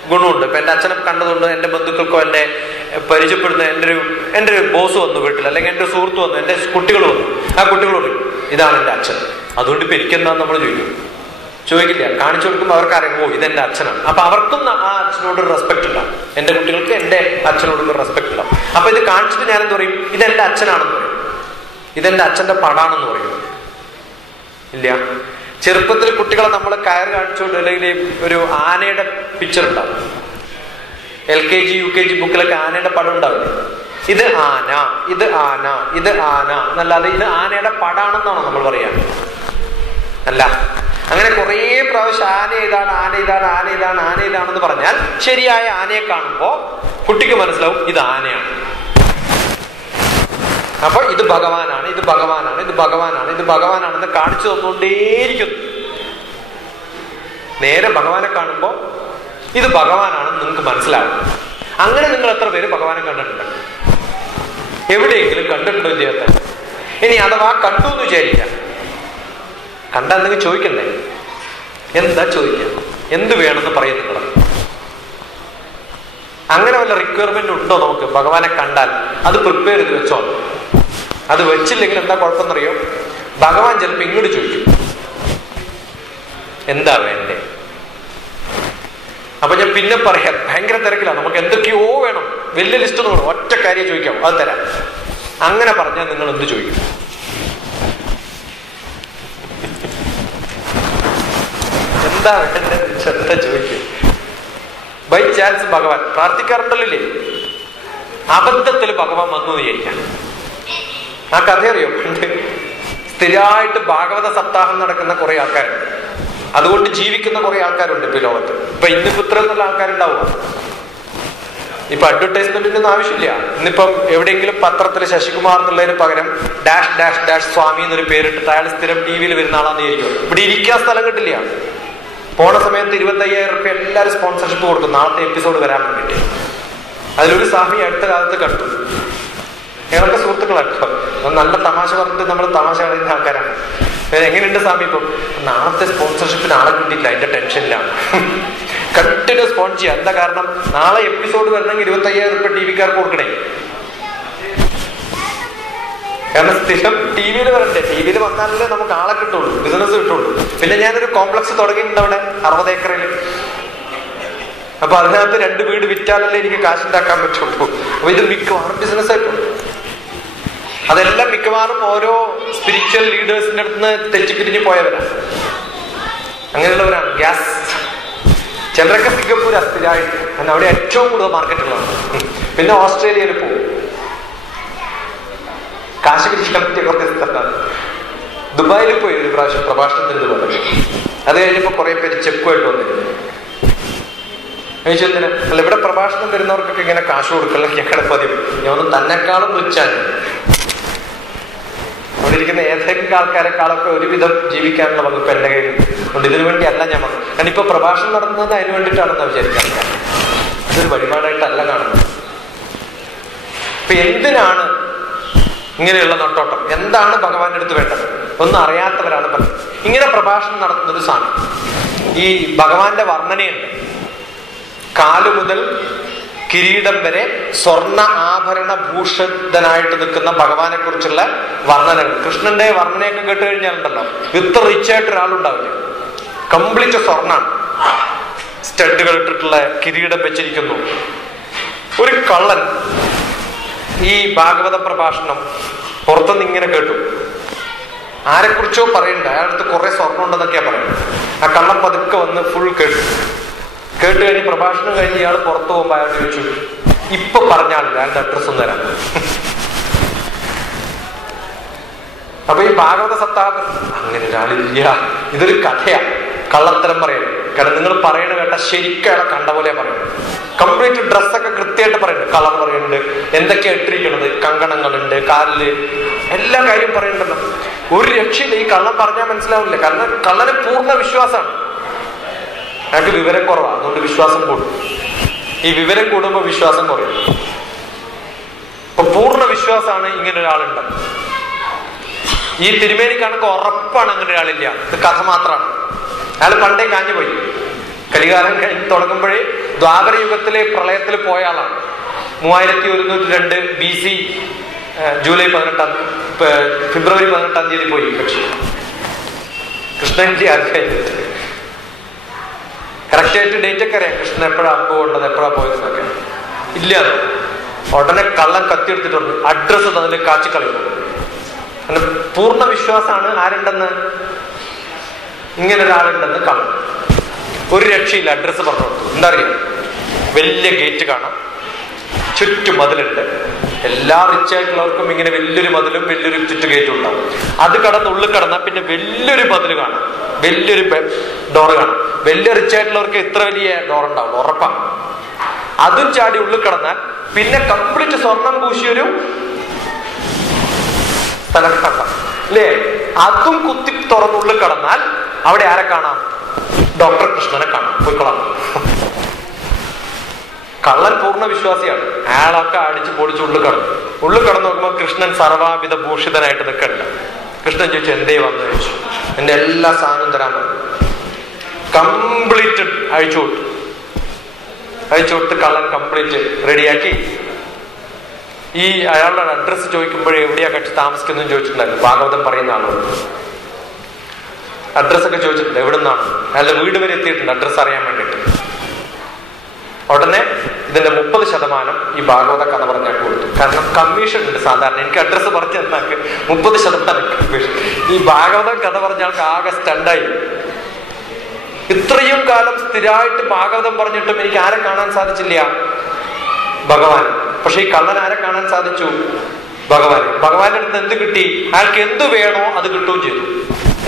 ഗുണമുണ്ട്. ഇപ്പൊ എൻ്റെ അച്ഛനെ കണ്ടതുകൊണ്ട് എൻ്റെ ബന്ധുക്കൾക്കോ എന്നെ പരിചയപ്പെടുന്ന എൻ്റെ ഒരു ബോസ് വന്നു വീട്ടിൽ, അല്ലെങ്കിൽ എൻ്റെ സുഹൃത്ത് വന്നു, എൻ്റെ കുട്ടികൾ വന്നു. ആ കുട്ടികളോട് ഇതാണ് എൻ്റെ അച്ഛൻ, അതുകൊണ്ട് ഇപ്പൊ എനിക്കെന്താന്ന് നമ്മൾ ചോദിക്കും. ചോദിക്കില്ല. കാണിച്ചു കൊടുക്കുമ്പോൾ അവർക്ക് അറിയാം, ഓ ഇതെന്റെ അച്ഛനാണ്. അപ്പൊ അവർക്കും ആ അച്ഛനോട് റെസ്പെക്ട് ഉണ്ടാവും. എന്റെ കുട്ടികൾക്ക് എന്റെ അച്ഛനോട് റെസ്പെക്ട് ഉണ്ടാവും. അപ്പൊ ഇത് കാണിച്ചിട്ട് ഞാൻ എന്ത് പറയും? ഇതെന്റെ അച്ഛനാണെന്ന് പറയും, ഇതെന്റെ അച്ഛന്റെ പടാണെന്ന് പറയും. ഇല്ല, ചെറുപ്പത്തിൽ കുട്ടികളെ നമ്മൾ കയറ് കാണിച്ചുകൊണ്ട്, അല്ലെങ്കിൽ ഒരു ആനയുടെ പിക്ചർ ഉണ്ടാവും, LKG UKG ബുക്കിലൊക്കെ ആനയുടെ പടം ഉണ്ടാവില്ലേ? ഇത് ആന, ഇത് ആന, ഇത് ആന എന്നല്ലാതെ ഇത് ആനയുടെ പടാണെന്നാണോ നമ്മൾ പറയാ? അല്ല. അങ്ങനെ കുറേ പ്രാവശ്യം ആന ഇതാണ്, ആന ഇതാണ്, ആന ഇതാണ്, ആന ഇതാണെന്ന് പറഞ്ഞാൽ ശരിയായ ആനയെ കാണുമ്പോ കുട്ടിക്ക് മനസ്സിലാവും ഇത് ആനയാണ്. അപ്പൊ ഇത് ഭഗവാനാണ്, ഇത് ഭഗവാനാണ്, ഇത് ഭഗവാനാണ്, ഇത് ഭഗവാനാണെന്ന് കാണിച്ചു തന്നുകൊണ്ടേയിരിക്കുന്നു. നേരെ ഭഗവാനെ കാണുമ്പോ ഇത് ഭഗവാനാണെന്ന് നിങ്ങൾക്ക് മനസ്സിലാവും. അങ്ങനെ നിങ്ങൾ എത്ര പേര് ഭഗവാനെ കണ്ടിട്ടുണ്ട്? എവിടെയെങ്കിലും കണ്ടിട്ടുണ്ടോ ജീവിതത്തിൽ? ഇനി അഥവാ കണ്ടു എന്ന് വിചാരിക്കാം, കണ്ടാൽ നിങ്ങൾ ചോദിക്കണ്ടേ? എന്താ ചോദിക്കുക? എന്ത് വേണമെന്ന് പറയും നിങ്ങൾ? അങ്ങനെ വല്ല റിക്വയർമെന്റ് ഉണ്ടോ നമുക്ക്? ഭഗവാനെ കണ്ടാൽ അത് പ്രിപ്പയർ ചെയ്ത് വെച്ചോ. അത് വെച്ചില്ലെങ്കിൽ എന്താ കുഴപ്പമെന്നറിയോ? ഭഗവാൻ ചിലപ്പോ ഇങ്ങോട്ട് ചോദിക്കും, എന്താ വേണ്ടേ? അപ്പൊ ഞാൻ പിന്നെ പറയാം, ഭയങ്കര തിരക്കിലാണ്, നമുക്ക് എന്തൊക്കെയോ വേണം, വലിയ ലിസ്റ്റ് ഒന്നും വേണം, ഒറ്റ കാര്യം ചോദിക്കാം, അത് തരാം. അങ്ങനെ പറഞ്ഞാൽ നിങ്ങൾ എന്ത് ചോദിക്കും? എന്താ വേണ്ടത് ചെറുത ചോദിക്കും. ബൈ ചാൻസ് ഭഗവാൻ പ്രാർത്ഥിക്കാറുണ്ടല്ലേ? അബദ്ധത്തിൽ ഭഗവാൻ വന്നു വിചാരിക്കാം. ആ കഥ അറിയോ? പണ്ട് സ്ഥിരമായിട്ട് ഭാഗവത സപ്താഹം നടക്കുന്ന കുറെ ആൾക്കാരുണ്ട്. അതുകൊണ്ട് ജീവിക്കുന്ന കുറെ ആൾക്കാരുണ്ട് ഇപ്പൊ ലോകത്ത്. ഇപ്പൊ ഇന്നിപ്പോ ഇത്ര നല്ല ആൾക്കാരുണ്ടാവുക. ഇപ്പൊ അഡ്വർടൈസ്മെന്റിന്റെ ഒന്നും ആവശ്യമില്ല. ഇന്നിപ്പം എവിടെയെങ്കിലും പത്രത്തിൽ ശശികുമാർ എന്നുള്ളതിന് പകരം ഡാഷ് ഡാഷ് ഡാഷ് സ്വാമി എന്നൊരു പേരിട്ടിട്ട് അയാൾ സ്ഥിരം TV വരുന്ന ആളാന്ന് വിചാരിക്കും. ഇവിടെ ഇരിക്കാൻ സ്ഥലം കിട്ടില്ല. പോണ സമയത്ത് 25,000 രൂപ എല്ലാവരും സ്പോൺസർഷിപ്പ് കൊടുക്കും നാളത്തെ എപ്പിസോഡ് വരാൻ വേണ്ടിയിട്ട്. അതിലൊരു സ്വാമി അടുത്ത കാലത്ത് കണ്ടു. ഞങ്ങളൊക്കെ സുഹൃത്തുക്കളാട്ടോ. നല്ല തമാശ പറഞ്ഞിട്ട് നമ്മൾ തമാശ കളയുന്ന ആൾക്കാരാണ്. എങ്ങനെയുണ്ട് സ്വാമി? ഇപ്പം നാളത്തെ സ്പോൺസർഷിപ്പ് നാളെ കിട്ടിയില്ല, അതിന്റെ ടെൻഷനിലാണ്. കണ്ടിന്യൂ സ്പോൺസർ ചെയ്യാം. എന്താ കാരണം? നാളെ എപ്പിസോഡ് വരണമെങ്കിൽ 25,000 രൂപ TV-കാർക്ക് കൊടുക്കണേ. കാരണം സ്ഥിരം TV-യിൽ വരണ്ടേ? TV-യിൽ വന്നാലല്ലേ നമുക്ക് ആളെ കിട്ടുള്ളൂ, ബിസിനസ് കിട്ടുള്ളൂ. പിന്നെ ഞാനൊരു കോംപ്ലക്സ് തുടങ്ങിയിട്ടുണ്ട് അവിടെ 60 ഏക്കറിൽ. അപ്പൊ അതിനകത്ത് 2 വീട് വിറ്റാലല്ലേ എനിക്ക് കാശുണ്ടാക്കാൻ പറ്റുള്ളൂ. അപ്പൊ ഇത് മിക്കവാറും ബിസിനസ് ആയിട്ടുണ്ട്. അതെല്ലാം മിക്കവാറും ഓരോ സ്പിരിച്വൽ ലീഡേഴ്സിന്റെ അടുത്ത് നിന്ന് തെറ്റിപ്പിരിഞ്ഞ് പോയവരാണ്, അങ്ങനെയുള്ളവരാണ്. ഗ്യാസ് ചിലരൊക്കെ സിംഗപ്പൂർ സ്ഥിരമായിട്ട്, അവിടെ ഏറ്റവും കൂടുതൽ മാർക്കറ്റുള്ളതാണ്. പിന്നെ ഓസ്ട്രേലിയയിൽ പോകും, കാശ് പിരിക്കാൻ പറ്റിയ കുറച്ച് സ്ഥലത്താണ്. ദുബായിൽ പോയി ഒരു പ്രാവശ്യം പ്രഭാഷണത്തിന് പോലെ. അത് കഴിഞ്ഞപ്പോ കുറെ പേര് ചെക്കുമായിട്ട് വന്നിരുന്നു. ചോദിച്ചതിന് അല്ല, ഇവിടെ പ്രഭാഷണം വരുന്നവർക്കൊക്കെ ഇങ്ങനെ കാശ് കൊടുക്കല്ല ഞങ്ങളുടെ പതിവ്. ഞാൻ ഒന്ന് തന്നെക്കാളും വിളിച്ചാണ്. അവിടെ ഇരിക്കുന്ന ഏതെങ്കിലും ആൾക്കാരെക്കാളൊക്കെ ഒരുവിധം ജീവിക്കാനുള്ള വകുപ്പ് എന്റെ കയ്യിൽ ഉണ്ട്. ഇതിനു വേണ്ടി അല്ല ഞാൻ വന്നത്. കാരണം ഇപ്പൊ പ്രഭാഷണം നടത്തുന്നത് അതിന് വേണ്ടിയിട്ടാണെന്ന് വിചാരിക്കാൻ. അതൊരു വഴിപാടായിട്ടല്ല കാണുന്നത്. ഇപ്പൊ എന്തിനാണ് ഇങ്ങനെയുള്ള നോട്ടോട്ടം? എന്താണ് ഭഗവാന്റെ അടുത്ത് വേണ്ടത്? ഒന്നും അറിയാത്തവരാണ് പലരും. ഇങ്ങനെ പ്രഭാഷണം നടത്തുന്നൊരു സാധനം ഈ ഭഗവാന്റെ വർണ്ണനയുണ്ട്. കാലു മുതൽ കിരീടം വരെ സ്വർണ്ണ ആഭരണ ഭൂഷിതനായിട്ട് നിൽക്കുന്ന ഭഗവാനെ കുറിച്ചുള്ള വർണ്ണനകൾ. കൃഷ്ണന്റെ വർണ്ണനയൊക്കെ കേട്ട് കഴിഞ്ഞാലുണ്ടല്ലോ, ഇത്ര റിച്ച് ആയിട്ട് ഒരാളുണ്ടാവില്ല. കംപ്ലീറ്റ് സ്വർണ്ണാണ്, സ്റ്റഡുകൾ ഇട്ടിട്ടുള്ള കിരീടം വെച്ചിരിക്കുന്നു. ഒരു കള്ളൻ ഈ ഭാഗവത പ്രഭാഷണം പുറത്തുനിന്ന് ഇങ്ങനെ കേട്ടു. ആരെക്കുറിച്ചോ പറയണ്ട, അയാളടുത്ത് കുറെ സ്വർണ്ണം ഉണ്ടെന്നൊക്കെയാ പറയുന്നത്. ആ കള്ളൻ പതുക്കെ വന്ന് ഫുൾ കേട്ടു കഴിഞ്ഞ് പ്രഭാഷണം കഴിഞ്ഞ് ഇയാൾ പുറത്തു പോകുമ്പോൾ അയാൾ ചോദിച്ചു, ഇപ്പൊ പറഞ്ഞാളില്ല, അയാളുടെ അഡ്രസ് ഒന്ന് തരാം. അപ്പൊ ഈ ഭാഗവത സപ്താഹം അങ്ങനെ ഒരാളില്ല. ഇതൊരു കഥയാ, കള്ളത്തരം പറയുന്നത്. കാരണം നിങ്ങൾ പറയണ കേട്ട ശരിക്കും അയാളെ കണ്ട പോലെ പറയുന്നത്. കംപ്ലീറ്റ് ഡ്രസ്സൊക്കെ കൃത്യമായിട്ട് പറയുന്നുണ്ട്, കളർ പറയുന്നുണ്ട്, എന്തൊക്കെയാ ഇട്ടിരിക്കുന്നത്, കങ്കണങ്ങളുണ്ട്, കാലില്, എല്ലാ കാര്യം പറയുന്നുണ്ടല്ലോ. ഒരു രക്ഷയില്ല. ഈ കള്ളം പറഞ്ഞാൽ മനസ്സിലാവില്ല. കാരണം കള്ളന് പൂർണ്ണ വിശ്വാസമാണ്. അയാൾക്ക് വിവരം കുറവാണ്, അതുകൊണ്ട് വിശ്വാസം കൂടും. ഈ വിവരം കൂടുമ്പോൾ വിശ്വാസം കുറയും. ഇപ്പൊ പൂർണ്ണ വിശ്വാസമാണ് ഇങ്ങനെ ഒരാളുണ്ട്. ഈ തിരുമേനി കണക്ക് ഉറപ്പാണ് അങ്ങനെ ഒരാളില്ല. ഇത് കഥ മാത്രമാണ്. അയാൾ പണ്ടേ കാഞ്ഞുപോയി. കലികാലം കഴിഞ്ഞ് തുടങ്ങുമ്പോഴേ ദ്വാപര യുഗത്തിലെ പ്രളയത്തിൽ പോയ ആളാണ്. 3102 BC ജൂലൈ 18 ഫെബ്രുവരി 18 പോയി. പക്ഷെ കൃഷ്ണന്റെ ആൾക്കാർ കറക്റ്റായിട്ട് ഡേറ്റ് ഒക്കെ അറിയാം, കൃഷ്ണൻ എപ്പോഴാണ് അമ്പ് കൊണ്ടത്, എപ്പോഴാണ് പോയതെന്നൊക്കെ. ഇല്ല, ഉടനെ കള്ളൻ കത്തിയെടുത്തിട്ട് പറഞ്ഞു അഡ്രസ്സ് തന്നിട്ട് കാച്ചിക്കളയും. അങ്ങനെ പൂർണ്ണ വിശ്വാസമാണ് ആരുണ്ടെന്ന്, ഇങ്ങനെ ഒരാളുണ്ടെന്ന് കള്ളൻ. ഒരു രക്ഷയില്ല, അഡ്രസ്സ് പറഞ്ഞു കൊടുത്തു. എന്താ അറിയാം, വലിയ ഗേറ്റ് കാണാം, ചുറ്റും മതിലുണ്ട്. എല്ലാ റിച്ച് ആയിട്ടുള്ളവർക്കും ഇങ്ങനെ വലിയൊരു മതിലും വലിയൊരു ചുറ്റു ഗേറ്റും ഉണ്ടാവും. അത് കടന്ന് ഉള്ളിൽ കടന്നാൽ പിന്നെ വലിയൊരു മതിൽ കാണാം, വലിയൊരു ഡോറ് കാണാം. വലിയ റിച്ച് ആയിട്ടുള്ളവർക്ക് ഇത്ര വലിയ ഡോർ ഉണ്ടാവും, ഉറപ്പാണ്. അതും ചാടി ഉള്ളിൽ കടന്നാൽ പിന്നെ കംപ്ലീറ്റ് സ്വർണം പൂശിയൊരു സ്ഥലം കാണാം അല്ലേ? അതും കുത്തി തുറന്നുള്ളിൽ കടന്നാൽ അവിടെ ആരെ കാണാം? ഡോക്ടർ കൃഷ്ണനെ കാണാം. പോയിക്കൊള്ളാം. കള്ളൻ പൂർണ്ണ വിശ്വാസിയാണ്. അയാളൊക്കെ അടിച്ച് പൊടിച്ച് ഉള്ളിൽ കടന്നു. ഉള്ളിൽ കടന്നു നോക്കുമ്പോൾ കൃഷ്ണൻ സർവാവിധ ഭൂഷിതനായിട്ട് നിൽക്കണ്ട. കൃഷ്ണൻ ചോദിച്ചു എന്തേ വന്നു ചോദിച്ചു. എന്റെ എല്ലാ സാധനവും തരാൻ പറഞ്ഞു. കംപ്ലീറ്റ് അഴിച്ചുവിട്ട് കള്ളൻ കംപ്ലീറ്റ് റെഡിയാക്കി. ഈ അയാളുടെ അഡ്രസ്സ് ചോദിക്കുമ്പോഴേ എവിടെയാ കക്ഷി താമസിക്കുന്നതെന്ന് ചോദിച്ചിട്ടുണ്ടായിരുന്നു. ഭാഗവതം പറയുന്ന ആളോട് അഡ്രസ്സൊക്കെ ചോദിച്ചിട്ടുണ്ട്, എവിടെ നിന്നാണ്. അയാളുടെ വീട് വരെ എത്തിയിട്ടുണ്ട് അഡ്രസ്സ് അറിയാൻ വേണ്ടിയിട്ട്. ഉടനെ ഇതിന്റെ 30% ഈ ഭാഗവത കഥ പറഞ്ഞാൽ കൊടുത്തു. കാരണം കമ്മീഷൻ ഉണ്ട് സാധാരണ. എനിക്ക് അഡ്രസ്സ് പറഞ്ഞു തന്നാക്ക് 30% കമ്മീഷൻ. ഈ ഭാഗവത കഥ പറഞ്ഞ ആൾക്ക് ആകെ സ്റ്റണ്ടായി. ഇത്രയും കാലം സ്ഥിരമായിട്ട് ഭാഗവതം പറഞ്ഞിട്ടും എനിക്ക് ആരെ കാണാൻ സാധിച്ചില്ല? ഭഗവാൻ. പക്ഷെ ഈ കള്ളൻ ആരെ കാണാൻ സാധിച്ചു? ഭഗവാൻ. ഭഗവാന്റെ അടുത്ത് എന്ത് കിട്ടി? അയാൾക്ക് എന്ത് വേണോ അത് കിട്ടുകയും ചെയ്തു.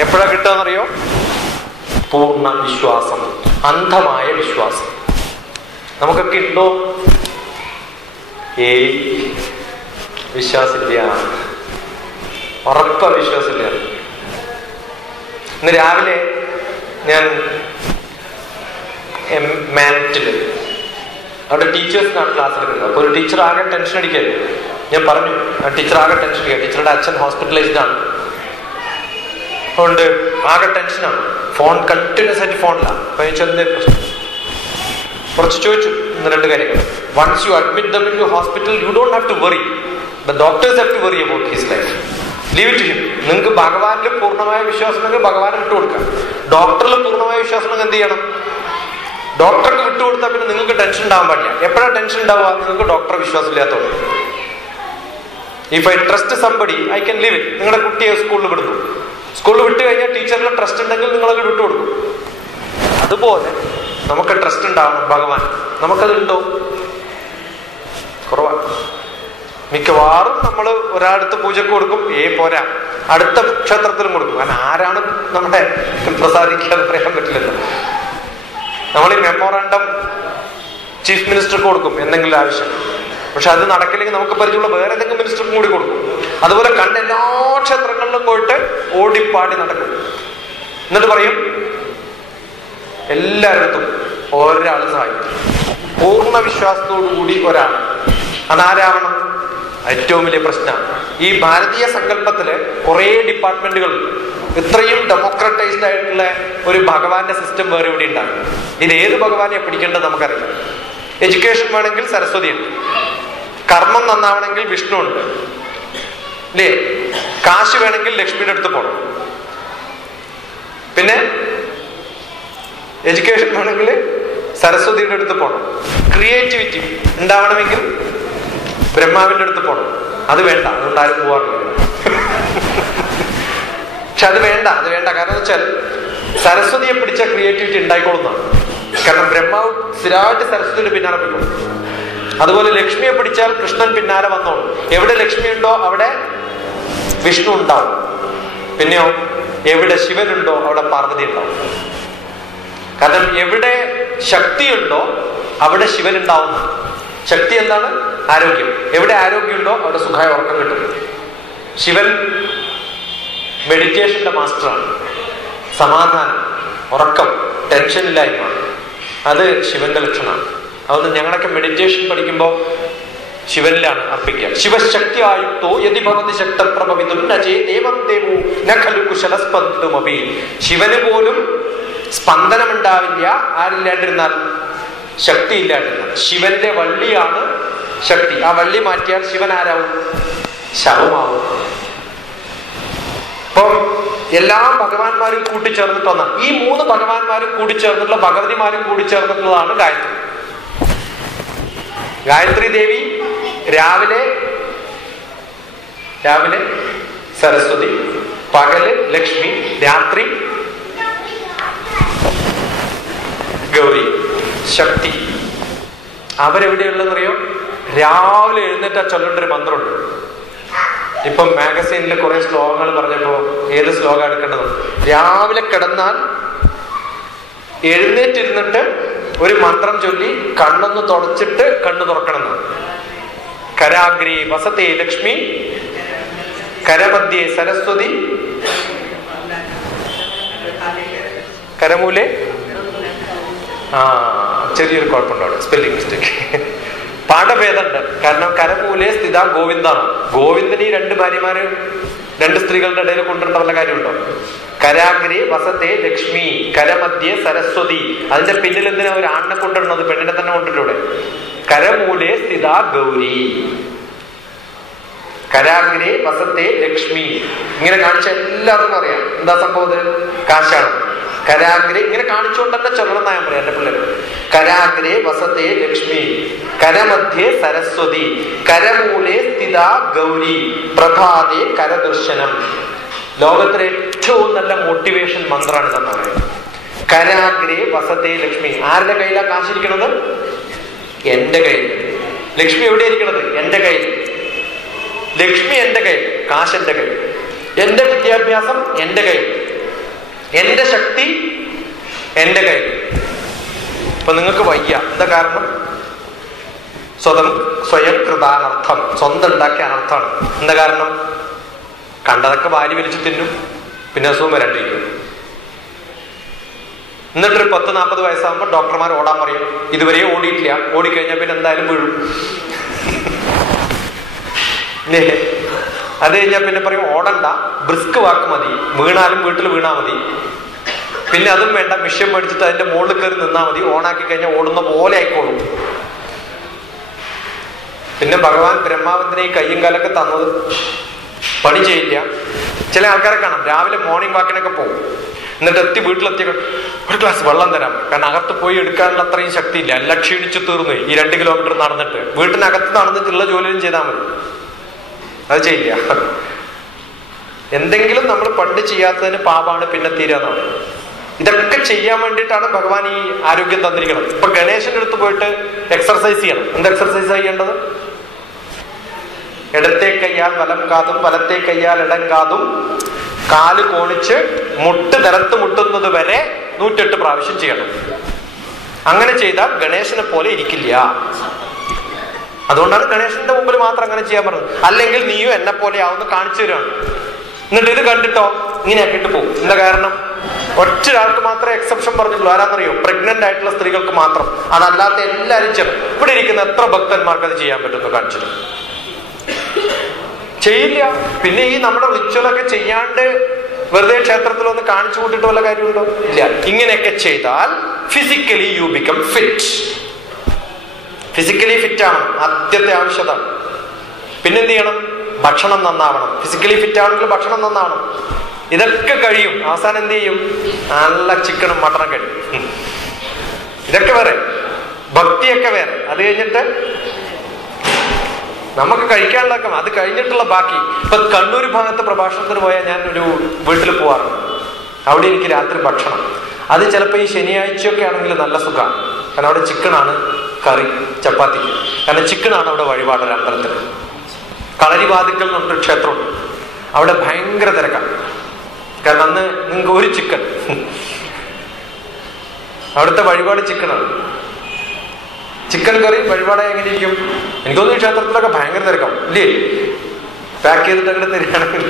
എപ്പോഴാ കിട്ടുകയെന്നറിയോ? പൂർണ്ണ വിശ്വാസം, അന്ധമായ വിശ്വാസം. നമുക്കൊക്കെ ഉണ്ടോ? വിശ്വാസമില്ല, ഉറപ്പ വിശ്വാസമില്ല. ഇന്ന് രാവിലെ ഞാൻ മാനറ്റില് അവിടെ ടീച്ചേഴ്സിനാണ് ക്ലാസ് എടുക്കുന്നത്. അപ്പൊ ഒരു ടീച്ചർ ആകെ ടെൻഷൻ അടിക്കായിരുന്നു. ഞാൻ പറഞ്ഞു ടീച്ചർ ആകെ ടെൻഷൻ അടിക്കുക, ടീച്ചറുടെ അച്ഛൻ ഹോസ്പിറ്റലൈസ്ഡ് ആണ്, അതുകൊണ്ട് ആകെ ടെൻഷനാണ്. ഫോൺ കണ്ടിന്യൂസ് ആയിട്ട് ഫോണിലാണ്. അപ്പൊ ചോദിച്ചത് പ്രശ്നം കുറച്ച് ചോദിച്ചു. 2 കാര്യങ്ങൾ. Once you admit them into hospital you don't have to worry, the doctors have to worry about his life. Leave it to him. നിങ്ങൾക്ക് ഭഗവാനിൽ പൂർണ്ണമായ വിശ്വാസം ഉണ്ടെങ്കിൽ ഭഗവാനെ വിട്ടുകൊടുക്കാം. ഡോക്ടറിൽ പൂർണ്ണമായ വിശ്വാസം ഉണ്ടെങ്കിൽ എന്ത് ചെയ്യണം? ഡോക്ടർക്ക് വിട്ടുകൊടുത്താൽ പിന്നെ നിങ്ങൾക്ക് ടെൻഷൻ ഉണ്ടാവാൻ പാടില്ല. എപ്പോഴാണ് ടെൻഷൻ ഉണ്ടാവുക? നിങ്ങൾക്ക് ഡോക്ടറെ വിശ്വാസം ഇല്ലാത്തതുകൊണ്ട്. If I trust somebody I can leave it. നിങ്ങളുടെ കുട്ടിയെ സ്കൂളിൽ വിടുന്നു, സ്കൂളിൽ വിട്ട് കഴിഞ്ഞാൽ ടീച്ചറിൽ ട്രസ്റ്റ് ഉണ്ടെങ്കിൽ നിങ്ങളത് വിട്ടുകൊടുക്കും. അതുപോലെ നമുക്ക് ട്രസ്റ്റ് ഉണ്ടാവണം ഭഗവാൻ. നമുക്കതുണ്ടോ? കുറവാണ്. മിക്കവാറും നമ്മൾ ഒരാടുത്ത് പൂജക്ക് കൊടുക്കും, പോരാ, അടുത്ത ക്ഷേത്രത്തിലും കൊടുക്കും. കാരണം ആരാണ് നമ്മളെ പ്രസാദിക്കാതെ പറയാൻ പറ്റില്ലല്ലോ. നമ്മൾ ഈ മെമ്മോറാണ്ടം ചീഫ് മിനിസ്റ്റർക്ക് കൊടുക്കും എന്തെങ്കിലും ആവശ്യം. പക്ഷെ അത് നടക്കില്ലെങ്കിൽ നമുക്ക് പരിചയമുള്ള വേറെ ഏതെങ്കിലും മിനിസ്റ്റർക്കും കൂടി കൊടുക്കും. അതുപോലെ കണ്ട എല്ലാ ക്ഷേത്രങ്ങളിലും പോയിട്ട് ഓടിപ്പാടി നടക്കും. എന്നിട്ട് പറയും എല്ലായിടത്തും ഒരാൾ സഹായിക്കും. പൂർണ്ണ വിശ്വാസത്തോടു കൂടി ഒരാൾ. അതാരാവണം? ഏറ്റവും വലിയ പ്രശ്നമാണ്. ഈ ഭാരതീയ സങ്കല്പത്തില് കുറെ ഡിപ്പാർട്ട്മെന്റുകൾ, ഇത്രയും ഡെമോക്രറ്റൈസ്ഡ് ആയിട്ടുള്ള ഒരു ഭഗവാന്റെ സിസ്റ്റം വേറെ ഇവിടെ ഉണ്ടാകും. ഇത് ഏത് ഭഗവാനെ പിടിക്കേണ്ടത് നമുക്കറിയാം. എഡ്യൂക്കേഷൻ വേണമെങ്കിൽ സരസ്വതി ഉണ്ട്, കർമ്മം നന്നാവണമെങ്കിൽ വിഷ്ണു ഉണ്ട് അല്ലേ? കാശ് വേണമെങ്കിൽ ലക്ഷ്മിയുടെ അടുത്ത് പോകണം. പിന്നെ എഡ്യൂക്കേഷൻ വേണമെങ്കിൽ സരസ്വതിയുടെ അടുത്ത് പോകണം. ക്രിയേറ്റിവിറ്റി ഉണ്ടാവണമെങ്കിൽ ബ്രഹ്മാവിന്റെ അടുത്ത് പോകണം. അത് വേണ്ട, അതുകൊണ്ട് ആരും പോവാറില്ല. പക്ഷെ അത് വേണ്ട. കാരണം എന്ന് വെച്ചാൽ സരസ്വതിയെ പിടിച്ച ക്രിയേറ്റിവിറ്റി ഉണ്ടായിക്കൊള്ളുന്നതാണ്. കാരണം ബ്രഹ്മാവ് സ്ഥിരമായിട്ട് സരസ്വതിയുടെ പിന്നാലെ പോയിക്കോളും. അതുപോലെ ലക്ഷ്മിയെ പിടിച്ചാൽ കൃഷ്ണൻ പിന്നാലെ വന്നോളും. എവിടെ ലക്ഷ്മി ഉണ്ടോ അവിടെ വിഷ്ണു ഉണ്ടാവും. പിന്നെയോ എവിടെ ശിവനുണ്ടോ അവിടെ പാർവതി ഉണ്ടാവും. കാരണം എവിടെ ശക്തിയുണ്ടോ അവിടെ ശിവൻ ഉണ്ടാവുന്ന. ശക്തി എന്താണ്? ആരോഗ്യം. എവിടെ ആരോഗ്യമുണ്ടോ അവിടെ സുഖമായ ഉറക്കം കിട്ടും. ശിവൻ മെഡിറ്റേഷന്റെ മാസ്റ്ററാണ്. സമാധാനം, ഉറക്കം, ടെൻഷനില്ലായ്മ, അത് ശിവന്റെ ലക്ഷണമാണ്. അതുകൊണ്ട് ഞങ്ങളൊക്കെ മെഡിറ്റേഷൻ പഠിക്കുമ്പോൾ ശിവനിലാണ് അർപ്പിക്കുക. ശിവശക്തി ആയുക്തോ യതി ഭവതി ശക്തപ്രഭവിതും നചേ ദേവം ദേവോ നഖലു കുശലസ്പന്ദുമപി. ശിവന് പോലും സ്പന്ദനമുണ്ടാവില്ല ആരില്ലാണ്ടിരുന്നാൽ, ശക്തി ഇല്ലാണ്ടിരുന്നാൽ. ശിവന്റെ വള്ളിയാണ് ശക്തി. ആ വള്ളി മാറ്റിയാൽ ശിവൻ ആരാവും? ശവമാവും. അപ്പം എല്ലാ ഭഗവാന്മാരും കൂട്ടിച്ചേർന്നിട്ട് ഒന്നാണ്. ഈ 3 ഭഗവാന്മാരും കൂടിച്ചേർന്നിട്ടുള്ള ഭഗവതിമാരും കൂടിച്ചേർന്നിട്ടുള്ളതാണ് ഗായത്രി. ഗായത്രി ദേവി രാവിലെ സരസ്വതി, പകല് ലക്ഷ്മി, രാത്രി ഗൗരി, ശക്തി. അവരെവിടെയുള്ളതെന്നറിയോ? രാവിലെ എഴുന്നേറ്റാ ചൊല്ലേണ്ട ഒരു മന്ത്രമുണ്ട്. ഇപ്പം മാഗസീനിൽ കുറെ ശ്ലോകങ്ങൾ പറഞ്ഞപ്പോ ഏത് ശ്ലോകം എടുക്കേണ്ടത്? രാവിലെ കിടന്നാൽ എഴുന്നേറ്റിരുന്നിട്ട് ഒരു മന്ത്രം ചൊല്ലി കണ്ണൊന്ന് തുടച്ചിട്ട് കണ്ണു തുറക്കണമെന്ന്. കരാഗ്രേ വസത്തെ ലക്ഷ്മി, കരമധ്യേ സരസ്വതി, കരമൂലെ ചെറിയൊരു കുഴപ്പമുണ്ട് അവിടെ, സ്പെല്ലിംഗ് മിസ്റ്റേക്ക്. പാഠഭേദമുണ്ട്. കാരണം കരമൂലെ സ്ഥിത ഗോവിന്ദാണ്. ഗോവിന്ദന് ഈ 2 ഭാര്യമാര് 2 സ്ത്രീകളുടെ ഇടയിൽ കൊണ്ടുവരേണ്ട വല്ല കാര്യമുണ്ടോ? കരാഗ്രേ വസത്തെ ലക്ഷ്മി, കരമധ്യേ സരസ്വതി. അതിന്റെ പിന്നിൽ എന്തിനാ ഒരു ആണിനെ കൊണ്ടുവരുന്നത്? പെണ്ണിനെ തന്നെ കൊണ്ടിട്ടൂടെ? കരമൂലെ സ്ഥിത ഗൗരി, കരാഗ്രേ വസത്തെ ലക്ഷ്മി. ഇങ്ങനെ കാണിച്ച എല്ലാവർക്കും അറിയാം എന്താ സംഭവം. കാശാണ്. കരാഗ്രേ ഇങ്ങനെ കാണിച്ചുകൊണ്ട് തന്നെ ചൊല്ലണം ഞാൻ പറയാം എന്റെ പിള്ളേർ. കരാഗ്രേ വസത്തെ ലക്ഷ്മി, കരമധ്യേ സരസ്വതി, കരമൂലെ സ്ഥിത ഗൗരി, പ്രഭാതേ കരദർശനം. ലോകത്തിലെ ഏറ്റവും നല്ല മോട്ടിവേഷൻ മന്ത്രമാണ് ഇതെന്ന് പറയുന്നത്. കരാഗ്രേ വസത്തെ ലക്ഷ്മി. ആരുടെ കയ്യിലാ കാശിരിക്കണത്? എന്റെ കയ്യിൽ. ലക്ഷ്മി എവിടെ ഇരിക്കണത്? എന്റെ കയ്യിൽ. ലക്ഷ്മി എന്റെ കയ്യിൽ, കാശ് എന്റെ കയ്യിൽ, എന്റെ വിദ്യാഭ്യാസം എന്റെ കയ്യിൽ, എന്റെ ശക്തി എന്റെ കയ്യിൽ. ഇപ്പൊ നിങ്ങൾക്ക് വയ്യ. എന്താ കാരണം? സ്വയം കൃതാനർത്ഥം, സ്വന്തം ഉണ്ടാക്കിയ അനർത്ഥാണ്. എന്താ കാരണം? കണ്ടതൊക്കെ വാരി വലിച്ചു തിന്നും, പിന്നെ അസുഖം വരാണ്ടിരിക്കും. എന്നിട്ടൊരു 10-40 വയസ്സാകുമ്പോൾ ഡോക്ടർമാർ ഓടാൻ പറയും. ഇതുവരെ ഓടിയിട്ടില്ല, ഓടിക്കഴിഞ്ഞാൽ പിന്നെ എന്തായാലും വീഴും. അത് കഴിഞ്ഞാൽ പിന്നെ പറയും ഓടണ്ട, ബ്രിസ്ക് വാക്ക് മതി, വീണാലും വീട്ടിൽ വീണാ മതി. പിന്നെ അതും വേണ്ട, മിഷ്യൻ മേടിച്ചിട്ട് അതിന്റെ മുകളിൽ കയറി നിന്നാ മതി, ഓണാക്കി കഴിഞ്ഞാൽ ഓടുന്ന പോലെ ആയിക്കോളും. പിന്നെ ഭഗവാൻ ബ്രഹ്മാവന്തിനെ ഈ കയ്യും കാലൊക്കെ തന്നത് പണി ചെയ്യില്ല. ചില ആൾക്കാരെ കാണാം രാവിലെ മോർണിംഗ് വാക്കിനൊക്കെ പോകും, എന്നിട്ട് വീട്ടിലെത്തിയ ഒരു ഗ്ലാസ് വെള്ളം തരാം. കാരണം അകത്ത് പോയി എടുക്കാനുള്ള അത്രയും ശക്തി ഇല്ല, എല്ലാം ക്ഷീണിച്ച് തീർന്നു. ഈ 2 കിലോമീറ്റർ നടന്നിട്ട് വീട്ടിനകത്ത് നടന്നിട്ടുള്ള ജോലിയും ചെയ്താൽ മതി. അത് ചെയ്യില്ല. എന്തെങ്കിലും നമ്മൾ പണ്ട് ചെയ്യാത്തതിന് പാപാണ് പിന്നെ തീരാന്നാണ്. ഇതൊക്കെ ചെയ്യാൻ വേണ്ടിയിട്ടാണ് ഭഗവാൻ ഈ ആരോഗ്യം തന്നിരിക്കുന്നത്. ഇപ്പൊ ഗണേശന്റെ അടുത്ത് പോയിട്ട് എക്സർസൈസ് ചെയ്യണം. എന്താ എക്സർസൈസ് ചെയ്യേണ്ടത്? ഇടത്തെ കയ്യാൽ വലം കാതും, വലത്തെ കയ്യാൽ ഇടം കാതും, കാല് കോണിച്ച് മുട്ട് നിലത്ത് മുട്ടുന്നത് വരെ 108 പ്രാവശ്യം ചെയ്യണം. അങ്ങനെ ചെയ്താൽ ഗണേശനെ പോലെ ഇരിക്കില്ല. അതുകൊണ്ടാണ് ഗണേശന്റെ മുമ്പിൽ മാത്രം അങ്ങനെ ചെയ്യാൻ പറഞ്ഞത്. അല്ലെങ്കിൽ നീയും എന്നെ പോലെ ആവുന്ന കാണിച്ചു തരുവാണ്. എന്നിട്ട് ഇത് കണ്ടിട്ടോ ഇങ്ങനെ ആക്കിയിട്ട് പോകും. എന്താ കാരണം? ഒറ്റ ഒരാൾക്ക് മാത്രമേ എക്സെപ്ഷൻ പറഞ്ഞിട്ടുള്ളൂ. ആരാന്നറിയോ? പ്രഗ്നന്റ് ആയിട്ടുള്ള സ്ത്രീകൾക്ക് മാത്രം. അതല്ലാത്ത എല്ലാവരും ചെയ്യണം. ഇവിടെ ഇരിക്കുന്ന എത്ര ഭക്തന്മാർക്ക് അത് ചെയ്യാൻ പറ്റുന്നു? കാണിച്ചിട്ട് ചെയ്യില്ല. പിന്നെ ഈ നമ്മുടെ റിച്വലൊക്കെ ചെയ്യാണ്ട് വെറുതെ ക്ഷേത്രത്തിൽ ഒന്ന് കാണിച്ചു കൂട്ടിട്ട് വല്ല കാര്യമുണ്ടോ? ഇല്ല. ഇങ്ങനെയൊക്കെ ചെയ്താൽ physically you become fit. Physically fit ആവണം, ആദ്യത്തെ ആവശ്യത. പിന്നെന്ത് ചെയ്യണം? ഭക്ഷണം നന്നാവണം. ഫിസിക്കലി ഫിറ്റ് ആവണമെങ്കിൽ ഭക്ഷണം നന്നാവണം. ഇതൊക്കെ കഴിയും. അവസാനം എന്ത് ചെയ്യും? നല്ല ചിക്കനും മട്ടനും കഴിയും. ഇതൊക്കെ വേറെ, ഭക്തിയൊക്കെ വേറെ. അത് കഴിഞ്ഞിട്ട് നമുക്ക് കഴിക്കാനുള്ളതൊക്കെ, അത് കഴിഞ്ഞിട്ടുള്ള ബാക്കി. ഇപ്പൊ കണ്ണൂർ ഭാഗത്ത് പ്രഭാഷണത്തിന് പോയാൽ ഞാൻ ഒരു വീട്ടിൽ പോവാറുണ്ട്. അവിടെ എനിക്ക് രാത്രി ഭക്ഷണം, അത് ചിലപ്പോൾ ഈ ശനിയാഴ്ചയൊക്കെ ആണെങ്കിൽ നല്ല സുഖമാണ്. കാരണം അവിടെ ചിക്കനാണ് കറി, ചപ്പാത്തിക്ക്. കാരണം ചിക്കനാണ് അവിടെ വഴിപാട്. ഒരു അമ്പലത്തിൽ കളരിവാതിക്കൽ എന്ന് പറഞ്ഞൊരു ക്ഷേത്രമുണ്ട്. അവിടെ ഭയങ്കര തിരക്കാണ്. കാരണം അന്ന് നിങ്ങൾക്ക് ഒരു ചിക്കൻ, അവിടുത്തെ വഴിപാട് ചിക്കനാണ്. ചിക്കൻ കറി വഴിപാടായി എങ്ങനെ ഇരിക്കും? എനിക്ക് തോന്നുന്നു ഈ ക്ഷേത്രത്തിലൊക്കെ ഭയങ്കര തിരക്കാവും ഇല്ലേ? പാക്ക് ചെയ്തിട്ട് അങ്ങനെ തരികയാണെങ്കിൽ.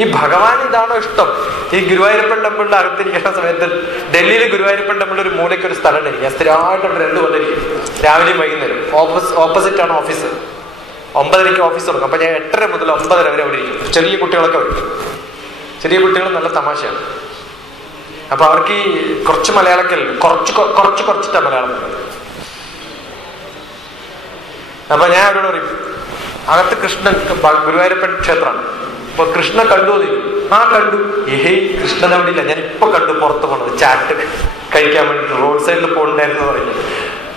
ഈ ഭഗവാൻ ഇതാണോ ഇഷ്ടം? ഈ ഗുരുവായൂരപ്പൻ ടെമ്പിളിന്റെ അകത്തിരിക്കുന്ന സമയത്ത് ഡൽഹിയിൽ ഗുരുവായൂരപ്പൻ ടെമ്പിൾ ഒരു മൂലയ്ക്ക് ഒരു സ്ഥലം ഉണ്ട്. ഞാൻ സ്ഥിരമായിട്ടുണ്ട് 2 കൊല്ലം രാവിലെയും വൈകുന്നേരം. ഓപ്പോസിറ്റ് ആണ് ഓഫീസ്. 9:30 ഓഫീസ് തുടങ്ങും. അപ്പൊ ഞാൻ 8:30 മുതൽ 9:00 വരെ അവിടെ ഇരിക്കും. ചെറിയ കുട്ടികളൊക്കെ വരും. ചെറിയ കുട്ടികൾ നല്ല തമാശയാണ്. അപ്പൊ അവർക്ക് ഈ കുറച്ച് മലയാളമൊക്കെ കുറച്ചിട്ടാ മലയാളം. അപ്പൊ ഞാൻ അവരോട് പറയും, അകത്ത് കൃഷ്ണൻ ഗുരുവായൂരപ്പൻ ക്ഷേത്രമാണ്, ഇപ്പൊ കൃഷ്ണ കണ്ടു കണ്ടു. കൃഷ്ണൻ അവിടെ ഇല്ല, ഞാൻ ഇപ്പൊ കണ്ടു പുറത്ത് പോണത് ചാറ്റ് കഴിക്കാൻ വേണ്ടിട്ട് റോഡ് സൈഡിൽ പോകണ്ടായിരുന്നു പറഞ്ഞു.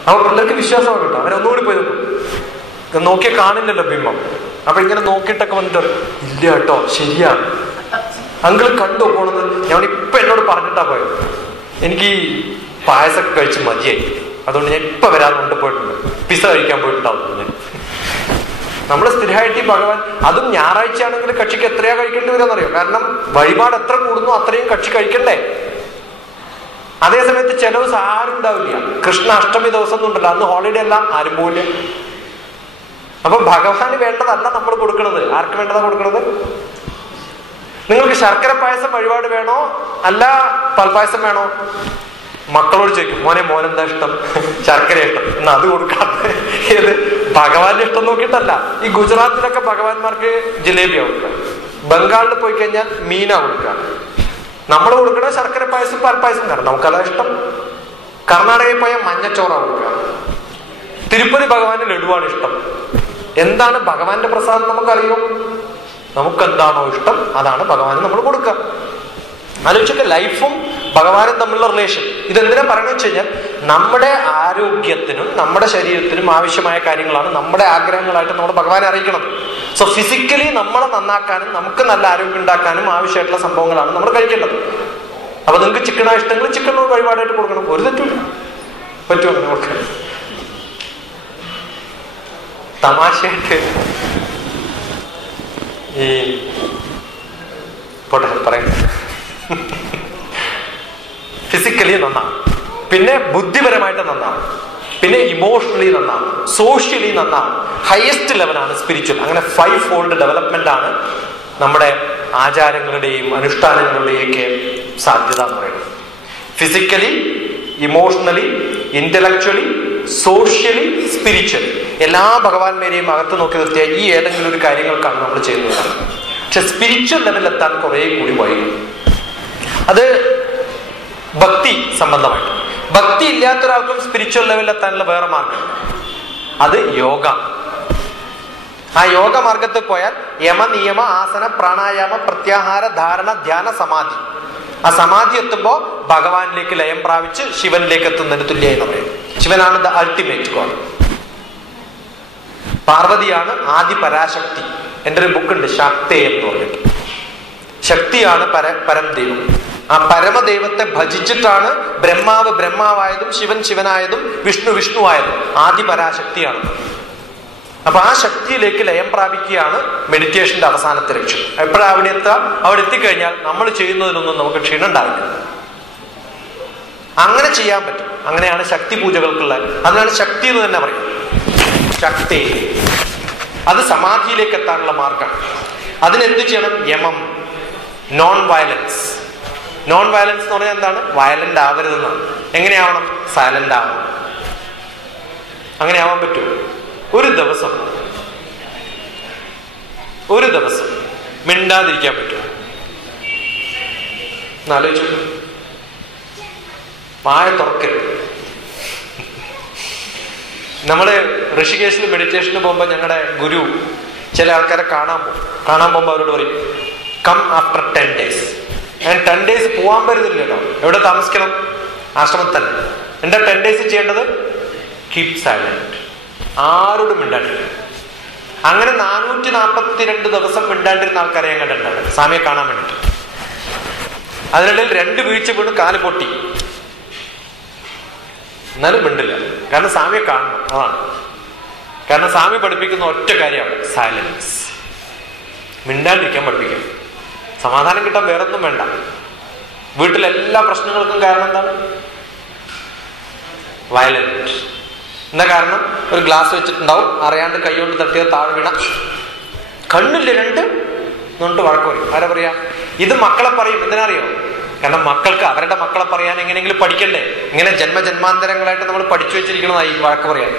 അപ്പൊ പിള്ളേർക്ക് വിശ്വാസമാണ് കേട്ടോ. അവരൊന്നുകൂടി പോയി നോക്കും, നോക്കിയാൽ കാണില്ലല്ലോ ബിംബം. അപ്പൊ ഇങ്ങനെ നോക്കിയിട്ടൊക്കെ വന്നിട്ട് ഇല്ല കേട്ടോ ശരിയാണ് അങ്കിൾ കണ്ടു പോണത്. ഞാൻ ഇപ്പൊ എന്നോട് പറഞ്ഞിട്ടാ പോയത്, എനിക്ക് ഈ പായസമൊക്കെ കഴിച്ച് മതിയായി, അതുകൊണ്ട് ഞാൻ ഇപ്പൊ വരാൻ കൊണ്ടുപോയിട്ടുണ്ട്, പിസ്സ കഴിക്കാൻ പോയിട്ടുണ്ടാവും. ഞാൻ നമ്മൾ സ്ഥിരമായിട്ട് ഈ ഭഗവാൻ, അതും ഞായറാഴ്ച ആണെങ്കിൽ കക്ഷിക്ക് എത്രയാ കഴിക്കേണ്ടി വരാന്നറിയോ? കാരണം വഴിപാട് എത്ര കൂടുന്നു അത്രയും കക്ഷി കഴിക്കണ്ടേ. അതേസമയത്ത് ചില ദിവസം ആരും ഉണ്ടാവില്ല. കൃഷ്ണ അഷ്ടമി ദിവസം ഒന്നും ഉണ്ടല്ലോ, അന്ന് ഹോളിഡേ എല്ലാം ആരും പോവില്ല. അപ്പൊ ഭഗവാന് വേണ്ടതല്ല നമ്മൾ കൊടുക്കണത്. ആർക്ക് വേണ്ടതാ കൊടുക്കണത്? നിങ്ങൾക്ക് ശർക്കര പായസം വഴിപാട് വേണോ അല്ല പാൽപ്പായസം വേണോ? മക്കളോട് ചോദിക്കും, മോനെന്താ ഇഷ്ടം? ശർക്കര ഇഷ്ടം, എന്നാ അത് കൊടുക്കാതെ. ഏത് ഭഗവാന്റെ ഇഷ്ടം നോക്കിയിട്ടല്ല. ഈ ഗുജറാത്തിലൊക്കെ ഭഗവാന്മാർക്ക് ജിലേബിയാ കൊടുക്കുക, ബംഗാളിൽ പോയി കഴിഞ്ഞാൽ മീനാ കൊടുക്കുക. നമ്മൾ കൊടുക്കണ ശർക്കര പായസം പാൽപ്പായസം, കാരണം നമുക്കതാ ഇഷ്ടം. കർണാടകയിൽ പോയാൽ മഞ്ഞച്ചോറ കൊടുക്കുക. തിരുപ്പതി ഭഗവാന് ലഡുവാണ് ഇഷ്ടം. എന്താണ് ഭഗവാന്റെ പ്രസാദം നമുക്കറിയോ? നമുക്കെന്താണോ ഇഷ്ടം അതാണ് ഭഗവാന് നമ്മൾ കൊടുക്കുക. ആലോചിച്ചൊക്കെ ലൈഫും ഭഗവാനും തമ്മിലുള്ള റിലേഷൻ. ഇതെന്തിനാ പറയണമെന്ന് വെച്ച് കഴിഞ്ഞാൽ നമ്മുടെ ആരോഗ്യത്തിനും നമ്മുടെ ശരീരത്തിനും ആവശ്യമായ കാര്യങ്ങളാണ് നമ്മുടെ ആഗ്രഹങ്ങളായിട്ട് നമ്മൾ ഭഗവാനെ അറിയിക്കണം. സോ ഫിസിക്കലി നമ്മളെ നന്നാക്കാനും നമുക്ക് നല്ല ആരോഗ്യം ഉണ്ടാക്കാനും ആവശ്യമായിട്ടുള്ള സംഭവങ്ങളാണ് നമ്മൾ കഴിക്കേണ്ടത്. അപ്പൊ നിങ്ങൾക്ക് ചിക്കനാ ഇഷ്ടങ്ങൾ ചിക്കൻ വഴിപാടായിട്ട് കൊടുക്കണം, ഒരു തെറ്റില്ല. പറ്റുമോ അങ്ങനെ കൊടുക്കാൻ? തമാശയായിട്ട് ഈ പോട്ടെ പറയാം, ഫിസിക്കലി നന്നാണ്, പിന്നെ ബുദ്ധിപരമായിട്ട് നന്നാണ്, പിന്നെ ഇമോഷണലി നന്നാണ്, സോഷ്യലി നന്നാണ്, ഹയസ്റ്റ് ലെവലാണ് സ്പിരിച്വൽ. അങ്ങനെ 5 ഫോൾഡ് ഡെവലപ്മെന്റ് ആണ് നമ്മുടെ ആചാരങ്ങളുടെയും അനുഷ്ഠാനങ്ങളുടെയും ഒക്കെ സാധ്യത എന്ന് പറയുന്നത്. Physically, emotionally, intellectually, socially, spiritually എല്ലാ ഭഗവാന്മാരെയും അകത്ത് നോക്കി നിർത്തിയാൽ ഈ ഏതെങ്കിലും ഒരു കാര്യങ്ങൾക്കാണ് നമ്മൾ ചെയ്യുന്നത്. പക്ഷെ സ്പിരിച്വൽ ലെവലിലെത്താൻ കുറെ കൂടി വൈകും. അത് ഭക്തി സംബന്ധമായിട്ട്. ഭക്തി ഇല്ലാത്തൊരാൾക്കും സ്പിരിച്വൽ ലെവലിലെത്താനുള്ള വേറെ മാർഗം, അത് യോഗ. ആ യോഗ മാർഗത്തിൽ പോയാൽ യമ, നിയമ, ആസന, പ്രാണായാമ, പ്രത്യാഹാര, ധാരണ, ധ്യാന, സമാധി. ആ സമാധി എത്തുമ്പോൾ ഭഗവാനിലേക്ക് ലയം പ്രാപിച്ച് ശിവനിലേക്ക് എത്തുന്നതിന് തുല്യമായി എന്ന് പറയും. ശിവനാണ് ദ അൾട്ടിമേറ്റ് ഗോഡ്. പാർവതിയാണ് ആദി പരാശക്തി. എൻ്റെ ഒരു ബുക്കുണ്ട് ശക്തി എന്ന് പറഞ്ഞിട്ട്. ശക്തിയാണ് പരം ദൈവം. ആ പരമദൈവത്തെ ഭജിച്ചിട്ടാണ് ബ്രഹ്മാവ് ബ്രഹ്മാവായതും ശിവൻ ശിവനായതും വിഷ്ണു വിഷ്ണുവായതും. ആദി പരാശക്തിയാണ്. അപ്പൊ ആ ശക്തിയിലേക്ക് ലയം പ്രാപിക്കുകയാണ് മെഡിറ്റേഷന്റെ അവസാനത്തെ ലക്ഷ്യം. എപ്പോഴാണ് അവിടെ എത്തുക? അവിടെ എത്തിക്കഴിഞ്ഞാൽ നമ്മൾ ചെയ്യുന്നതിനൊന്നും നമുക്ക് ക്ഷീണം ഉണ്ടാവില്ല. അങ്ങനെ ചെയ്യാൻ പറ്റും. അങ്ങനെയാണ് ശക്തി പൂജകൾക്കുള്ള, അതിനാണ് ശക്തി എന്ന് തന്നെ പറയും. ശക്തി അത് സമാധിയിലേക്ക് എത്താനുള്ള മാർഗമാണ്. അതിനെന്ത് ചെയ്യണം? യമം, നോൺ വയലൻസ്. നോൺ വയലൻസ് എന്ന് പറഞ്ഞാൽ എന്താണ്? വയലന്റ് ആവരുതെന്നാണ്. എങ്ങനെയാവണം? സൈലന്റ് ആവണം. അങ്ങനെ ആവാൻ പറ്റുമോ? ഒരു ദിവസം മിണ്ടാതിരിക്കാൻ പറ്റുമോ? എന്നാലോചിച്ചു. വായ തുറക്കരുത്. നമ്മള് ഋഷികേശിൽ മെഡിറ്റേഷന് പോകുമ്പോൾ ഞങ്ങളുടെ ഗുരു ചില ആൾക്കാരെ കാണാൻ പോകുമ്പോൾ അവരോട് പറയും, കം ആഫ്റ്റർ 10 days. ഞാൻ 10 days പോകാൻ പറ്റുന്നില്ലല്ലോ. എവിടെ താമസിക്കണം? ആശ്രമത്തിൽ തന്നെ. എന്താ 10 days ചെയ്യേണ്ടത്? Keep silent. ആരോടും മിണ്ടാണ്ടില്ല. അങ്ങനെ 442 ദിവസം മിണ്ടാണ്ടിരുന്ന ആൾക്കാരെ ഞാൻ കണ്ടിട്ടുണ്ടാവും സ്വാമിയെ കാണാൻ വേണ്ടിട്ട്. അതിനിടയിൽ 2 വീഴ്ച വീണ് കാല് പൊട്ടി, എന്നാലും മിണ്ടില്ല. കാരണം സ്വാമിയെ കാണണം. അതാണ് കാരണം. സ്വാമി പഠിപ്പിക്കുന്ന ഒറ്റ കാര്യമാണ് സൈലൻസ്. മിണ്ടാണ്ടിരിക്കാൻ പഠിപ്പിക്കാം. സമാധാനം കിട്ടാൻ വേറൊന്നും വേണ്ട. വീട്ടിലെല്ലാ പ്രശ്നങ്ങൾക്കും കാരണം എന്താണ്? വയലന്റ്. എന്താ കാരണം? ഒരു ഗ്ലാസ് വെച്ചിട്ടുണ്ടാവും, അറിയാണ്ട് കൈകൊണ്ട് തട്ടിയത് താഴെ വീണ, കണ്ണില്ല 2 എന്നിട്ട് വഴക്ക് പറയും. ആരാ പറയാ? ഇത് മക്കളെ പറയും. എന്തിനറിയോ? കാരണം മക്കൾക്ക് അവരുടെ മക്കളെ പറയാൻ എങ്ങനെയെങ്കിലും പഠിക്കണ്ടേ. ഇങ്ങനെ ജന്മജന്മാന്തരങ്ങളായിട്ട് നമ്മൾ പഠിച്ചു വെച്ചിരിക്കണതായി വഴക്ക് പറയാൻ.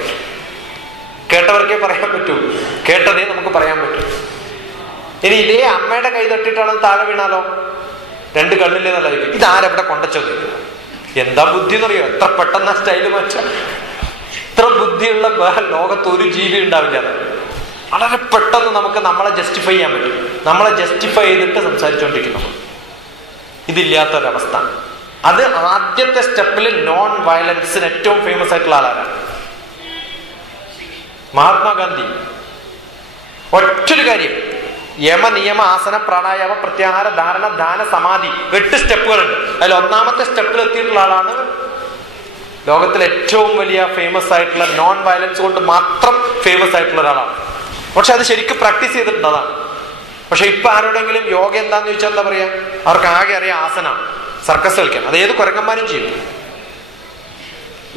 കേട്ടവർക്കേ പറയാൻ പറ്റൂ, കേട്ടതേ നമുക്ക് പറയാൻ പറ്റും. ഇനി ഇതേ അമ്മയുടെ കൈ തട്ടിയിട്ടാണ് താഴെ വീണാലോ? 2 കണ്ണില്ലെന്നല്ല ചോദിക്കും. ഇതാരെവിടെ കൊണ്ടച്ചത്? എന്താ ബുദ്ധി എന്നറിയോ? എത്ര പെട്ടെന്ന് സ്റ്റൈല് മാറ്റ. ഇത്ര ബുദ്ധിയുള്ള ലോകത്ത് ഒരു ജീവി ഉണ്ടാവില്ല. വളരെ പെട്ടെന്ന് നമുക്ക് നമ്മളെ ജസ്റ്റിഫൈ ചെയ്യാൻ പറ്റും. നമ്മളെ ജസ്റ്റിഫൈ ചെയ്തിട്ട് സംസാരിച്ചുകൊണ്ടിരിക്കും നമ്മൾ. ഇതില്ലാത്തൊരവസ്ഥ. അത് ആദ്യത്തെ സ്റ്റെപ്പിൽ നോൺ വയലൻസിന് ഏറ്റവും ഫേമസ് ആയിട്ടുള്ള ആളാണ് മഹാത്മാഗാന്ധി. ഒറ്റൊരു കാര്യം, യമ നിയമ ആസന പ്രാണായാമ പ്രത്യാഹാര ധാരണ ധ്യാന സമാധി 8 സ്റ്റെപ്പുകളുണ്ട്. അതിൽ ഒന്നാമത്തെ സ്റ്റെപ്പിൽ എത്തിയിട്ടുള്ള ആളാണ് ലോകത്തിലെ ഏറ്റവും വലിയ ഫേമസ് ആയിട്ടുള്ള നോൺ വയലൻസ് കൊണ്ട് മാത്രം ഫേമസ് ആയിട്ടുള്ള ഒരാളാണ്. പക്ഷെ അത് ശരിക്കും പ്രാക്ടീസ് ചെയ്തിട്ടുണ്ട് അതാണ്. പക്ഷെ ഇപ്പൊ ആരോടെങ്കിലും യോഗ എന്താന്ന് ചോദിച്ചാൽ എന്താ പറയാ? അവർക്ക് ആകെ അറിയാം ആസനാണ്, സർക്കസ് കളിക്കാൻ. അത് ഏത് കുരങ്ങന്മാരും ചെയ്യും.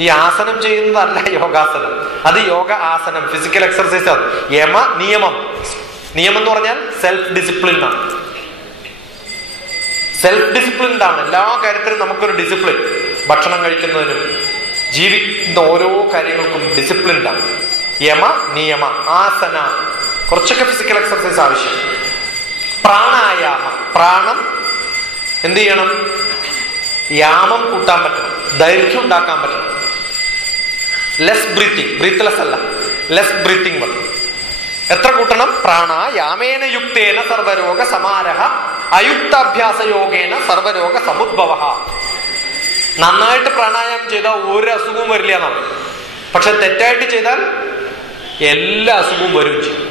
ഈ ആസനം ചെയ്യുന്നതല്ല യോഗാസനം, അത് യോഗ ആസനം, ഫിസിക്കൽ എക്സർസൈസ് ആണ്. യമ നിയമം, നിയമം എന്ന് പറഞ്ഞാൽ സെൽഫ് ഡിസിപ്ലിൻ ആണ്. സെൽഫ് ഡിസിപ്ലിൻഡ് ആണ് എല്ലാ കാര്യത്തിലും. നമുക്കൊരു ഡിസിപ്ലിൻ, ഭക്ഷണം കഴിക്കുന്നതിനും ജീവിക്കുന്ന ഓരോ കാര്യങ്ങൾക്കും ഡിസിപ്ലിൻഡ് ആണ്. യമ നിയമ ആസന, കുറച്ചൊക്കെ ഫിസിക്കൽ എക്സർസൈസ് ആവശ്യം. പ്രാണായാമ, പ്രാണം എന്ത് ചെയ്യണം? യാമം കൂട്ടാൻ പറ്റണം, ദൈർഘ്യം ഉണ്ടാക്കാൻ പറ്റണം. ലെസ് ബ്രീത്തിങ്, ബ്രീത്ത്ലെസ് അല്ല, ലെസ് ബ്രീത്തിങ് മതി. എത്ര കൂട്ടണം? പ്രാണായാമേന യുക്തേന സർവരോഗ സമാരഹ അയുക്താഭ്യാസ യോഗേന സർവരോഗ സമുദ്ഭവ. നന്നായിട്ട് പ്രാണായാമം ചെയ്താൽ ഒരു അസുഖവും വരില്ല എന്നാണ്. പക്ഷെ തെറ്റായിട്ട് ചെയ്താൽ എല്ലാ അസുഖവും വരും ചെയ്യും.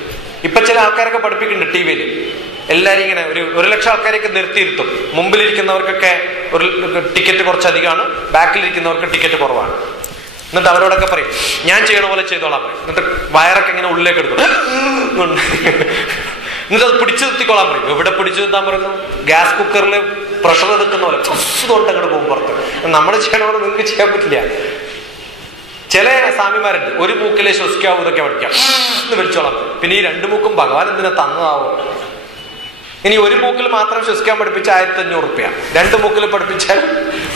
ഇപ്പൊ ചില ആൾക്കാരൊക്കെ പഠിപ്പിക്കുന്നുണ്ട് ടി വിയിൽ. എല്ലാവരും ഇങ്ങനെ 1,00,000 ആൾക്കാരെയൊക്കെ നിർത്തിയിരുത്തും. മുമ്പിലിരിക്കുന്നവർക്കൊക്കെ ഒരു ടിക്കറ്റ് കുറച്ചധികമാണ്, ബാക്കിലിരിക്കുന്നവർക്ക് ടിക്കറ്റ് കുറവാണ്. എന്നിട്ട് അവരോടൊക്കെ പറയും ഞാൻ ചെയ്യണ പോലെ ചെയ്തോളാൻ പറയും. എന്നിട്ട് വയറൊക്കെ ഇങ്ങനെ ഉള്ളിലേക്ക് എടുക്കും. എന്നിട്ട് അത് പിടിച്ചു നിർത്തിക്കോളാൻ പറയും. എവിടെ പിടിച്ചു നിർത്താൻ പറയുന്നു? ഗ്യാസ് കുക്കറിൽ പ്രഷർ എടുക്കുന്ന പോലെ കൊണ്ട് അങ്ങോട്ട് പോകും പുറത്ത്. നമ്മൾ ചെയ്യണ പോലെ നിങ്ങൾക്ക് ചെയ്യാൻ പറ്റില്ല. ചില സ്വാമിമാരുണ്ട് ഒരു മൂക്കിലെ ശ്വസിക്കാവൂ ഇതൊക്കെ പഠിക്കാം എന്ന് വിളിച്ചോളാം. പിന്നെ ഈ 2 മൂക്കും ഭഗവാൻ എന്തിനാ തന്നതാവോ? ഇനി ഒരു മൂക്കിൽ മാത്രം ശ്വസിക്കാൻ പഠിപ്പിച്ച 1,500 രൂപ, 2 മൂക്കിൽ പഠിപ്പിച്ചാൽ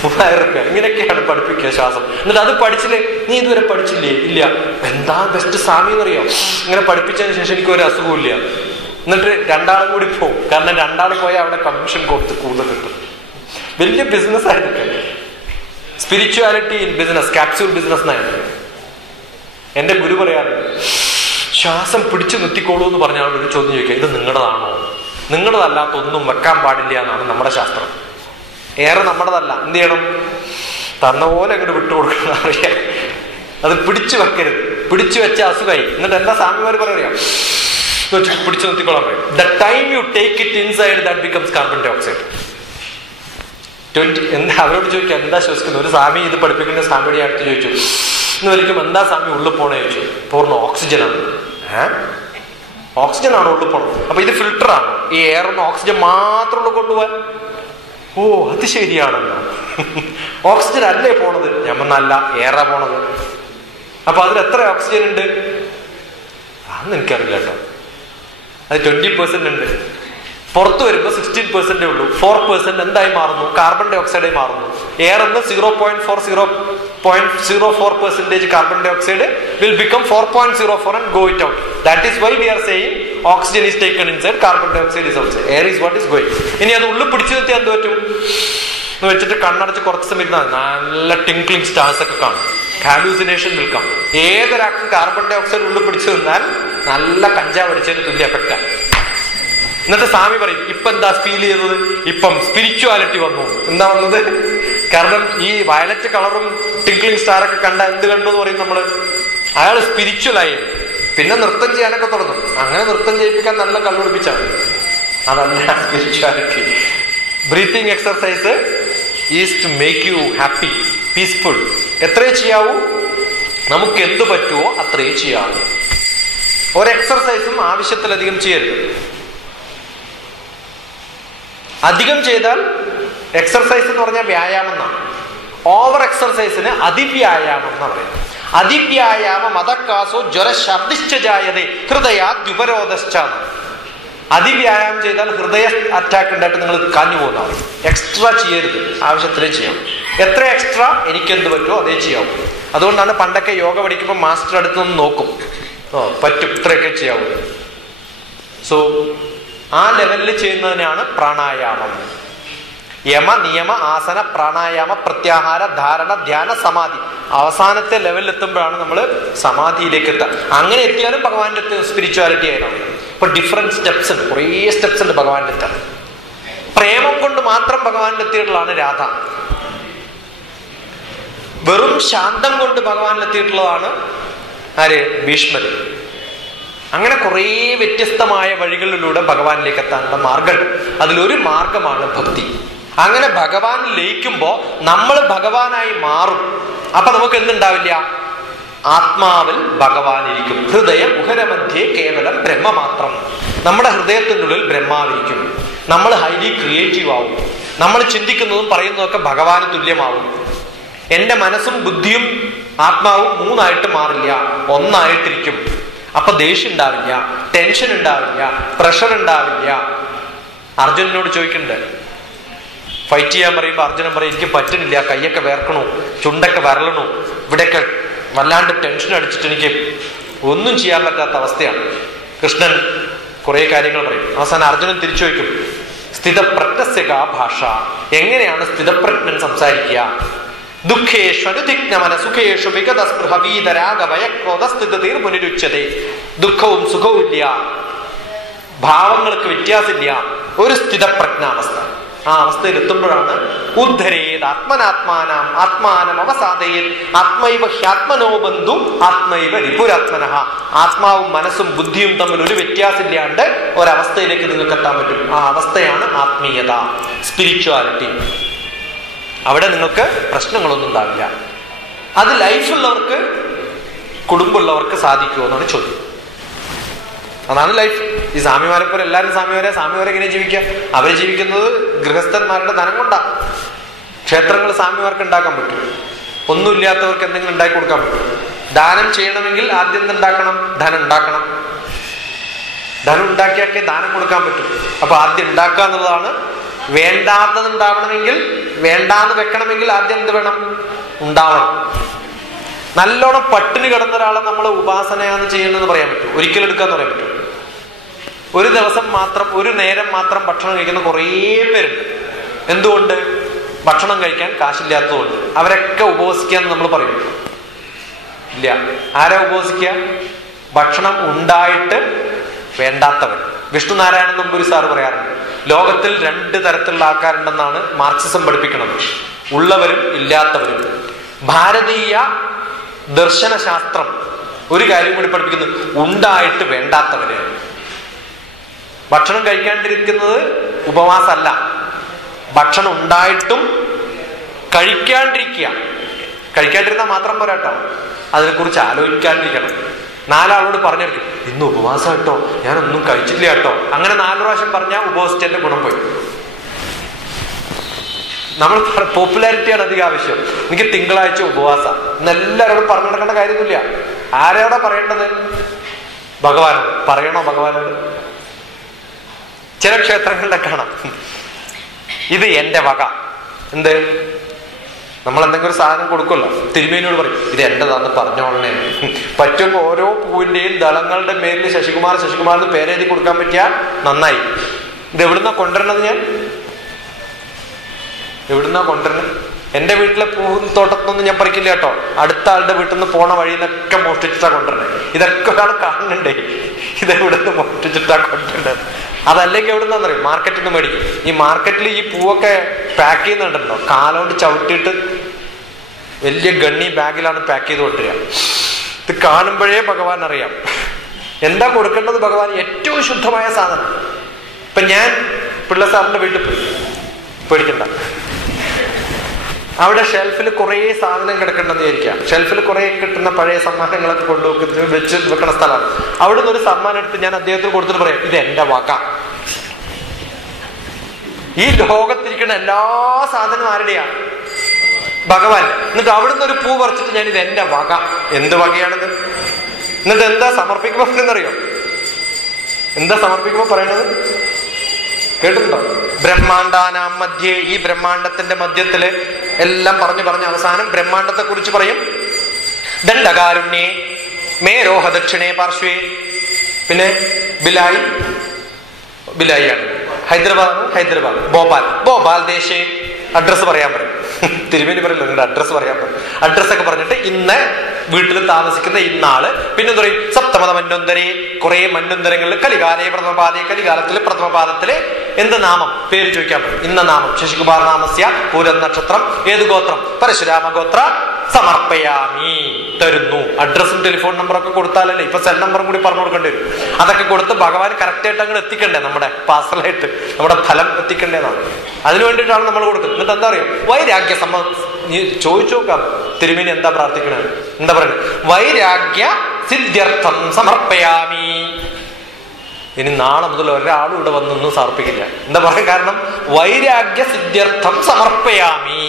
3000 രൂപ. ഇങ്ങനെയൊക്കെയാണ് പഠിപ്പിക്കുക ശ്വാസം. എന്നിട്ട് അത് പഠിച്ചില്ലേ? നീ ഇതുവരെ പഠിച്ചില്ലേ? ഇല്ല. എന്താ ബെസ്റ്റ് സ്വാമി എന്നറിയോ? ഇങ്ങനെ പഠിപ്പിച്ചതിന് ശേഷം എനിക്ക് ഒരു അസുഖവും ഇല്ല. എന്നിട്ട് 2 ആളും കൂടി പോകും. കാരണം 2 ആൾ പോയാൽ അവിടെ കമ്മീഷൻ കൊടുത്ത് കൂടുതൽ കിട്ടും. വലിയ ബിസിനസ് ആയിരിക്കും. Spirituality in business, capsule business എന്നാണ് എന്റെ ഗുരു പറയാറുണ്ട്. ശ്വാസം പിടിച്ചു നിർത്തിക്കോളൂ എന്ന് പറഞ്ഞാൽ ഒരു ചോദ്യം ചോദിക്കുക, ഇത് നിങ്ങളുടേതാണോ? നിങ്ങളുടേതല്ലാത്ത ഒന്നും വെക്കാൻ പാടില്ല എന്നാണ് നമ്മുടെ ശാസ്ത്രം. ഏറെ നമ്മുടേതല്ല. എന്ത് ചെയ്യണം? തന്ന പോലെ അങ്ങോട്ട് വിട്ടുകൊടുക്കണം അറിയാം. അത് പിടിച്ചു വെക്കരുത്. പിടിച്ചു വെച്ച അസുഖമായി. എന്നിട്ട് എന്താ സ്വാമിമാർ പറയാം? പിടിച്ചു നിർത്തിക്കോളാൻ പറയും. The time you take it inside that becomes carbon dioxide. എന്താ അവരോട് ചോദിക്കുക എന്താ ശ്വസിക്കുന്നത്? ഒരു സ്വാമി ഇത് പഠിപ്പിക്കുന്ന സ്വാമിയുടെ അടുത്ത് ചോദിച്ചു എന്ന് വലിക്കും എന്താ സ്വാമി ഉള്ളിൽ പോണേ ചോദിച്ചു. പൂർണ്ണ ഓക്സിജനാണ്. ഓക്സിജൻ ആണ് ഉള്ളിൽ പോണത്. അപ്പൊ ഇത് ഫിൽട്ടർ ആണ്. ഈ എയറിന്ന് ഓക്സിജൻ മാത്രമുള്ള കൊണ്ടുപോകാൻ. ഓ അത് ശരിയാണല്ലോ. ഓക്സിജൻ അല്ലേ പോണത്? ഞമ്മന്നല്ല, എയറാ പോണത്. അപ്പൊ അതിൽ എത്ര ഓക്സിജൻ ഉണ്ട്? അതൊന്നും എനിക്കറിയില്ല കേട്ടോ. അത് 20% ഉണ്ട്. പുറത്തു വരുമ്പോൾ 16% ഉള്ളൂ. 4% എന്തായി മാറുന്നു? കാർബൺ ഡൈ ഓക്സൈഡായി മാറുന്നു. എയർ എന്ന് 0.40% carbon dioxide will become 4.04 and go it out. That is why we are saying oxygen is taken inside, carbon dioxide is outside. Air is what is going. ഇനി അത് ഉള്ളിൽ പിടിച്ചു നിർത്തി എന്ത് പറ്റും എന്ന് വെച്ചിട്ട് കണ്ണടച്ച് കുറച്ച് സമയം നല്ല ടിങ്ക്ലിംഗ് സ്റ്റാർസ് ഒക്കെ കാണും. ഹാലൂസിനേഷൻ വിൽക്കാം. ഏതൊരാൾക്കും കാർബൺ ഡൈ ഓക്സൈഡ് ഉള്ളിൽ പിടിച്ചു നിന്നാൽ നല്ല കഞ്ചാവ് അടിച്ചതിന് തുല്യ എഫക്റ്റാണ്. എന്നിട്ട് സ്വാമി പറയും ഇപ്പൊ എന്താ ഫീൽ ചെയ്തത്? ഇപ്പം സ്പിരിച്വാലിറ്റി വന്നു. എന്താ വന്നത്? കാരണം ഈ വയലറ്റ് കളറും ടിങ്ക്ലിംഗ് സ്റ്റാറൊക്കെ കണ്ട എന്ത് കണ്ടു എന്ന് പറയും നമ്മള്? അയാൾ സ്പിരിച്വലായി. പിന്നെ നൃത്തം ചെയ്യാനൊക്കെ തുടങ്ങും. അങ്ങനെ നൃത്തം ചെയ്യിപ്പിക്കാൻ നല്ല കണ്ടുപിടിപ്പിച്ചാണ്. അതല്ല spirituality. Breathing exercise is to make you happy, peaceful. എത്രയേ ചെയ്യാവൂ? നമുക്ക് എന്ത് പറ്റുമോ അത്രയേ ചെയ്യാവൂ. ഒരു എക്സർസൈസും ആവശ്യത്തിലധികം ചെയ്യരുത്. അധികം ചെയ്താൽ എക്സർസൈസ് എന്ന് പറഞ്ഞാൽ വ്യായാമം എന്നാണ്. ഓവർ എക്സർസൈസിന് അതിവ്യായാമം എന്ന് പറയുന്നത്. അതിവ്യായാമം അതക്കാസോ ജ്വര ശബ്ദിശ്ചായതേ ഹൃദയാദ്യുപരോധശ്ച. അതിവ്യായാമം ചെയ്താൽ ഹൃദയ അറ്റാക്ക് ഉണ്ടായിട്ട് നിങ്ങൾ കാഞ്ഞു പോകുന്നതാണ്. എക്സ്ട്രാ ചെയ്യരുത്, ആവശ്യത്തിലേ ചെയ്യാം. എത്ര എക്സ്ട്രാ എനിക്കെന്ത് പറ്റുമോ അതേ ചെയ്യാവൂ. അതുകൊണ്ടാണ് പണ്ടൊക്കെ യോഗ പഠിക്കുമ്പോൾ മാസ്റ്റർ അടുത്ത് നിന്ന് നോക്കും, പറ്റും ഇത്രയൊക്കെ ചെയ്യാവൂ. സോ ആ ലെവലിൽ ചെയ്യുന്നതിനാണ് പ്രാണായാമം. യമ, നിയമ, ആസന, പ്രാണായാമ, പ്രത്യാഹാര, ധാരണ, ധ്യാന, സമാധി. അവസാനത്തെ ലെവലിൽ എത്തുമ്പോഴാണ് നമ്മൾ സമാധിയിലേക്ക് എത്തുക. അങ്ങനെ എത്തിയാലും ഭഗവാന്റെ സ്പിരിച്വാലിറ്റി ആയിരുന്നു. ഇപ്പൊ ഡിഫറെന്റ് സ്റ്റെപ്സ് ഉണ്ട്, കുറേ സ്റ്റെപ്സ് ഉണ്ട് ഭഗവാന്റെ എത്താൻ. പ്രേമം കൊണ്ട് മാത്രം ഭഗവാന്റെ എത്തിയിട്ടുള്ളതാണ് രാധ. വെറും ശാന്തം കൊണ്ട് ഭഗവാനിലെത്തിയിട്ടുള്ളതാണ് ആര്? ഭീഷ്മർ. അങ്ങനെ കുറേ വ്യത്യസ്തമായ വഴികളിലൂടെ ഭഗവാനിലേക്ക് എത്താനുള്ള മാർഗമുണ്ട്. അതിലൊരു മാർഗമാണ് ഭക്തി. അങ്ങനെ ഭഗവാൻ ലയിക്കുമ്പോൾ നമ്മൾ ഭഗവാനായി മാറും. അപ്പൊ നമുക്ക് എന്തുണ്ടാവില്ല? ആത്മാവിൽ ഭഗവാൻ ഇരിക്കും. ഹൃദയ ഉഹരമധ്യേ കേവലം ബ്രഹ്മ മാത്രം. നമ്മുടെ ഹൃദയത്തിനുള്ളിൽ ബ്രഹ്മാവിരിക്കും. നമ്മൾ ഹൈലി ക്രിയേറ്റീവ് ആവും. നമ്മൾ ചിന്തിക്കുന്നതും പറയുന്നതൊക്കെ ഭഗവാന് തുല്യമാവും. എന്റെ മനസ്സും ബുദ്ധിയും ആത്മാവും മൂന്നായിട്ട് മാറില്ല, ഒന്നായിട്ടിരിക്കും. അപ്പൊ ദേഷ്യം ഉണ്ടാവില്ല, ടെൻഷൻ ഉണ്ടാവില്ല, പ്രഷർ ഉണ്ടാവില്ല. അർജുനനോട് ചോദിക്കണ്ടേ, ഫൈറ്റ് ചെയ്യാൻ പറയുമ്പോൾ അർജുനൻ പറയും എനിക്ക് പറ്റുന്നില്ല, കൈയൊക്കെ വേർക്കണു, ചുണ്ടൊക്കെ വരളണു, ഇവിടെയൊക്കെ വല്ലാണ്ട് ടെൻഷൻ അടിച്ചിട്ട് എനിക്ക് ഒന്നും ചെയ്യാൻ പറ്റാത്ത അവസ്ഥയാണ്. കൃഷ്ണൻ കുറെ കാര്യങ്ങൾ പറയും. അവസാനം അർജുനൻ തിരിച്ചു വയ്ക്കും, സ്ഥിതപ്രജ്ഞസ്യ കാ ഭാഷ. എങ്ങനെയാണ് സ്ഥിതപ്രജ്ഞൻ സംസാരിക്കുക? ദുഃഖേഷു അനുദിഗ്നമന സുഖേഷു വിഗതസ്പൃഹ വീതരാഗ ഭയക്രോധ സ്ഥിതതീർ മുനിരുച്യതേ. ദുഃഖവും സുഖവും ഇല്ല, ഭാവങ്ങൾക്ക് വ്യത്യാസമില്ല, ഒരു സ്ഥിതപ്രജ്ഞാവസ്ഥ. ആ അവസ്ഥയിൽ എത്തുമ്പോഴാണ് ഉദ്ധരേത് ആത്മനാത്മാനാം ആത്മാനം അവസാദയേത് ആത്മൈവ ഹ്യാത്മനോ ബന്ധു ആത്മൈവ രിപുരാത്മനഃ. ആത്മാവും മനസ്സും ബുദ്ധിയും തമ്മിൽ ഒരു വ്യത്യാസമില്ലാണ്ട് ഒരവസ്ഥയിലേക്ക് നിങ്ങൾക്ക് എത്താൻ പറ്റും. ആ അവസ്ഥയാണ് ആത്മീയത, സ്പിരിച്വാലിറ്റി. അവിടെ നിങ്ങൾക്ക് പ്രശ്നങ്ങളൊന്നും ഉണ്ടാവില്ല. അത് ലൈഫുള്ളവർക്ക്, കുടുംബമുള്ളവർക്ക് സാധിക്കുമോ എന്നാണ് ചോദ്യം. അതാണ് ലൈഫ്. ഈ സ്വാമിമാരെ പോലെ എല്ലാവരും സ്വാമിമാരെ എങ്ങനെ ജീവിക്കുക? അവർ ജീവിക്കുന്നത് ഗൃഹസ്ഥന്മാരുടെ ധനം കൊണ്ടാണ്. ക്ഷേത്രങ്ങൾ സ്വാമിമാർക്ക് ഉണ്ടാക്കാൻ പറ്റും, ഒന്നുമില്ലാത്തവർക്ക് എന്തെങ്കിലും ഉണ്ടാക്കി കൊടുക്കാൻ പറ്റും. ദാനം ചെയ്യണമെങ്കിൽ ആദ്യം എന്തുണ്ടാക്കണം? ധനം ഉണ്ടാക്കണം. ധനം ഉണ്ടാക്കിയാൽ ദാനം കൊടുക്കാൻ പറ്റും. അപ്പൊ ആദ്യം ഉണ്ടാക്കുക എന്നുള്ളതാണ്. വേണ്ടാത്തത് ഉണ്ടാവണമെങ്കിൽ, വേണ്ടാന്ന് വെക്കണമെങ്കിൽ ആദ്യം എന്ത് വേണം? ഉണ്ടാവണം. നല്ലോണം പട്ടിണി കിടന്ന ഒരാളെ നമ്മൾ ഉപാസനയാന്ന് ചെയ്യണമെന്ന് പറയാൻ പറ്റും? ഒരിക്കലും എടുക്കാന്ന് പറയാൻ പറ്റും? ഒരു ദിവസം മാത്രം, ഒരു നേരം മാത്രം ഭക്ഷണം കഴിക്കുന്ന കുറേ പേരുണ്ട്. എന്തുകൊണ്ട്? ഭക്ഷണം കഴിക്കാൻ കാശില്ലാത്തതുകൊണ്ട്. അവരൊക്കെ ഉപവസിക്കാന്ന് നമ്മൾ പറയും? ഇല്ല. ആരാ ഉപവസിക്കുക? ഭക്ഷണം ഉണ്ടായിട്ട് വേണ്ടാത്തവൻ. വിഷ്ണു നാരായണൻ നമ്പൂരി സാറ് പറയാറുണ്ട്, ലോകത്തിൽ 2 തരത്തിലുള്ള ആൾക്കാരുണ്ടെന്നാണ് മാർക്സിസം പഠിപ്പിക്കുന്നത്, ഉള്ളവരും ഇല്ലാത്തവരും. ഭാരതീയ ദർശനശാസ്ത്രം ഒരു കാര്യം കൂടി പഠിപ്പിക്കുന്നു, ഉണ്ടായിട്ട് വേണ്ടാത്തവര്. ഭക്ഷണം കഴിക്കാണ്ടിരിക്കുന്നത് ഉപവാസമല്ല, ഭക്ഷണം ഉണ്ടായിട്ടും കഴിക്കാണ്ടിരിക്കുക. കഴിക്കാണ്ടിരുന്നാൽ മാത്രം പോരാട്ടോ, അതിനെക്കുറിച്ച് ആലോചിക്കാണ്ടിരിക്കണം. 4 ആളോട് പറഞ്ഞിരിക്കും, ഇന്ന് ഉപവാസം കേട്ടോ, ഞാനൊന്നും കഴിച്ചില്ല കേട്ടോ. അങ്ങനെ 4 പ്രാവശ്യം പറഞ്ഞാൽ ഉപവസിച്ചതിന്റെ ഗുണം പോയി. നമ്മൾ പോപ്പുലാരിറ്റിയാണ് അധികം ആവശ്യം. എനിക്ക് തിങ്കളാഴ്ച ഉപവാസം എന്നെല്ലാവരോടും പറഞ്ഞു നടക്കേണ്ട കാര്യമൊന്നുമില്ല. ആരോടാ പറയേണ്ടത്? ഭഗവാനോട് പറയണോ? ഭഗവാനോട്. ചില ക്ഷേത്രങ്ങളിലെ കാണാം, ഇത് എന്റെ വക. എന്ത്? നമ്മൾ എന്തെങ്കിലും ഒരു സാധനം കൊടുക്കുമല്ലോ, തിരുമേനിയോട് പറയും ഇത് എന്റേതാന്ന് പറഞ്ഞോളണേ. പറ്റുമ്പോൾ ഓരോ പൂവിന്റെയും ദളങ്ങളുടെ മേലിൽ ശശികുമാറിന് പേരെഴുതി കൊടുക്കാൻ പറ്റിയാൽ നന്നായി. ഇത് എവിടുന്നാ കൊണ്ടുവരണത്? ഞാൻ എവിടുന്നാ കൊണ്ടുവരണം? എന്റെ വീട്ടിലെ പൂന്തോട്ടത്തൊന്നും ഞാൻ പറിക്കില്ല കേട്ടോ. അടുത്ത ആളുടെ വീട്ടിൽ നിന്ന് പോണ വഴിയിൽ നിന്നൊക്കെ മോഷ്ടിച്ചിട്ടാ കൊണ്ടുവരണേ. ഇതൊക്കെ ഒരാൾ കാണുന്നുണ്ടേ, ഇതെവിടുന്ന് മോഷ്ടിച്ചിട്ടാ കൊണ്ടുവരേണ്ടത്. അതല്ലെങ്കിൽ എവിടുന്നാന്ന് പറയും? മാർക്കറ്റിൽ നിന്ന് മേടിക്കും. ഈ മാർക്കറ്റിൽ ഈ പൂവൊക്കെ പാക്ക് ചെയ്യുന്നുണ്ടല്ലോ, കാലോണ്ട് ചവിട്ടിയിട്ട് വലിയ ഗണ്ണി ബാഗിലാണ് പാക്ക് ചെയ്ത് കൊണ്ടുവരിക. ഇത് കാണുമ്പോഴേ ഭഗവാൻ അറിയാം എന്താ കൊടുക്കേണ്ടത്. ഭഗവാൻ ഏറ്റവും ശുദ്ധമായ സാധനം. ഇപ്പൊ ഞാൻ പിള്ള സാറിന്റെ വീട്ടിൽ പോയി, പേടിക്കണ്ട, അവിടെ ഷെൽഫിൽ കുറേ സാധനം കിടക്കണ്ടെന്ന് വിചാരിക്കാം. ഷെൽഫിൽ കുറേ കിട്ടുന്ന പഴയ സമ്മാനങ്ങളൊക്കെ വെച്ച് വെക്കണ സ്ഥലമാണ്. അവിടെ നിന്ന് ഒരു സമ്മാനം എടുത്ത് ഞാൻ അദ്ദേഹത്തിന് കൊടുത്തിട്ട് പറയാം ഇത് എന്റെ വക. ഈ ലോകത്തിരിക്കുന്ന എല്ലാ സാധനവും ആരുടെയാ? ഭഗവാൻ. എന്നിട്ട് അവിടുന്ന് ഒരു പൂ പറിച്ചിട്ട് ഞാൻ ഇത് എന്റെ വക. എന്ത് വകയാണിത്? എന്നിട്ട് എന്താ സമർപ്പിക്കുമ്പോ എന്നറിയോ? എന്താ സമർപ്പിക്കുമ്പോ പറയണത് കേട്ടിട്ടുണ്ടോ? ബ്രഹ്മാണ്ടാനാം മധ്യേ, ഈ ബ്രഹ്മാണ്ടത്തിന്റെ മധ്യത്തില് എല്ലാം പറഞ്ഞ് അവസാനം ബ്രഹ്മാണ്ടത്തെ കുറിച്ച് പറയും. ദണ്ഡകാരുണ്യേ മേരോഹ ദക്ഷിണേ പാർശ്വേ. പിന്നെ ബിലായിയാണ് ഹൈദരാബാദ് ഭോപ്പാൽ ദേശേ അഡ്രസ്സ് പറയാൻ പറയും. തിരുമേനി പറയില്ല, നിങ്ങളുടെ അഡ്രസ്സ് പറയാൻ പറയും. അഡ്രസ്സൊക്കെ പറഞ്ഞിട്ട് ഇന്ന് വീട്ടിൽ താമസിക്കുന്ന ഇന്നാള്. പിന്നെ എന്താ പറയും, സപ്തമത മന്വന്തരെ, കുറെ മന്വന്തരങ്ങളിൽ കലികാലത്തില് പ്രഥമപാദത്തില് എന്ത് നാമം പേര് ചോദിക്കാൻ പറയും. ഇന്ന നാമം ശശികുമാർ നാമസ്യ പൂരം നക്ഷത്രം ഏത് ഗോത്രം പരശുരാമ ഗോത്ര സമർപ്പയാമി തരുന്നു. അഡ്രസ്സും ടെലിഫോൺ നമ്പറൊക്കെ കൊടുത്താലല്ലേ, ഇപ്പൊ സെൽ നമ്പറും കൂടി പറഞ്ഞു കൊടുക്കേണ്ടി വരും. അതൊക്കെ കൊടുത്ത് ഭഗവാൻ കറക്റ്റായിട്ട് അങ്ങോട്ട് എത്തിക്കണ്ടേ, നമ്മുടെ പാർസലായിട്ട് നമ്മുടെ ഫലം എത്തിക്കണ്ടേന്നാണ്. അതിനു വേണ്ടിയിട്ടാണ് നമ്മൾ കൊടുക്കുന്നത്. എന്നിട്ട് എന്താ അറിയാം, വൈരാഗ്യ നീ ചോദിച്ചു നോക്കാം തിരുമേനി എന്താ പ്രാർത്ഥിക്കണത്, എന്താ പറയുന്നത്, വൈരാഗ്യ സിദ്ധ്യർത്ഥം സമർപ്പയാമി. ഇനി നാളെ മുതൽ ഒരാളും ഇവിടെ വന്നൊന്നും സമർപ്പിക്കില്ല. എന്താ പറയുക, കാരണം വൈരാഗ്യ സിദ്ധ്യർത്ഥം സമർപ്പയാമി,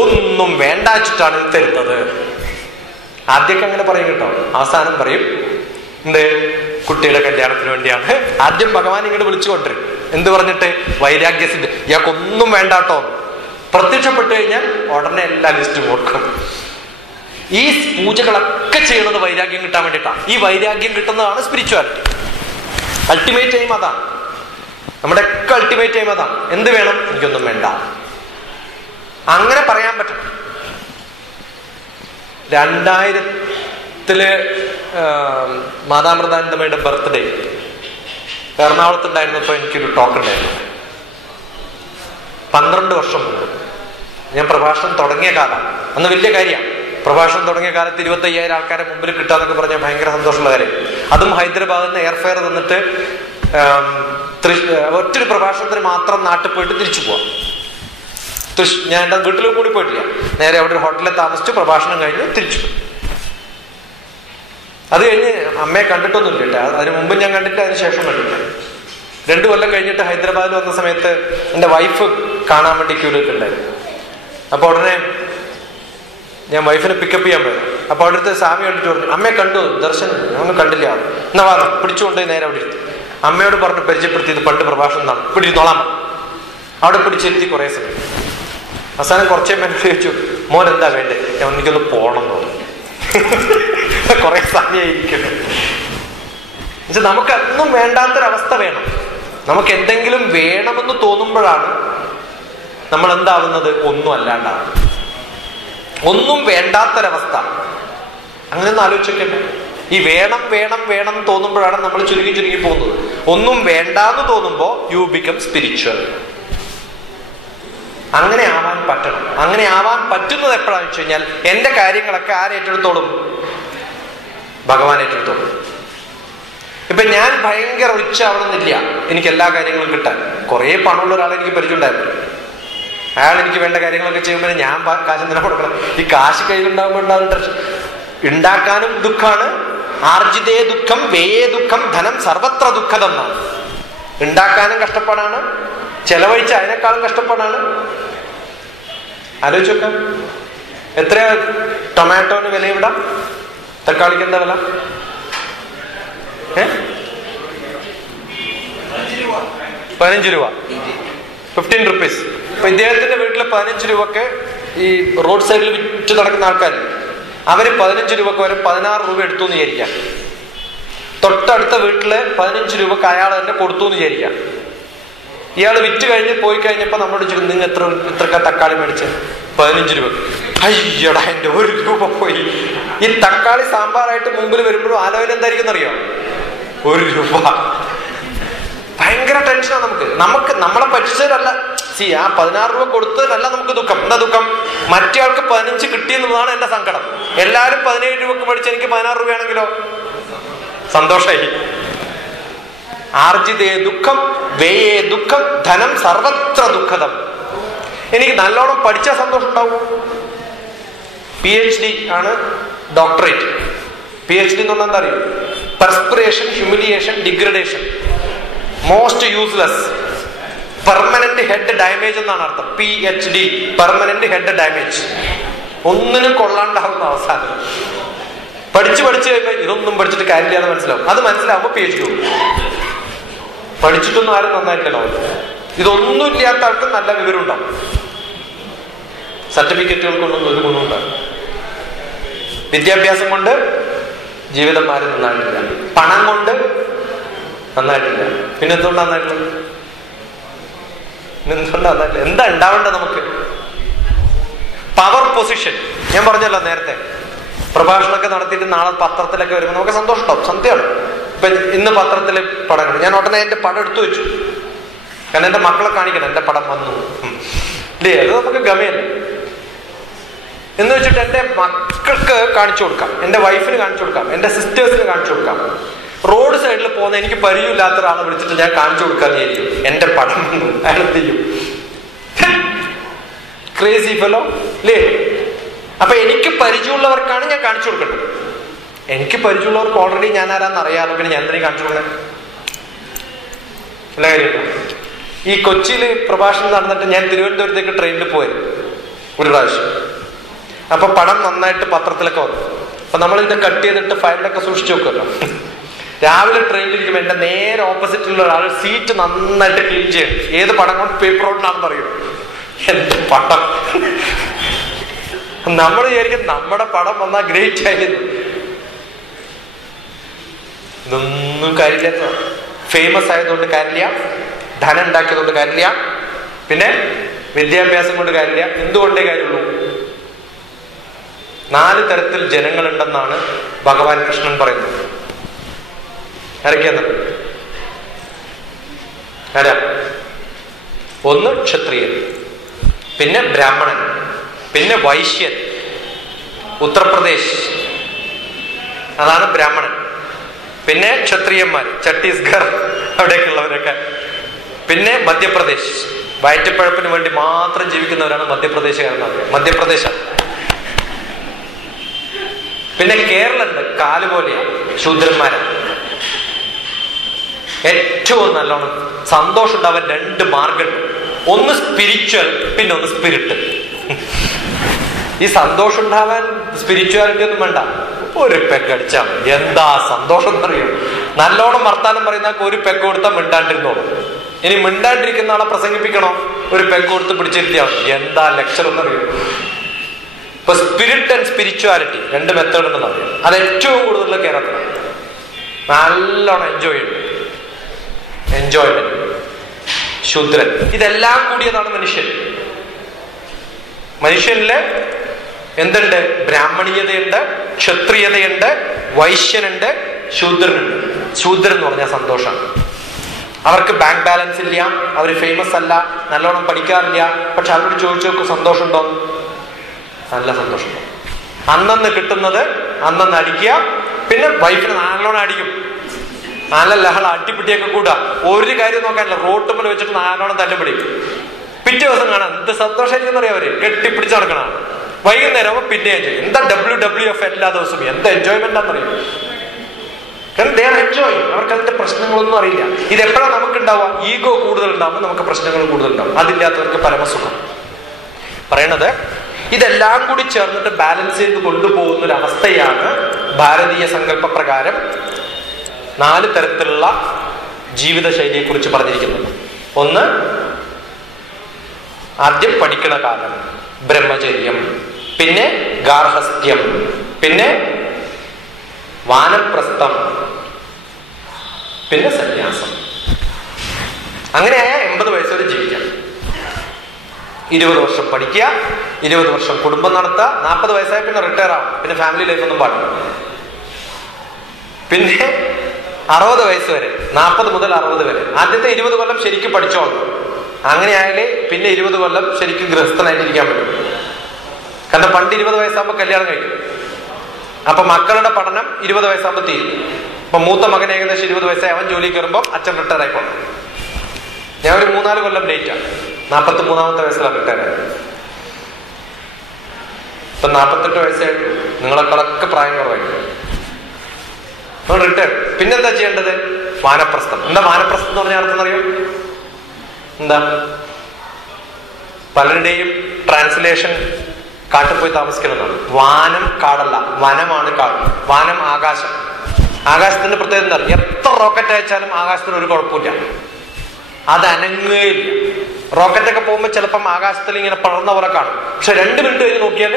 ഒന്നും വേണ്ടാച്ചിട്ടാണ് തരുന്നത്. ആദ്യമൊക്കെ അങ്ങനെ പറയും കേട്ടോ, അവസാനം പറയും എന്ത്, കുട്ടിയുടെ കല്യാണത്തിന് വേണ്ടിയാണ്. ആദ്യം ഭഗവാൻ ഇങ്ങോട്ട് വിളിച്ചു കൊണ്ടുവരും. എന്ത് പറഞ്ഞിട്ട്, വൈരാഗ്യ സിദ്ധി, ഇയാൾക്കൊന്നും വേണ്ടാട്ടോ. പ്രത്യക്ഷപ്പെട്ടു കഴിഞ്ഞാൽ ഉടനെ എല്ലാ ലിസ്റ്റും കൊടുക്കും. ഈ പൂജകളൊക്കെ ചെയ്യുന്നത് വൈരാഗ്യം കിട്ടാൻ വേണ്ടിയിട്ടാണ്. ഈ വൈരാഗ്യം കിട്ടുന്നതാണ് സ്പിരിച്വാലിറ്റി. അൾട്ടിമേറ്റ് എയിം അതാണ്, നമ്മുടെ ഒക്കെ അൾട്ടിമേറ്റ് എയിം അതാണ്. എന്ത് വേണം, എനിക്കൊന്നും വേണ്ട. അങ്ങനെ പറയാൻ പറ്റും. 2000 മാതാമൃതാനന്ദമയുടെ ബർത്ത്ഡേ എറണാകുളത്തുണ്ടായിരുന്നപ്പോൾ എനിക്കൊരു ടോക്ക് ഉണ്ടായിരുന്നു. 12 വർഷം മുമ്പ് ഞാൻ പ്രഭാഷണം തുടങ്ങിയ കാലം. അന്ന് വലിയ കാര്യമാണ്. പ്രഭാഷണം തുടങ്ങിയ കാലത്ത് 25,000 ആൾക്കാരെ മുമ്പിൽ കിട്ടാന്നൊക്കെ പറഞ്ഞാൽ ഭയങ്കര സന്തോഷമുള്ള കാര്യം. അതും ഹൈദരാബാദിൽ നിന്ന് എയർഫെയർ തന്നിട്ട് ഒറ്റൊരു പ്രഭാഷണത്തിന് മാത്രം നാട്ടിൽ പോയിട്ട് തിരിച്ചു പോവാം. ഞാൻ എൻ്റെ വീട്ടിലും കൂടി പോയിട്ടില്ല. നേരെ അവിടെ ഒരു ഹോട്ടലിൽ താമസിച്ചു, പ്രഭാഷണം കഴിഞ്ഞ് തിരിച്ചു പോയി. അത് കഴിഞ്ഞ് അമ്മയെ കണ്ടിട്ടൊന്നുമില്ല കേട്ടോ. അതിന് മുമ്പ് ഞാൻ കണ്ടിട്ട് അതിന് ശേഷം കണ്ടില്ല. 2 കൊല്ലം കഴിഞ്ഞിട്ട് ഹൈദരാബാദിൽ വന്ന സമയത്ത് എൻ്റെ വൈഫ് കാണാൻ വേണ്ടി ക്യൂലൊക്കെ ഉണ്ടായിരുന്നു. അപ്പോൾ ഉടനെ ഞാൻ വൈഫിനെ പിക്കപ്പ് ചെയ്യാൻ പോയത്. അപ്പോൾ അവിടെ അടുത്ത് സ്വാമി കണ്ടിട്ട് പറഞ്ഞു, അമ്മയെ കണ്ടു, ദർശനം ഒന്നും കണ്ടില്ല. എന്നാ പറഞ്ഞു പിടിച്ചുകൊണ്ട് നേരെ അവിടെ ഇരുത്തി. അമ്മയോട് പറഞ്ഞു പരിചയപ്പെടുത്തിയത് പണ്ട് പ്രഭാഷണം എന്നാണ്, പിടിച്ചോളാം. അവിടെ പിടിച്ചിരുത്തി കുറേ സമയം. അവസാനം കുറച്ചേ മേലെ ചോദിച്ചു, മോൻ എന്താ വേണ്ടേ? ഞാൻ എനിക്കൊന്ന് പോകണം തോന്നി. കുറെ സമയമായിരിക്കുന്നു. എന്നുവെച്ചാൽ നമുക്കൊന്നും വേണ്ടാത്തൊരവസ്ഥ വേണം. നമുക്ക് എന്തെങ്കിലും വേണമെന്ന് തോന്നുമ്പോഴാണ് നമ്മൾ എന്താവുന്നത്, ഒന്നും അല്ലാണ്ടാവും. ഒന്നും വേണ്ടാത്തൊരവസ്ഥ. അങ്ങനെയൊന്നും ആലോചിക്കണ്ടേ. ഈ വേണം വേണം വേണം തോന്നുമ്പോഴാണ് നമ്മൾ ചുരുങ്ങി പോകുന്നത്. ഒന്നും വേണ്ടാന്ന് തോന്നുമ്പോൾ യു ബിക്കം സ്പിരിച്വൽ. അങ്ങനെ ആവാൻ പറ്റണം. അങ്ങനെ ആവാൻ പറ്റുന്നത് എപ്പോഴാണെന്ന് വെച്ച് കഴിഞ്ഞാൽ, എന്റെ കാര്യങ്ങളൊക്കെ ആരേറ്റെടുത്തോളും? ഭഗവാൻ ഏറ്റെടുത്തോളും. ഇപ്പൊ ഞാൻ ഭയങ്കര റിച്ച് ആവണമെന്നില്ല എനിക്ക് എല്ലാ കാര്യങ്ങളും കിട്ടാൻ. കുറെ പണമുള്ള ഒരാളെ എനിക്ക് പരിചയമുണ്ടായിരുന്നു. അയാൾ എനിക്ക് വേണ്ട കാര്യങ്ങളൊക്കെ ചെയ്യുമ്പോൾ ഞാൻ കാശ് എന്തിനാ കൊടുക്കണം? ഈ കാശ് കയ്യിലുണ്ടാകുമ്പോൾ ഉണ്ടാകുന്ന ഉണ്ടാക്കാനും ദുഃഖാണ്. ആർജിതേ ദുഃഖം വ്യയേ ദുഃഖം ധനം സർവത്ര ദുഃഖതെന്നാണ്. ഉണ്ടാക്കാനും കഷ്ടപ്പാടാണ്, ചെലവഴിച്ച അതിനേക്കാളും കഷ്ടപ്പാടാണ്. ആലോചിച്ച് നോക്കാം. എത്രയാ ടൊമാറ്റോന് വില ഇവിടെ? തക്കാളിക്ക് എന്താ വില? 15 രൂപ, 15 rupees. ഇപ്പൊ ഇദ്ദേഹത്തിന്റെ വീട്ടിൽ 15 രൂപക്ക് ഈ റോഡ് സൈഡിൽ വിറ്റ് നടക്കുന്ന ആൾക്കാർ, അവര് 15 രൂപക്ക് വരെ 16 രൂപ എടുത്തു എന്ന് വിചാരിക്കാം. തൊട്ടടുത്ത വീട്ടില് 15 രൂപക്ക് അയാൾ തന്നെ കൊടുത്തു എന്ന് വിചാരിക്കാം. ഇയാൾ വിറ്റ് കഴിഞ്ഞ് പോയി കഴിഞ്ഞപ്പോ നമ്മളോട് ചോദിച്ചു, നിങ്ങൾ എത്ര തക്കാളി മേടിച്ച്? 15 രൂപ. അയ്യടാ, എന്റെ 1 രൂപ പോയി. ഈ തക്കാളി സാമ്പാറായിട്ട് മുമ്പിൽ വരുമ്പോഴും ആലോചന എന്തായിരിക്കും അറിയോ? 1 രൂപ. ഭയങ്കര ടെൻഷനാണ് നമുക്ക്. നമ്മളെ പറ്റിച്ചതല്ല. ആ 16 രൂപ കൊടുത്തതല്ല നമുക്ക് ദുഃഖം. എന്താ ദുഃഖം? മറ്റേ ആൾക്ക് 15 കിട്ടിയെന്നുള്ളതാണ് എന്റെ സങ്കടം. എല്ലാരും 17 രൂപക്ക് മേടിച്ച് എനിക്ക് 16 രൂപയാണെങ്കിലോ സന്തോഷമായി. ആർജിതേ ദുഃഖം വ്യയേ ദുഃഖം ധനം സർവത്ര ദുഃഖതം. എനിക്ക് നല്ലോണം പഠിച്ചാൽ സന്തോഷം ഉണ്ടാവും. PhD ആണ് ഡോക്ടറേറ്റ്. PhD എന്ന് പറഞ്ഞാൽ എന്താ അറിയും? Perspiration, humiliation, degradation, most useless, permanent head damage എന്നാണ് അർത്ഥം. PhD, permanent head damage. ഒന്നിനും കൊള്ളാണ്ടാവുന്ന അവസാനം. പഠിച്ചു കഴിയുമ്പോൾ ഇതൊന്നും പഠിച്ചിട്ട് കാര്യമില്ലാന്ന് മനസ്സിലാവും. അത് മനസ്സിലാവുമ്പോൾ PhD പോകും. പഠിച്ചിട്ടൊന്നും ആരും നന്നായിട്ടില്ല. ഇതൊന്നും ഇല്ലാത്ത ആൾക്ക് നല്ല വിവരം ഉണ്ടാവും. സർട്ടിഫിക്കറ്റുകൾക്കൊന്നും ഒരു ഗുണമുണ്ടാകും. വിദ്യാഭ്യാസം കൊണ്ട് ജീവിതം ആരും നന്നായിട്ടില്ല. പണം കൊണ്ട് നന്നായിട്ടില്ല. പിന്നെ എന്തുകൊണ്ട് നന്നായിട്ടുള്ളത്? എന്തുകൊണ്ടാന്നല്ല, എന്താ ഉണ്ടാവേണ്ടത് നമുക്ക്? Power position. ഞാൻ പറഞ്ഞല്ലോ നേരത്തെ, പ്രഭാഷണമൊക്കെ നടത്തിയിട്ട് നാളെ പത്രത്തിലൊക്കെ വരുമ്പോൾ നമുക്ക് സന്തോഷം ഉണ്ടാവും. സത്യമാണ്. ഇപ്പൊ ഇന്ന് പത്രത്തില് പടം കണ്ടു, ഞാൻ ഉടനെ എന്റെ പടം എടുത്തു വെച്ചു. കാരണം എന്റെ മക്കളെ കാണിക്കണം, എന്റെ പടം വന്നു ഇല്ലേ, അത് നമുക്ക് ഗമയല്ല. എന്ന് വെച്ചിട്ട് എന്റെ മക്കൾക്ക് കാണിച്ചു കൊടുക്കാം, എന്റെ വൈഫിന് കാണിച്ചു കൊടുക്കാം, എന്റെ സിസ്റ്റേഴ്സിന് കാണിച്ചു കൊടുക്കാം. റോഡ് സൈഡിൽ പോകുന്ന എനിക്ക് പരിചയമില്ലാത്ത ഒരാളെ വിളിച്ചിട്ട് ഞാൻ കാണിച്ചു കൊടുക്കാന്ന് വിചാരിക്കും, എന്റെ പടം വന്നു. അയാൾ എന്ത് ചെയ്യും? ക്രേസി ഫെല്ലോ അല്ലേ? അപ്പൊ എനിക്ക് പരിചയമുള്ളവർക്കാണ് ഞാൻ കാണിച്ചു കൊടുക്കേണ്ടത്. എനിക്ക് പരിചയമുള്ളവർക്ക് ഓൾറെഡി ഞാൻ ആരാന്ന് അറിയാമല്ലോ, പിന്നെ ഞാൻ എന്തിനും കാണിച്ചു കൊടുക്കുന്നത്? എല്ലാ കാര്യമില്ല. ഈ കൊച്ചിയിൽ പ്രഭാഷണം നടന്നിട്ട് ഞാൻ തിരുവനന്തപുരത്തേക്ക് ട്രെയിനിൽ പോയത് ഒരു പ്രാവശ്യം. അപ്പൊ പടം നന്നായിട്ട് പത്രത്തിലൊക്കെ വന്നു. അപ്പൊ നമ്മളിത് കട്ട് ചെയ്തിട്ട് ഫയലിലൊക്കെ സൂക്ഷിച്ചു വെക്കുമല്ലോ. രാവിലെ ട്രെയിനിലിരിക്കുമ്പോൾ എന്റെ നേരെ ഓപ്പോസിറ്റിലുള്ള ഒരാൾ സീറ്റ് നന്നായിട്ട് ക്ലീൻ ചെയ്യും. ഏത് പടം കൊണ്ട്? പേപ്പർ കൊണ്ടാണെന്ന് പറയും. എന്റെ പടം നമ്മൾ വിചാരിക്കും നമ്മുടെ പടം വന്നാൽ ഗ്രേറ്റ് ആയിരുന്നു. ഇതൊന്നും കാര്യമില്ല. ഫേമസ് ആയതുകൊണ്ട് കാര്യമില്ല, ധനം ഉണ്ടാക്കിയതുകൊണ്ട് കാര്യമില്ല, പിന്നെ വിദ്യാഭ്യാസം കൊണ്ട് കാര്യമില്ല. എന്തുകൊണ്ടേ കാര്യമുള്ളൂ? 4 തരത്തിൽ ജനങ്ങളുണ്ടെന്നാണ് ഭഗവാൻ കൃഷ്ണൻ പറയുന്നത്. ആരൊക്കെയാന്ന്? ആരാ? ഒന്ന് ക്ഷത്രിയൻ, പിന്നെ ബ്രാഹ്മണൻ, പിന്നെ വൈശ്യൻ. ഉത്തർപ്രദേശ് അതാണ് ബ്രാഹ്മണൻ. പിന്നെ ക്ഷത്രിയന്മാർ ഛത്തീസ്ഗഡ് അവിടേക്കുള്ളവരൊക്കെ. പിന്നെ മധ്യപ്രദേശ്, വയറ്റപ്പഴപ്പിന് വേണ്ടി മാത്രം ജീവിക്കുന്നവരാണ് മധ്യപ്രദേശുകാരെന്ന്. മധ്യപ്രദേശാണ്. പിന്നെ കേരളമുണ്ട്, കാലുപോലെയാണ്, ശൂദ്രന്മാരാണ്. ഏറ്റവും നല്ലോണം സന്തോഷം ഉണ്ടാവാൻ 2 മാർഗമുണ്ട്. ഒന്ന് സ്പിരിച്വൽ, പിന്നെ ഒന്ന് സ്പിരിറ്റ്. ഈ സന്തോഷം ഉണ്ടാവാൻ സ്പിരിച്വാലിറ്റി ഒന്നും വേണ്ട, ഒരു പെഗ് അടിച്ചാൽ മതി. എന്താ സന്തോഷം എന്നറിയും? നല്ലോണം വർത്താനം പറയുന്ന ഒരു പെഗ് കൊടുത്താൽ മിണ്ടാണ്ടിരുന്നോളൂ. ഇനി മിണ്ടാണ്ടിരിക്കുന്ന ആളെ പ്രസംഗിപ്പിക്കണോ? ഒരു പെഗ് കൊടുത്ത് പിടിച്ചിരുത്തിയാൽ മതി. എന്താ ലെക്ചർ എന്നറിയും? ഇപ്പൊ സ്പിരിറ്റ് ആൻഡ് സ്പിരിച്വാലിറ്റി 2 മെത്തേഡ് ഉണ്ടെന്ന് അറിയാം. അത് ഏറ്റവും കൂടുതലുള്ള കേരളത്തിലാണ്. നല്ലോണം എൻജോയ്മെന്റ്. ശൂദ്രൻ, ഇതെല്ലാം കൂടിയതാണ് മനുഷ്യൻ. മനുഷ്യനില് എന്തുണ്ട്? ബ്രാഹ്മണീയതയുണ്ട്, ക്ഷത്രിയതയുണ്ട്, വൈശ്യനുണ്ട്, ശൂദ്രനുണ്ട്. ശൂദ്രൻ എന്ന് പറഞ്ഞാൽ സന്തോഷമാണ്. അവർക്ക് ബാങ്ക് ബാലൻസ് ഇല്ല, അവർ ഫേമസ് അല്ല, നല്ലോണം പഠിക്കാറില്ല. പക്ഷെ അവരോട് ചോദിച്ചു നോക്കും, സന്തോഷമുണ്ടോ? നല്ല സന്തോഷമുണ്ടോ? അന്നന്ന് കിട്ടുന്നത് അന്നന്ന് അടിക്കുക. പിന്നെ വൈഫിന് നല്ലോണം അടിക്കും, നല്ല ലഹള, അടിപിടിയൊക്കെ കൂടാ. ഒരു കാര്യം നോക്കാനില്ല, റോട്ടുമ്മൽ വെച്ചിട്ട് നല്ലോണം തല്ലുപിടിക്കും. പിറ്റേ ദിവസം കാണാം എന്ത് സന്തോഷമായിരിക്കും അറിയാം. അവര് കെട്ടിപ്പിടിച്ച് നടക്കണം. വൈകുന്നേരം ആവുമ്പോൾ പിന്നെയും ചെയ്യും. എന്താ WWF എല്ലാ ദിവസവും എന്ത് എൻജോയ്മെന്റ് ആണെന്നറിയാം. കാരണം ദേ ആർ എൻജോയിങ്. അവർക്ക് അതിന്റെ പ്രശ്നങ്ങളൊന്നും അറിയില്ല. ഇതെപ്പോഴാണ് നമുക്ക് ഉണ്ടാവുക? ഈഗോ കൂടുതൽ ഉണ്ടാവുമ്പോൾ നമുക്ക് പ്രശ്നങ്ങൾ കൂടുതൽ ഉണ്ടാവും. അതില്ലാത്തവർക്ക് പരമസുഖം. പറയണത് ഇതെല്ലാം കൂടി ചേർന്നിട്ട് ബാലൻസ് ചെയ്ത് കൊണ്ടുപോകുന്ന ഒരു അവസ്ഥയാണ് ഭാരതീയ സങ്കല്പ പ്രകാരം 4 തരത്തിലുള്ള ജീവിതശൈലിയെ കുറിച്ച് പറഞ്ഞിരിക്കുന്നത്. ഒന്ന്, ആദ്യം പഠിക്കണ കാലം, ബ്രഹ്മചര്യം, പിന്നെ ഗാർഹസ്ഥ്യം, പിന്നെ വാനപ്രസ്ഥം, പിന്നെ സന്യാസം. അങ്ങനെയായ 80 വയസ്സ് വരെ ജീവിക്കാം. 20 വർഷം പഠിക്കുക, 20 വർഷം കുടുംബം നടത്തുക, 40 വയസ്സായ പിന്നെ റിട്ടയർ ആവും. പിന്നെ ഫാമിലി ലൈഫ് ഒന്നും പാടില്ല. പിന്നെ 60 വയസ്സ് വരെ, 40 മുതൽ 60 വരെ ആദ്യത്തെ 20 കൊല്ലം ശരിക്കും പഠിച്ചോളൂ. അങ്ങനെയായാലേ പിന്നെ 20 കൊല്ലം ശരിക്കും ഗൃഹസ്ഥനായിട്ടിരിക്കാൻ പറ്റും. കാരണം പണ്ട് 20 വയസ്സാകുമ്പോൾ കല്യാണം കഴിക്കും. അപ്പൊ മക്കളുടെ പഠനം 20 വയസ്സാകുമ്പോൾ തീരും. അപ്പൊ മൂത്ത മകൻ ഏകദേശം 20 വയസ്സായി, അവൻ ജോലി കയറുമ്പോൾ അച്ഛൻ റിട്ടയർ ആയിക്കോളും. ഞാൻ ഒരു 3-4 കൊല്ലം ലേറ്റാണ്. 43-ാമത്തെ വയസ്സിലാണ് റിട്ടയർ ആയത്. ഇപ്പൊ 48 വയസ്സായിട്ട് നിങ്ങളെക്കാളൊക്കെ പ്രായം കുറവായിട്ട് റിട്ടയർ. പിന്നെന്താ ചെയ്യേണ്ടത്? വാനപ്രസ്ഥം. എന്താ വാനപ്രസ്ഥം എന്ന് പറഞ്ഞാൽ അർത്ഥം അറിയോ? എന്താ? പലരുടെയും ട്രാൻസ്ലേഷൻ കാട്ടിൽ പോയി താമസിക്കുന്നതാണ്. വാനം കാടല്ല, വനമാണ് കാട്. വാനം ആകാശം. ആകാശത്തിന്റെ പ്രത്യേകത എന്താ? എത്ര റോക്കറ്റ് അയച്ചാലും ആകാശത്തിന് ഒരു കുഴപ്പമില്ല, അത് അനങ്ങുകയില്ല. റോക്കറ്റൊക്കെ പോകുമ്പോൾ ചിലപ്പം ആകാശത്തിൽ ഇങ്ങനെ പടർന്ന പോലെ കാണും. പക്ഷെ 2 മിനിറ്റ് കഴിഞ്ഞ് നോക്കിയാൽ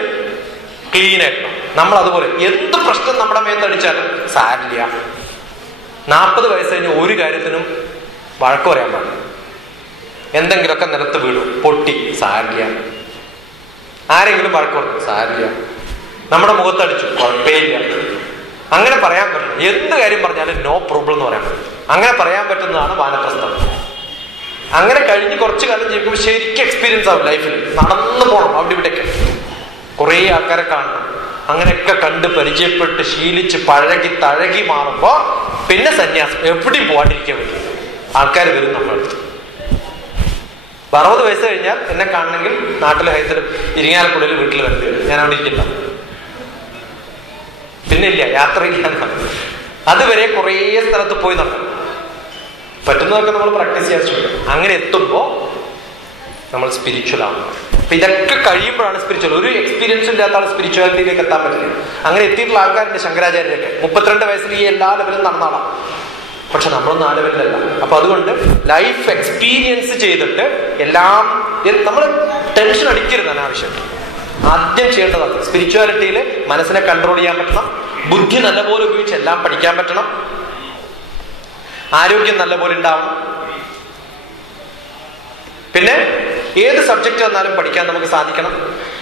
ക്ലീൻ ആയിരിക്കണം. നമ്മൾ അതുപോലെ എന്ത് പ്രശ്നം നമ്മുടെ മേത്തടിച്ചാലും സാരില്ല. 40 വയസ്സ് കഴിഞ്ഞ് ഒരു കാര്യത്തിനും വഴക്ക് പറയാൻ പാടില്ല. എന്തെങ്കിലുമൊക്കെ നിലത്ത് വീണു, പൊട്ടി, സാരില്ല. ആരെങ്കിലും വഴക്ക് പറഞ്ഞു, സാരില്ല. നമ്മുടെ മുഖത്തടിച്ചു, കുഴപ്പമില്ല. അങ്ങനെ പറയാൻ പറ്റും. എന്ത് കാര്യം പറഞ്ഞാലും നോ പ്രോബ്ലം എന്ന് പറയാൻ പറ്റും. അങ്ങനെ പറയാൻ പറ്റുന്നതാണ് വാനപ്രസ്ഥം. അങ്ങനെ കഴിഞ്ഞ് കുറച്ചു കാലം ജീവിക്കുമ്പോൾ ശരിക്കും എക്സ്പീരിയൻസ് ആവും ലൈഫിൽ. നടന്നു പോകണം അവിടെ ഇവിടെയൊക്കെ, കുറേ ആൾക്കാരെ കാണണം. അങ്ങനെയൊക്കെ കണ്ട് പരിചയപ്പെട്ട് ശീലിച്ച് പഴകി തഴകി മാറുമ്പോ പിന്നെ സന്യാസം, എവിടെയും പോകാണ്ടിരിക്കാൻ പറ്റും. ആൾക്കാർ വരും നമ്മുടെ അടുത്ത്. 60 വയസ്സ് കഴിഞ്ഞാൽ എന്നെ കാണണമെങ്കിൽ നാട്ടിലെ ഹൈത്തിൽ ഇരിങ്ങാലക്കുടയിൽ വീട്ടിൽ വരേണ്ടി വരും. ഞാൻ അവിടെ ഇരിക്കില്ല, പിന്നെ ഇല്ല, യാത്രയില്ല. അതുവരെ കുറേ സ്ഥലത്ത് പോയി നടക്കണം. പറ്റുന്നതൊക്കെ നമ്മൾ പ്രാക്ടീസ് ചെയ്യാൻ ശ്രമിക്കണം. അങ്ങനെ എത്തുമ്പോൾ നമ്മൾ സ്പിരിച്വൽ ആവുന്നു. അപ്പൊ ഇതൊക്കെ കഴിയുമ്പോഴാണ് സ്പിരിച്വൽ. ഒരു എക്സ്പീരിയൻസും ഇല്ലാത്ത ആൾ സ്പിരിച്വാലിറ്റിയിലേക്ക് എത്താൻ പറ്റില്ല. അങ്ങനെ എത്തിയിട്ടുള്ള ആൾക്കാരുണ്ട്. ശങ്കരാചാര്യരൊക്കെ 32 വയസ്സിൽ ഈ എല്ലാ ലെവലും നടന്നാളാം. പക്ഷെ നമ്മളൊന്നും ആ ലെവലിലല്ല. അപ്പൊ അതുകൊണ്ട് ലൈഫ് എക്സ്പീരിയൻസ് ചെയ്തിട്ട് എല്ലാം നമ്മൾ ടെൻഷൻ അടിക്കരുത് അനാവശ്യം. ആദ്യം ചെയ്യേണ്ടതാണ് സ്പിരിച്വാലിറ്റിയിൽ മനസ്സിനെ കൺട്രോൾ ചെയ്യാൻ പറ്റണം, ബുദ്ധി നല്ലപോലെ ഉപയോഗിച്ച് എല്ലാം പഠിക്കാൻ പറ്റണം, ആരോഗ്യം നല്ലപോലെ ഉണ്ടാവണം. പിന്നെ ഏത് സബ്ജക്റ്റ് വന്നാലും പഠിക്കാൻ നമുക്ക് സാധിക്കണം,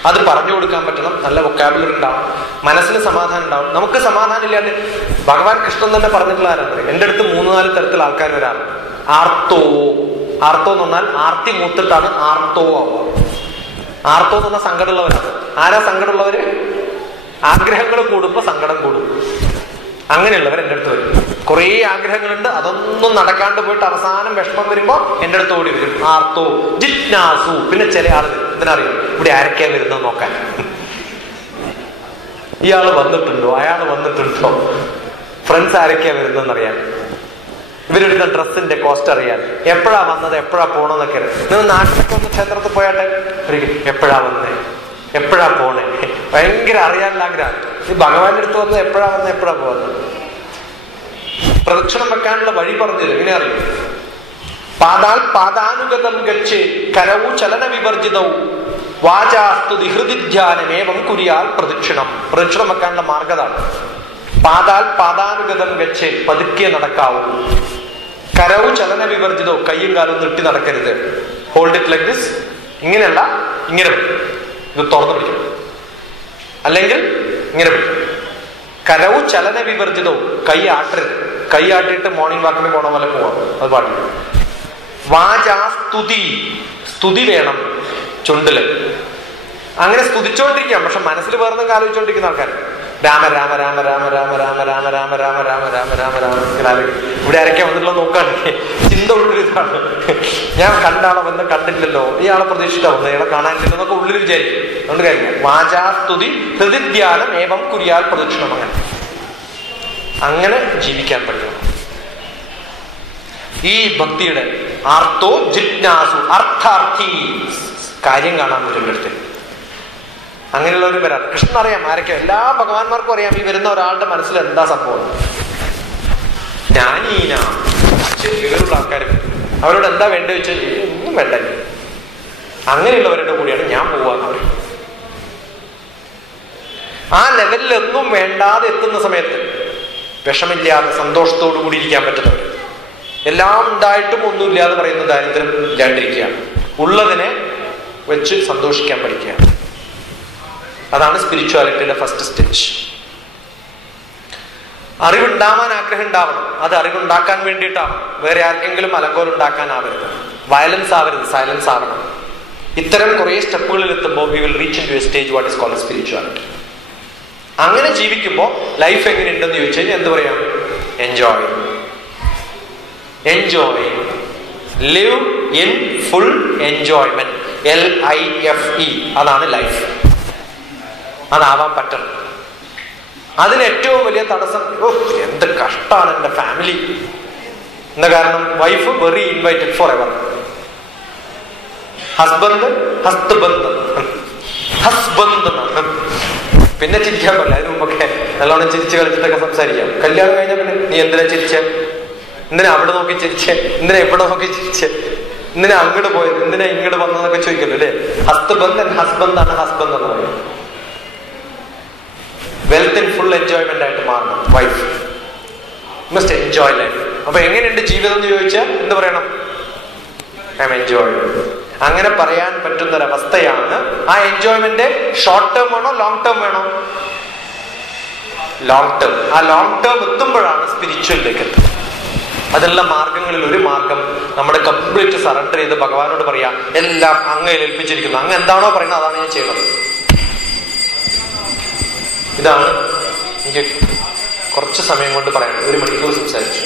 അത് പറഞ്ഞു കൊടുക്കാൻ പറ്റണം, നല്ല വൊക്കാബുലറി ഉണ്ടാവണം, മനസ്സിന് സമാധാനം ഉണ്ടാവും. നമുക്ക് സമാധാനം ഇല്ലാണ്ട് ഭഗവാൻ കൃഷ്ണൻ തന്നെ പറഞ്ഞിട്ടുള്ള ആരാണ്? എൻ്റെ അടുത്ത് 3-4 തരത്തിൽ ആൾക്കാർ വരാറുണ്ട്. ആർത്തോ എന്ന് പറഞ്ഞാൽ ആർത്തി മൂത്തിട്ടാണ് ആർത്തോ ആവുക. ആർത്തോ എന്ന് പറഞ്ഞാൽ സങ്കടമുള്ളവരാണ്. ആരാ സങ്കടമുള്ളവര്? ആഗ്രഹങ്ങൾ കൂടുമ്പോ സങ്കടം കൂടും. അങ്ങനെയുള്ളവർ എൻ്റെ അടുത്ത് വരും. കുറേ ആഗ്രഹങ്ങളുണ്ട്, അതൊന്നും നടക്കാണ്ട് പോയിട്ട് അവസാനം വിഷമം വരുമ്പോ എൻ്റെ അടുത്ത് ഓടി വരും. ആർത്തോ, ജിജ്ഞാസു. പിന്നെ ചില ആളുകൾ ഇതിനറിയാം, ഇവിടെ ആരൊക്കെയാ വരുന്നത് നോക്കാൻ. ഇയാള് വന്നിട്ടുണ്ടോ, അയാൾ വന്നിട്ടുണ്ടോ, ഫ്രണ്ട്സ് ആരൊക്കെയാ വരുന്നതെന്നറിയാൻ, ഇവരിടുന്ന ഡ്രസ്സിന്റെ കോസ്റ്റ് അറിയാൻ, എപ്പോഴാ വന്നത്, എപ്പോഴാ പോണെന്നൊക്കെ. നിങ്ങൾ നാട്ടിലൊക്കെ ഒന്ന് ക്ഷേത്രത്തിൽ പോയാട്ടെ, എപ്പോഴാ വന്നേ, എപ്പോഴാ പോണേ, ഭയങ്കര അറിയാനുള്ള ആഗ്രഹം. ഈ ഭഗവാന്റെ അടുത്ത് വന്നത് എപ്പോഴാ വന്നത്, എപ്പോഴാ പോകുന്നത്. പ്രദക്ഷിണം വെക്കാനുള്ള വഴി പറഞ്ഞത് എങ്ങനെ അറിയും? പാദാനുഗതം ഗച്ഛേ കരവു ചലന വിവർജിതവും വാചാസ്തുതി ഹൃദിധ്യാനമേവം കുരിയാൽ പ്രദക്ഷിണം. പ്രദക്ഷിണം വെക്കാനുള്ള മാർഗതാണ്. പാദാനുഗതം ഗച്ഛേ, പതുക്കെ നടക്കാവൂ. കരവു ചലന വിവർജിതവും, കയ്യും കാലും നീട്ടി നടക്കരുത്. Hold it like this. ഇങ്ങനെയല്ല, ഇങ്ങനെ ഇത് തുറന്നു പിടിക്കണം, അല്ലെങ്കിൽ ഇങ്ങനെ പിടിക്കണം. കരവു ചലന വിവർജിതവും, കൈ ആട്ടരുത്. കൈ ആട്ടിയിട്ട് മോർണിംഗ് വാക്കിന് പോണ പോലെ പോവാം, അത് പാടില്ല. വാചാ സ്തുതി, സ്തുതി വേണം ചുണ്ടില്. അങ്ങനെ സ്തുതിച്ചോണ്ടിരിക്കാം, പക്ഷെ മനസ്സിൽ വേറൊന്നും ആലോചിച്ചോണ്ടിരിക്കുന്ന ആൾക്കാർ രാമ രാമ രാമ രാമ രാമ രാമ രാമ രാമ രാമ രാമ രാമ രാമ രാമ. ഇവിടെ ആരൊക്കെ വന്നിട്ടുള്ള നോക്കുകയാണെങ്കിൽ ചിന്ത ഉള്ളൊരിതാണ്. ഞാൻ കണ്ടാളോ എന്ന് കണ്ടില്ലല്ലോ, ഇയാളെ പ്രതീക്ഷിച്ചാ വന്നത്, ഇയാളെ കാണാനില്ലല്ലോ എന്നൊക്കെ ഉള്ളിൽ വിചാരിക്കും. അതുകൊണ്ട് കാര്യം വാചാസ്തുതി ഹൃദിധ്യാനം ഏവം കുരിയാൽ പ്രദക്ഷിണം. അങ്ങനെ ജീവിക്കാൻ പറ്റണം. ഈ ഭക്തിയുടെ ആർത്തോ ജിജ്ഞാസു, അർത്ഥാർത്ഥി, കാര്യം കാണാൻ പറ്റും അടുത്ത്. അങ്ങനെയുള്ളവരും വരാം. കൃഷ്ണൻ അറിയാം ആരൊക്കെ, എല്ലാ ഭഗവാന്മാർക്കും അറിയാം ഈ വരുന്ന ഒരാളുടെ മനസ്സിൽ എന്താ സംഭവം. ജ്ഞാനീന വിവരമുള്ള ആൾക്കാരും അവരോട് എന്താ വേണ്ട വെച്ചാൽ ഒന്നും വേണ്ട. അങ്ങനെയുള്ളവരുടെ കൂടിയാണ് ഞാൻ പോവാന്ന് പറയും. ആ ലെവലിലൊന്നും വേണ്ടാതെ എത്തുന്ന സമയത്ത് വിഷമില്ലാതെ സന്തോഷത്തോടു കൂടി ഇരിക്കാൻ പറ്റുന്നവർ, എല്ലാം ഉണ്ടായിട്ടും ഒന്നുമില്ലാതെ പറയുന്ന ദാരിദ്ര്യം ഇല്ലാണ്ടിരിക്കുകയാണ്. ഉള്ളതിനെ വെച്ച് സന്തോഷിക്കാൻ പഠിക്കുകയാണ്. അതാണ് സ്പിരിച്വാലിറ്റിയുടെ ഫസ്റ്റ് സ്റ്റേജ്. അറിവുണ്ടാവാൻ ആഗ്രഹം ഉണ്ടാവണം. അത് അറിവുണ്ടാക്കാൻ വേണ്ടിയിട്ടാണ്, വേറെ ആർക്കെങ്കിലും അലങ്കോലം ഉണ്ടാക്കാനാവരുത്. വയലൻസ് ആവരുത്, സൈലൻസ് ആവണം. ഇത്തരം കുറെ സ്റ്റെപ്പുകളിൽ എത്തുമ്പോൾ we will reach into a stage what is called spirituality. അങ്ങനെ ജീവിക്കുമ്പോൾ ലൈഫ് എങ്ങനെയുണ്ടെന്ന് ചോദിച്ചു കഴിഞ്ഞാൽ എന്ത് പറയാം? Enjoy, enjoy, live in full enjoyment. LIFE, അതാണ് ലൈഫ്. അതാവാൻ പറ്റണം. അതിന് ഏറ്റവും വലിയ തടസ്സം, എന്ത് കഷ്ടമാണ് എൻ്റെ ഫാമിലി എന്ന കാരണം wife very invited forever. Husband പിന്നെ ചിരിക്കാൻ പറ്റില്ല. അതിന് മുമ്പൊക്കെ നല്ലോണം ചിരിച്ച് കളിച്ചിട്ടൊക്കെ സംസാരിക്കാം. കല്യാണം കഴിഞ്ഞാൽ പിന്നെ നീ എന്തിനാ ചിരിച്ചേ, എന്തിനാ അവിടെ നോക്കി ചിരിച്ചേ, എന്തിനാ ഇവിടെ നോക്കി ചിരിച്ചേ, എന്തിനാ അങ്ങോട്ട് പോയത്, എന്തിനാ ഇങ്ങോട്ട് വന്നതെന്നൊക്കെ ചോദിക്കല്ലോ അല്ലേ. ഹസ്ബൻഡാണ് ഹസ്ബൻഡ് എന്ന് പറയും. വെൽത്ത് ഇൻ ഫുൾ എൻജോയ്മെന്റ് ആയിട്ട് മാറണം വൈഫ്. Must enjoy life. അപ്പൊ എങ്ങനെയുണ്ട് ജീവിതം എന്ന് ചോദിച്ചാൽ എന്ത് പറയണം? I M enjoying. അങ്ങനെ പറയാൻ പറ്റുന്നൊരവസ്ഥയാണ്. ആ എൻജോയ്മെന്റ് ഷോർട്ട് ടേം വേണോ ലോങ് ടേം വേണോ? Long term. ആ ലോങ് ടേം എത്തുമ്പോഴാണ് സ്പിരിച്വലിലേക്ക് എത്തുന്നത്. അതിനുള്ള മാർഗങ്ങളിൽ ഒരു മാർഗം നമ്മുടെ കംപ്ലീറ്റ് സറണ്ടർ ചെയ്ത് ഭഗവാനോട് പറയാ, എല്ലാം അങ്ങയിൽ ഏൽപ്പിച്ചിരിക്കുന്നു, അങ്ങ് എന്താണോ പറയുന്നത് അതാണ് ഞാൻ ചെയ്യുന്നത്. ഇതാണ് എനിക്ക് കുറച്ച് സമയം കൊണ്ട് പറയാം. 1 മണിക്കൂർ സംസാരിച്ചു.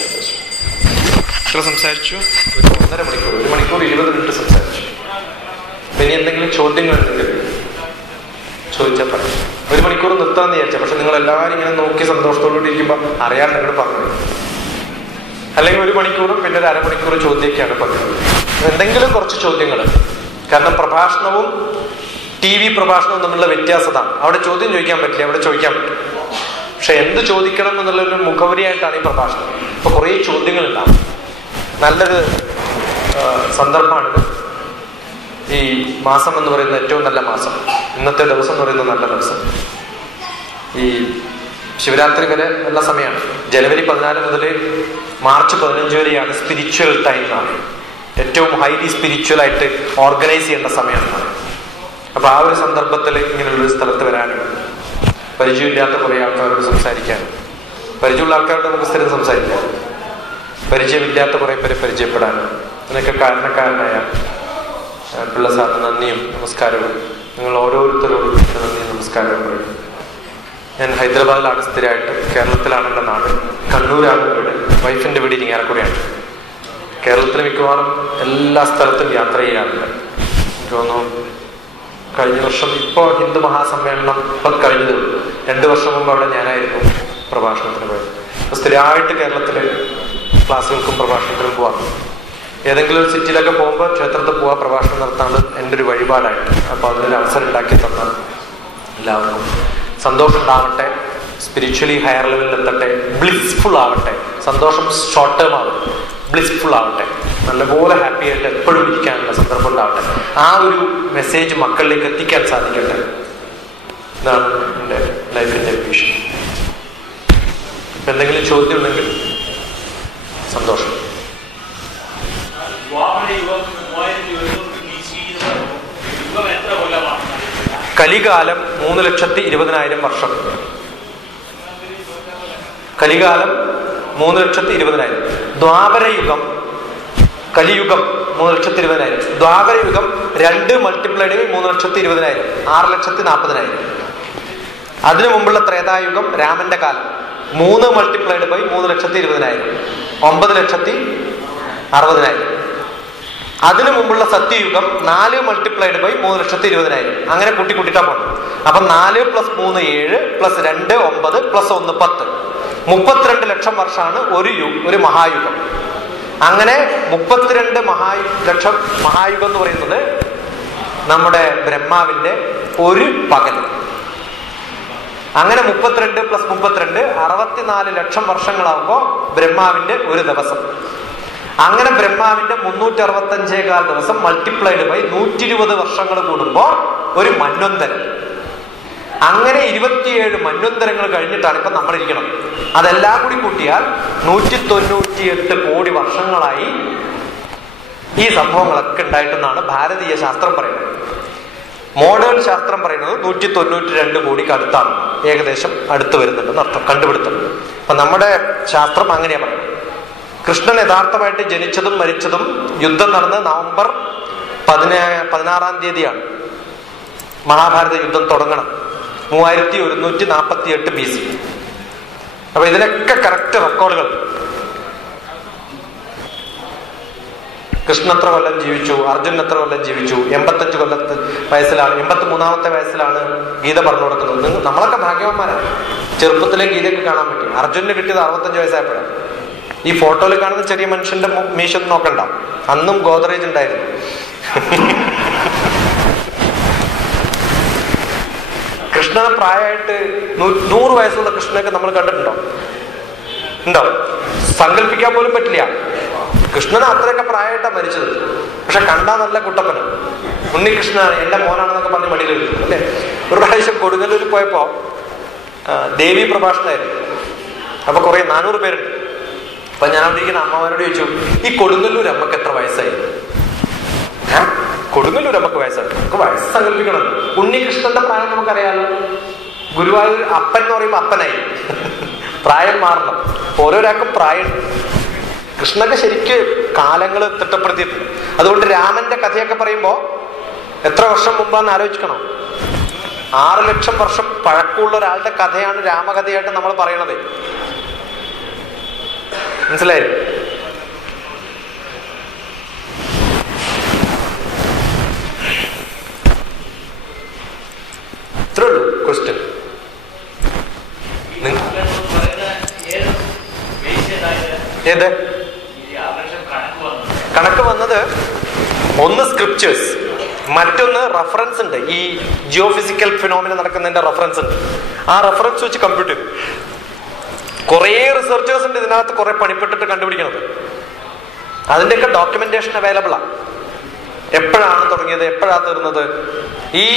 എത്ര സംസാരിച്ചു? 1.5 മണിക്കൂർ. 1 മണിക്കൂർ 20 മിനിറ്റ് സംസാരിച്ചു. ഇനി എന്തെങ്കിലും ചോദ്യങ്ങളുണ്ടെങ്കിൽ ചോദിച്ചാൽ പറയാം. 1 മണിക്കൂർ നിർത്താമെന്ന് വിചാരിച്ചാൽ, പക്ഷെ നിങ്ങൾ എല്ലാവരും ഇങ്ങനെ നോക്കി സന്തോഷത്തോടുകൂടി ഇരിക്കുമ്പോൾ അറിയാൻ നിങ്ങൾ പറഞ്ഞു. അല്ലെങ്കിൽ 1 മണിക്കൂറും പിന്നെ ഒരു അരമണിക്കൂർ ചോദ്യമൊക്കെയാണ് പറയുന്നത്. എന്തെങ്കിലും കുറച്ച് ചോദ്യങ്ങൾ. കാരണം പ്രഭാഷണവും TV പ്രഭാഷണവും തമ്മിലുള്ള വ്യത്യാസതാണ്. അവിടെ ചോദ്യം ചോദിക്കാൻ പറ്റില്ല, അവിടെ ചോദിക്കാൻ പറ്റും. പക്ഷെ എന്ത് ചോദിക്കണം എന്നുള്ളൊരു മുഖവരിയായിട്ടാണ് ഈ പ്രഭാഷണം. അപ്പൊ കുറേ ചോദ്യങ്ങളുണ്ടാവും. നല്ലൊരു സന്ദർഭമാണിത്. ഈ മാസം എന്ന് പറയുന്ന ഏറ്റവും നല്ല മാസം, ഇന്നത്തെ ദിവസം എന്ന് പറയുന്നത് നല്ല ദിവസം. ഈ ശിവരാത്രി വരെ നല്ല സമയമാണ്. ജനുവരി 14 മുതൽ മാർച്ച് 15 വരെയാണ് സ്പിരിച്വൽ ടൈം എന്നാണ്. ഏറ്റവും ഹൈലി സ്പിരിച്വൽ ആയിട്ട് ഓർഗനൈസ് ചെയ്യേണ്ട സമയമാണ്. അപ്പൊ ആ ഒരു സന്ദർഭത്തിൽ ഇങ്ങനെയുള്ളൊരു സ്ഥലത്ത് വരാനും പരിചയമില്ലാത്ത കുറെ ആൾക്കാരോട് സംസാരിക്കാനും, പരിചയമുള്ള ആൾക്കാരോട് നമുക്ക് സ്ഥിരം സംസാരിക്കാം, പരിചയമില്ലാത്ത കുറെ പേരെ പരിചയപ്പെടാനും, അതിനൊക്കെ കാരണക്കാരനായ പിള്ള സാറിന് നന്ദിയും നമസ്കാരവും നിങ്ങൾ ഓരോരുത്തരോടും നന്ദിയും നമസ്കാരവും പറയും. ഞാൻ ഹൈദരാബാദിലാണ് സ്ഥിരമായിട്ട്. കേരളത്തിലാണ് എൻ്റെ നാട്. കണ്ണൂരാണ് വീട്. വൈഫിൻ്റെ വീട് ഇരിങ്ങാലക്കുടയാണ്. കേരളത്തിൽ മിക്കവാറും എല്ലാ സ്ഥലത്തും യാത്ര ചെയ്യാറുണ്ട്. എനിക്ക് തോന്നുന്നു കഴിഞ്ഞ വർഷം, ഇപ്പോൾ ഹിന്ദു മഹാസമ്മേളനം ഇപ്പം കഴിഞ്ഞതേ ഉള്ളൂ. 2 വർഷം മുമ്പ് അവിടെ ഞാനായിരുന്നു പ്രഭാഷണത്തിന് പോയത്. അപ്പോൾ സ്ഥിരമായിട്ട് കേരളത്തിൽ ക്ലാസ്സുകൾക്കും പ്രഭാഷണത്തിനും പോകാറുണ്ട്. ഏതെങ്കിലും ഒരു സിറ്റിയിലൊക്കെ പോകുമ്പോൾ ക്ഷേത്രത്തിൽ പോകാൻ പ്രഭാഷണം നടത്താണ്ട് എൻ്റെ ഒരു വഴിപാടായിട്ട്. അപ്പോൾ അതിനൊരു അവസരം ഉണ്ടാക്കി തന്നാൽ എല്ലാവർക്കും സന്തോഷം ഉണ്ടാവട്ടെ, സ്പിരിച്വലി ഹയർ ലെവലിൽ എത്തട്ടെ, ബ്ലിസ്ഫുൾ ആവട്ടെ. സന്തോഷം ഷോർട്ട് ടേം ആവട്ടെ, ബ്ലിസ്ഫുൾ ആവട്ടെ, നല്ലപോലെ ഹാപ്പി ആയിട്ട് എപ്പോഴും ഇരിക്കാനുള്ള സന്ദർഭം ഉണ്ടാവട്ടെ. ആ ഒരു മെസ്സേജ് മക്കളിലേക്ക് എത്തിക്കാൻ സാധിക്കട്ടെ. ഇതാണ് എൻ്റെ ലൈഫിൻ്റെ വിഷൻ. എന്തെങ്കിലും ചോദ്യം ഉണ്ടെങ്കിൽ സന്തോഷം. കലികാലം 3,20,000 വർഷം. കലികാലം 3,20,000. ദ്വാപരയുഗം, കലിയുഗം 3,20,000. ദ്വാപരയുഗം 2 മൾട്ടിപ്ലൈഡ് 3,20,000, 6,40,000. അതിനു മുമ്പുള്ള ത്രേതായുഗം രാമന്റെ കാലം 3 മൾട്ടിപ്ലൈഡ് 3,20,000, 9,60,000. അതിനു മുമ്പുള്ള സത്യയുഗം 4 മൾട്ടിപ്ലൈഡ് 3,20,000. അങ്ങനെ കൂട്ടിട്ടാ പോകുന്നത്. അപ്പൊ 4 + 3 7 + 2 9 + 1 10, 32 ലക്ഷം വർഷമാണ് ഒരു മഹായുഗം. അങ്ങനെ 32 ലക്ഷം മഹായുഗം എന്ന് പറയുന്നത് നമ്മുടെ ബ്രഹ്മാവിന്റെ ഒരു പകൽ. അങ്ങനെ 32 + 32 64 ലക്ഷം വർഷങ്ങളാകുമ്പോൾ ബ്രഹ്മാവിന്റെ ഒരു ദിവസം. അങ്ങനെ ബ്രഹ്മാവിന്റെ 365 ദിവസം മൾട്ടിപ്ലൈഡ് 120 വർഷങ്ങൾ കൂടുമ്പോൾ ഒരു മന്വന്തരം. അങ്ങനെ 27 മന്വന്തരങ്ങൾ കഴിഞ്ഞിട്ടാണ് ഇപ്പൊ നമ്മളിരിക്കണം. അതെല്ലാം കൂടി കൂട്ടിയാൽ 198 കോടി വർഷങ്ങളായി ഈ സംഭവങ്ങളൊക്കെ ഉണ്ടായിട്ടെന്നാണ് ഭാരതീയ ശാസ്ത്രം പറയുന്നത്. മോഡേൺ ശാസ്ത്രം പറയുന്നത് 192 കോടിക്ക് അടുത്താണ്, ഏകദേശം അടുത്ത് വരുന്നുണ്ടെന്ന് അർത്ഥം, കണ്ടുപിടുത്തം. അപ്പൊ നമ്മുടെ ശാസ്ത്രം അങ്ങനെയാ പറയുന്നത്. കൃഷ്ണൻ യഥാർത്ഥമായിട്ട് ജനിച്ചതും മരിച്ചതും യുദ്ധം നടന്ന് നവംബർ 16-ാം തീയതിയാണ്. മഹാഭാരത യുദ്ധം തുടങ്ങണം 3148 BC. അപ്പൊ ഇതിനൊക്കെ കറക്റ്റ് റെക്കോർഡുകൾ. കൃഷ്ണൻ എത്ര കൊല്ലം ജീവിച്ചു, അർജുനൻ എത്ര കൊല്ലം ജീവിച്ചു, 85 വയസ്സിലാണ്, 83-ാമത്തെ വയസ്സിലാണ് ഗീത പറഞ്ഞു കൊടുക്കുന്നത്. നമ്മളൊക്കെ ഭാഗ്യവാന്മാരാണ്. ചെറുപ്പത്തിലെ ഗീതയൊക്കെ കാണാൻ പറ്റി. അർജുനന് കിട്ടിയത് 65 വയസ്സായപ്പോഴാണ്. ഈ ഫോട്ടോയിൽ കാണുന്ന ചെറിയ മനുഷ്യന്റെ മീശൊന്നും നോക്കണ്ട, അന്നും ഗോദ്രേജ് ഉണ്ടായിരുന്നു. കൃഷ്ണന് പ്രായമായിട്ട് 100 വയസ്സുള്ള കൃഷ്ണനൊക്കെ നമ്മൾ കണ്ടിട്ടുണ്ടോ? ഉണ്ടോ? സങ്കല്പിക്കാൻ പോലും പറ്റില്ല. കൃഷ്ണന് അത്രയൊക്കെ പ്രായമായിട്ടാണ് മരിച്ചത്. പക്ഷെ കണ്ടാ നല്ല കുട്ടപ്പന്. ഉണ്ണികൃഷ്ണനാണ്, എന്റെ മോനാണെന്നൊക്കെ പറഞ്ഞ് മടിയിൽ വെച്ചു അല്ലേ. ഒരു പ്രാവശ്യം കൊടുങ്ങല്ലൂരിൽ പോയപ്പോ ദേവി പ്രഭാഷണമായിരുന്നു. അപ്പൊ കുറെ 400 പേരുണ്ട്. അപ്പൊ ഞാൻ അവിടെ ഇരിക്കുന്ന അമ്മമാരോട് ചോദിച്ചു, ഈ കൊടുങ്ങല്ലൂർ അമ്മക്ക് എത്ര വയസ്സായി? കൊടുങ്ങല്ലൂർ നമുക്ക് വയസ്സാണ്, നമുക്ക് വയസ്സ് സങ്കല്പിക്കണം. ഉണ്ണികൃഷ്ണന്റെ പ്രായം നമുക്കറിയാമല്ലോ. ഗുരുവായൂർ അപ്പൻ എന്ന് പറയുമ്പോൾ അപ്പനായി. പ്രായം മാറണം, ഓരോരാൾക്കും പ്രായം. കൃഷ്ണന്റെ ശരിക്ക് കാലങ്ങൾ തിട്ടപ്പെടുത്തിയിട്ടുണ്ട്. അതുകൊണ്ട് രാമന്റെ കഥയൊക്കെ പറയുമ്പോ എത്ര വർഷം മുമ്പാന്ന് ആലോചിക്കണം. 6 ലക്ഷം വർഷം പഴക്കമുള്ള ഒരാളുടെ കഥയാണ് രാമകഥയായിട്ട് നമ്മൾ പറയണത്. മനസ്സിലായില്ലേ? ഇത്രേ ഉള്ളൂ ക്വസ്റ്റ്യൻ. ഏത് കണക്ക് വന്നത്? ഒന്ന് സ്ക്രിപ്റ്റേഴ്സ്, മറ്റൊന്ന് റെഫറൻസ് ഉണ്ട്. ഈ ജിയോ ഫിസിക്കൽ ഫിനോമിന നടക്കുന്നതിന്റെ റെഫറൻസ് ഉണ്ട്. ആ റെഫറൻസ് വെച്ച് കമ്പ്യൂട്ട് ചെയ്തു. കുറേ റിസർച്ചേഴ്സ് ഉണ്ട് ഇതിനകത്ത്, കുറെ പണിപ്പെട്ടിട്ട് കണ്ടുപിടിക്കണത്. അതിന്റെയൊക്കെ ഡോക്യുമെന്റേഷൻ അവൈലബിൾ ആണ്. എപ്പോഴാണ് തുടങ്ങിയത്, എപ്പോഴാണ് തീർന്നത്. ഈ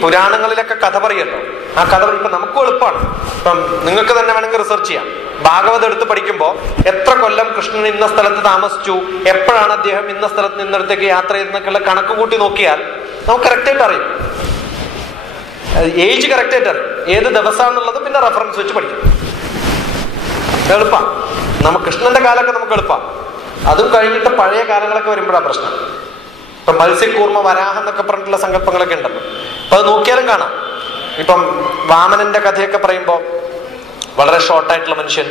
പുരാണങ്ങളിലൊക്കെ കഥ പറയല്ലോ, ആ കഥ ഇപ്പൊ നമുക്കും എളുപ്പമാണ്. ഇപ്പം നിങ്ങൾക്ക് തന്നെ വേണമെങ്കിൽ റിസർച്ച് ചെയ്യാം. ഭാഗവതം എടുത്ത് പഠിക്കുമ്പോൾ എത്ര കൊല്ലം കൃഷ്ണൻ ഇന്ന സ്ഥലത്ത് താമസിച്ചു, എപ്പോഴാണ് അദ്ദേഹം ഇന്ന സ്ഥലത്ത് നിന്നിടത്തേക്ക് യാത്ര ചെയ്തെന്നൊക്കെയുള്ള കണക്ക് കൂട്ടി നോക്കിയാൽ നമുക്ക് കറക്റ്റായിട്ട് അറിയും. ഏജ് കറക്റ്റായിട്ട് അറിയും, ഏത് ദിവസമാണെന്നുള്ളത് പിന്നെ റെഫറൻസ് വെച്ച് പഠിക്കും. എളുപ്പമാണ്. നമുക്ക് കൃഷ്ണന്റെ കാലമൊക്കെ നമുക്ക് എളുപ്പമാണ്. അതും കഴിഞ്ഞിട്ട് പഴയ കാലങ്ങളൊക്കെ വരുമ്പോഴാണ് പ്രശ്നം. ഇപ്പൊ മത്സ്യക്കൂർമ്മ, വരാഹം എന്നൊക്കെ പറഞ്ഞിട്ടുള്ള സങ്കല്പങ്ങളൊക്കെ ഉണ്ടല്ലോ. അപ്പൊ അത് നോക്കിയാലും കാണാം. ഇപ്പം വാമനന്റെ കഥയൊക്കെ പറയുമ്പോൾ വളരെ ഷോർട്ടായിട്ടുള്ള മനുഷ്യൻ,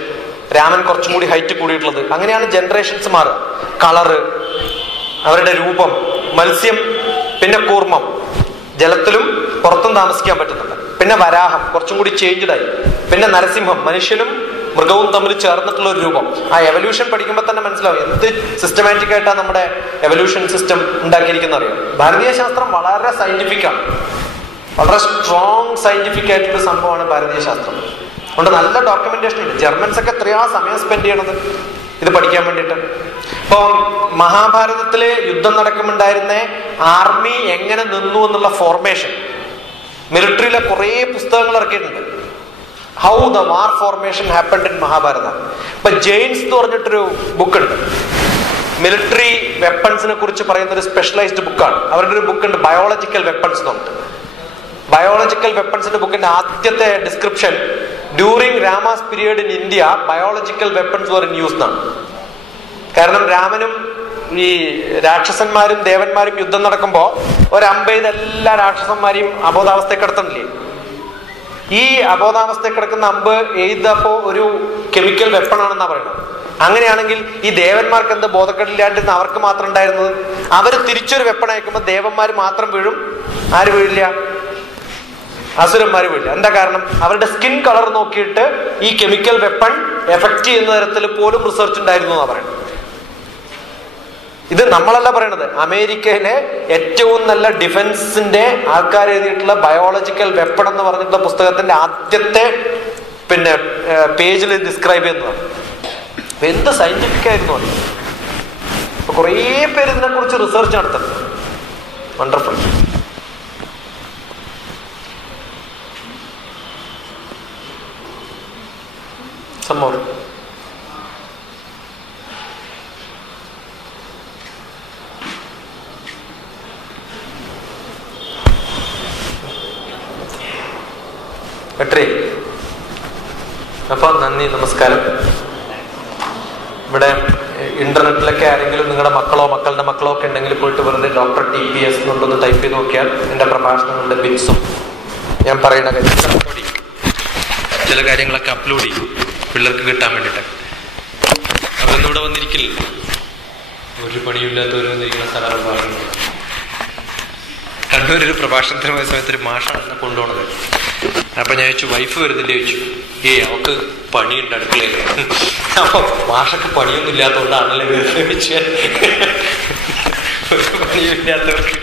രാമൻ കുറച്ചും കൂടി ഹൈറ്റ് കൂടിയിട്ടുള്ളത്. അങ്ങനെയാണ് ജനറേഷൻസ് മാറുക. കളറ്, അവരുടെ രൂപം, മത്സ്യം, പിന്നെ കൂർമ്മം, ജലത്തിലും പുറത്തും താമസിക്കാൻ പറ്റുന്നുണ്ട്. പിന്നെ വരാഹം കുറച്ചും കൂടി ചേഞ്ച്ഡായി. പിന്നെ നരസിംഹം, മനുഷ്യനും മൃഗവും തമ്മിൽ ചേർന്നിട്ടുള്ള ഒരു രൂപം. ആ എവല്യൂഷൻ പഠിക്കുമ്പോൾ തന്നെ മനസ്സിലാവും എന്ത് സിസ്റ്റമാറ്റിക് ആയിട്ടാണ് നമ്മുടെ എവല്യൂഷൻ സിസ്റ്റം ഉണ്ടാക്കിയിരിക്കുന്ന അറിയാം. ഭാരതീയ ശാസ്ത്രം വളരെ സയന്റിഫിക് ആണ്, വളരെ സ്ട്രോങ് സയന്റിഫിക് ആയിട്ടുള്ള സംഭവമാണ് ഭാരതീയ ശാസ്ത്രം. അതുകൊണ്ട് നല്ല ഡോക്യുമെന്റേഷൻ ഉണ്ട്. ജർമ്മൻസ് ഒക്കെ എത്രയാ സമയം സ്പെൻഡ് ചെയ്യണത് ഇത് പഠിക്കാൻ വേണ്ടിയിട്ട്. ഇപ്പൊ മഹാഭാരതത്തില് യുദ്ധം നടക്കുമുണ്ടായിരുന്ന ആർമി എങ്ങനെ നിന്നു എന്നുള്ള ഫോർമേഷൻ മിലിറ്ററിയിലെ കുറെ പുസ്തകങ്ങൾ ഇറക്കിയിട്ടുണ്ട്. How the war formation happened in Mahabharata. ഇപ്പൊ ജെയിൻസ് എന്ന് പറഞ്ഞിട്ടൊരു ബുക്ക് ഉണ്ട്, മിലിറ്ററി വെപ്പൺസിനെ കുറിച്ച് പറയുന്ന ഒരു സ്പെഷ്യലൈസ്ഡ് ബുക്കാണ്. അവരുടെ ഒരു ബുക്ക് ഉണ്ട്, ബയോളജിക്കൽ വെപ്പൺസ് എന്നുണ്ട്. ബയോളജിക്കൽ വെപ്പൺസിന്റെ ബുക്കിന്റെ ആദ്യത്തെ description, during Rama's period in India biological weapons were in use എന്നാണ്. കാരണം രാമനും ഈ രാക്ഷസന്മാരും ദേവന്മാരും യുദ്ധം നടക്കുമ്പോൾ ഒരമ്പെയ്ത് എല്ലാ രാക്ഷസന്മാരെയും അബോധാവസ്ഥയിൽ കിടത്തണില്ലേ. ഈ അബോധാവസ്ഥയിൽ കിടക്കുന്ന അമ്പ് എഴുതപ്പോ ഒരു കെമിക്കൽ വെപ്പൺ ആണെന്നാ പറയുന്നത്. അങ്ങനെയാണെങ്കിൽ ഈ ദേവന്മാർക്ക് എന്ത് ബോധക്കെട്ടില്ലാണ്ടിരുന്ന അവർക്ക് മാത്രം ഉണ്ടായിരുന്നത്? അവർ തിരിച്ചൊരു വെപ്പൺ അയക്കുമ്പോൾ ദേവന്മാർ മാത്രം വീഴും, ആര് വീഴില്ല? അസുരന്മാർ വീഴില്ല. എന്താ കാരണം? അവരുടെ സ്കിൻ കളർ നോക്കിയിട്ട് ഈ കെമിക്കൽ വെപ്പൺ എഫക്ട് ചെയ്യുന്ന തരത്തിൽ പോലും റിസർച്ച് ഉണ്ടായിരുന്നു എന്നാ പറയുന്നത്. ഇത് നമ്മളല്ല പറയണത്, അമേരിക്കയിലെ ഏറ്റവും നല്ല ഡിഫൻസിന്റെ ആൾക്കാർ എഴുതിയിട്ടുള്ള ബയോളജിക്കൽ വെപ്പൺ എന്ന് പറഞ്ഞിട്ടുള്ള പുസ്തകത്തിന്റെ ആദ്യത്തെ പിന്നെ പേജിൽ ഡിസ്ക്രൈബ് ചെയ്യുന്നതാണ്. എന്ത് സയന്റിഫിക് ആയിരുന്നു അത്. അപ്പൊ കുറേ പേര് ഇതിനെ കുറിച്ച് റിസർച്ച് നടത്തുന്നുണ്ട്. വണ്ടർഫുൾ. സംഭവം അപ്പൊ നന്ദി, നമസ്കാരം. ഇവിടെ ഇന്റർനെറ്റിലൊക്കെ ആരെങ്കിലും നിങ്ങളുടെ മക്കളോ മക്കളുടെ മക്കളോ ഒക്കെ ഉണ്ടെങ്കിൽ പോയിട്ട് വെറുതെ ഡോക്ടർ TPS എന്നുള്ളൊന്ന് ടൈപ്പ് ചെയ്ത് നോക്കിയാൽ എൻ്റെ പ്രഭാഷണങ്ങളുടെ ബിറ്റ്സും ഞാൻ പറയുന്ന ചില കാര്യങ്ങളൊക്കെ അപ്ലോഡ് ചെയ്യും പിള്ളേർക്ക് കിട്ടാൻ വേണ്ടിയിട്ട്. അവരൊന്നിവിടെ വന്നിരിക്കില്ല, ഒരു പണിയില്ലാത്തവർ വന്നിരിക്കുന്ന സ്ഥലം പറയുന്നത്. കണ്ണൂരൊരു പ്രഭാഷണത്തിന് പോയ സമയത്ത് ഒരു മാഷാണ് എന്നെ കൊണ്ടുപോണത്. അപ്പൊ ഞാൻ ചോദിച്ചു, വൈഫ് വരുന്നില്ലേ ചോദിച്ചു. അവക്ക് പണിയുണ്ട് അടുക്കളയിൽ. അപ്പൊ മാഷക്ക് പണിയൊന്നും ഇല്ലാത്തതുകൊണ്ടാണല്ലേ വരുന്നത് ചോദിച്ചാൽ, ഒരു പണിയും ഇല്ലാത്തവർക്ക്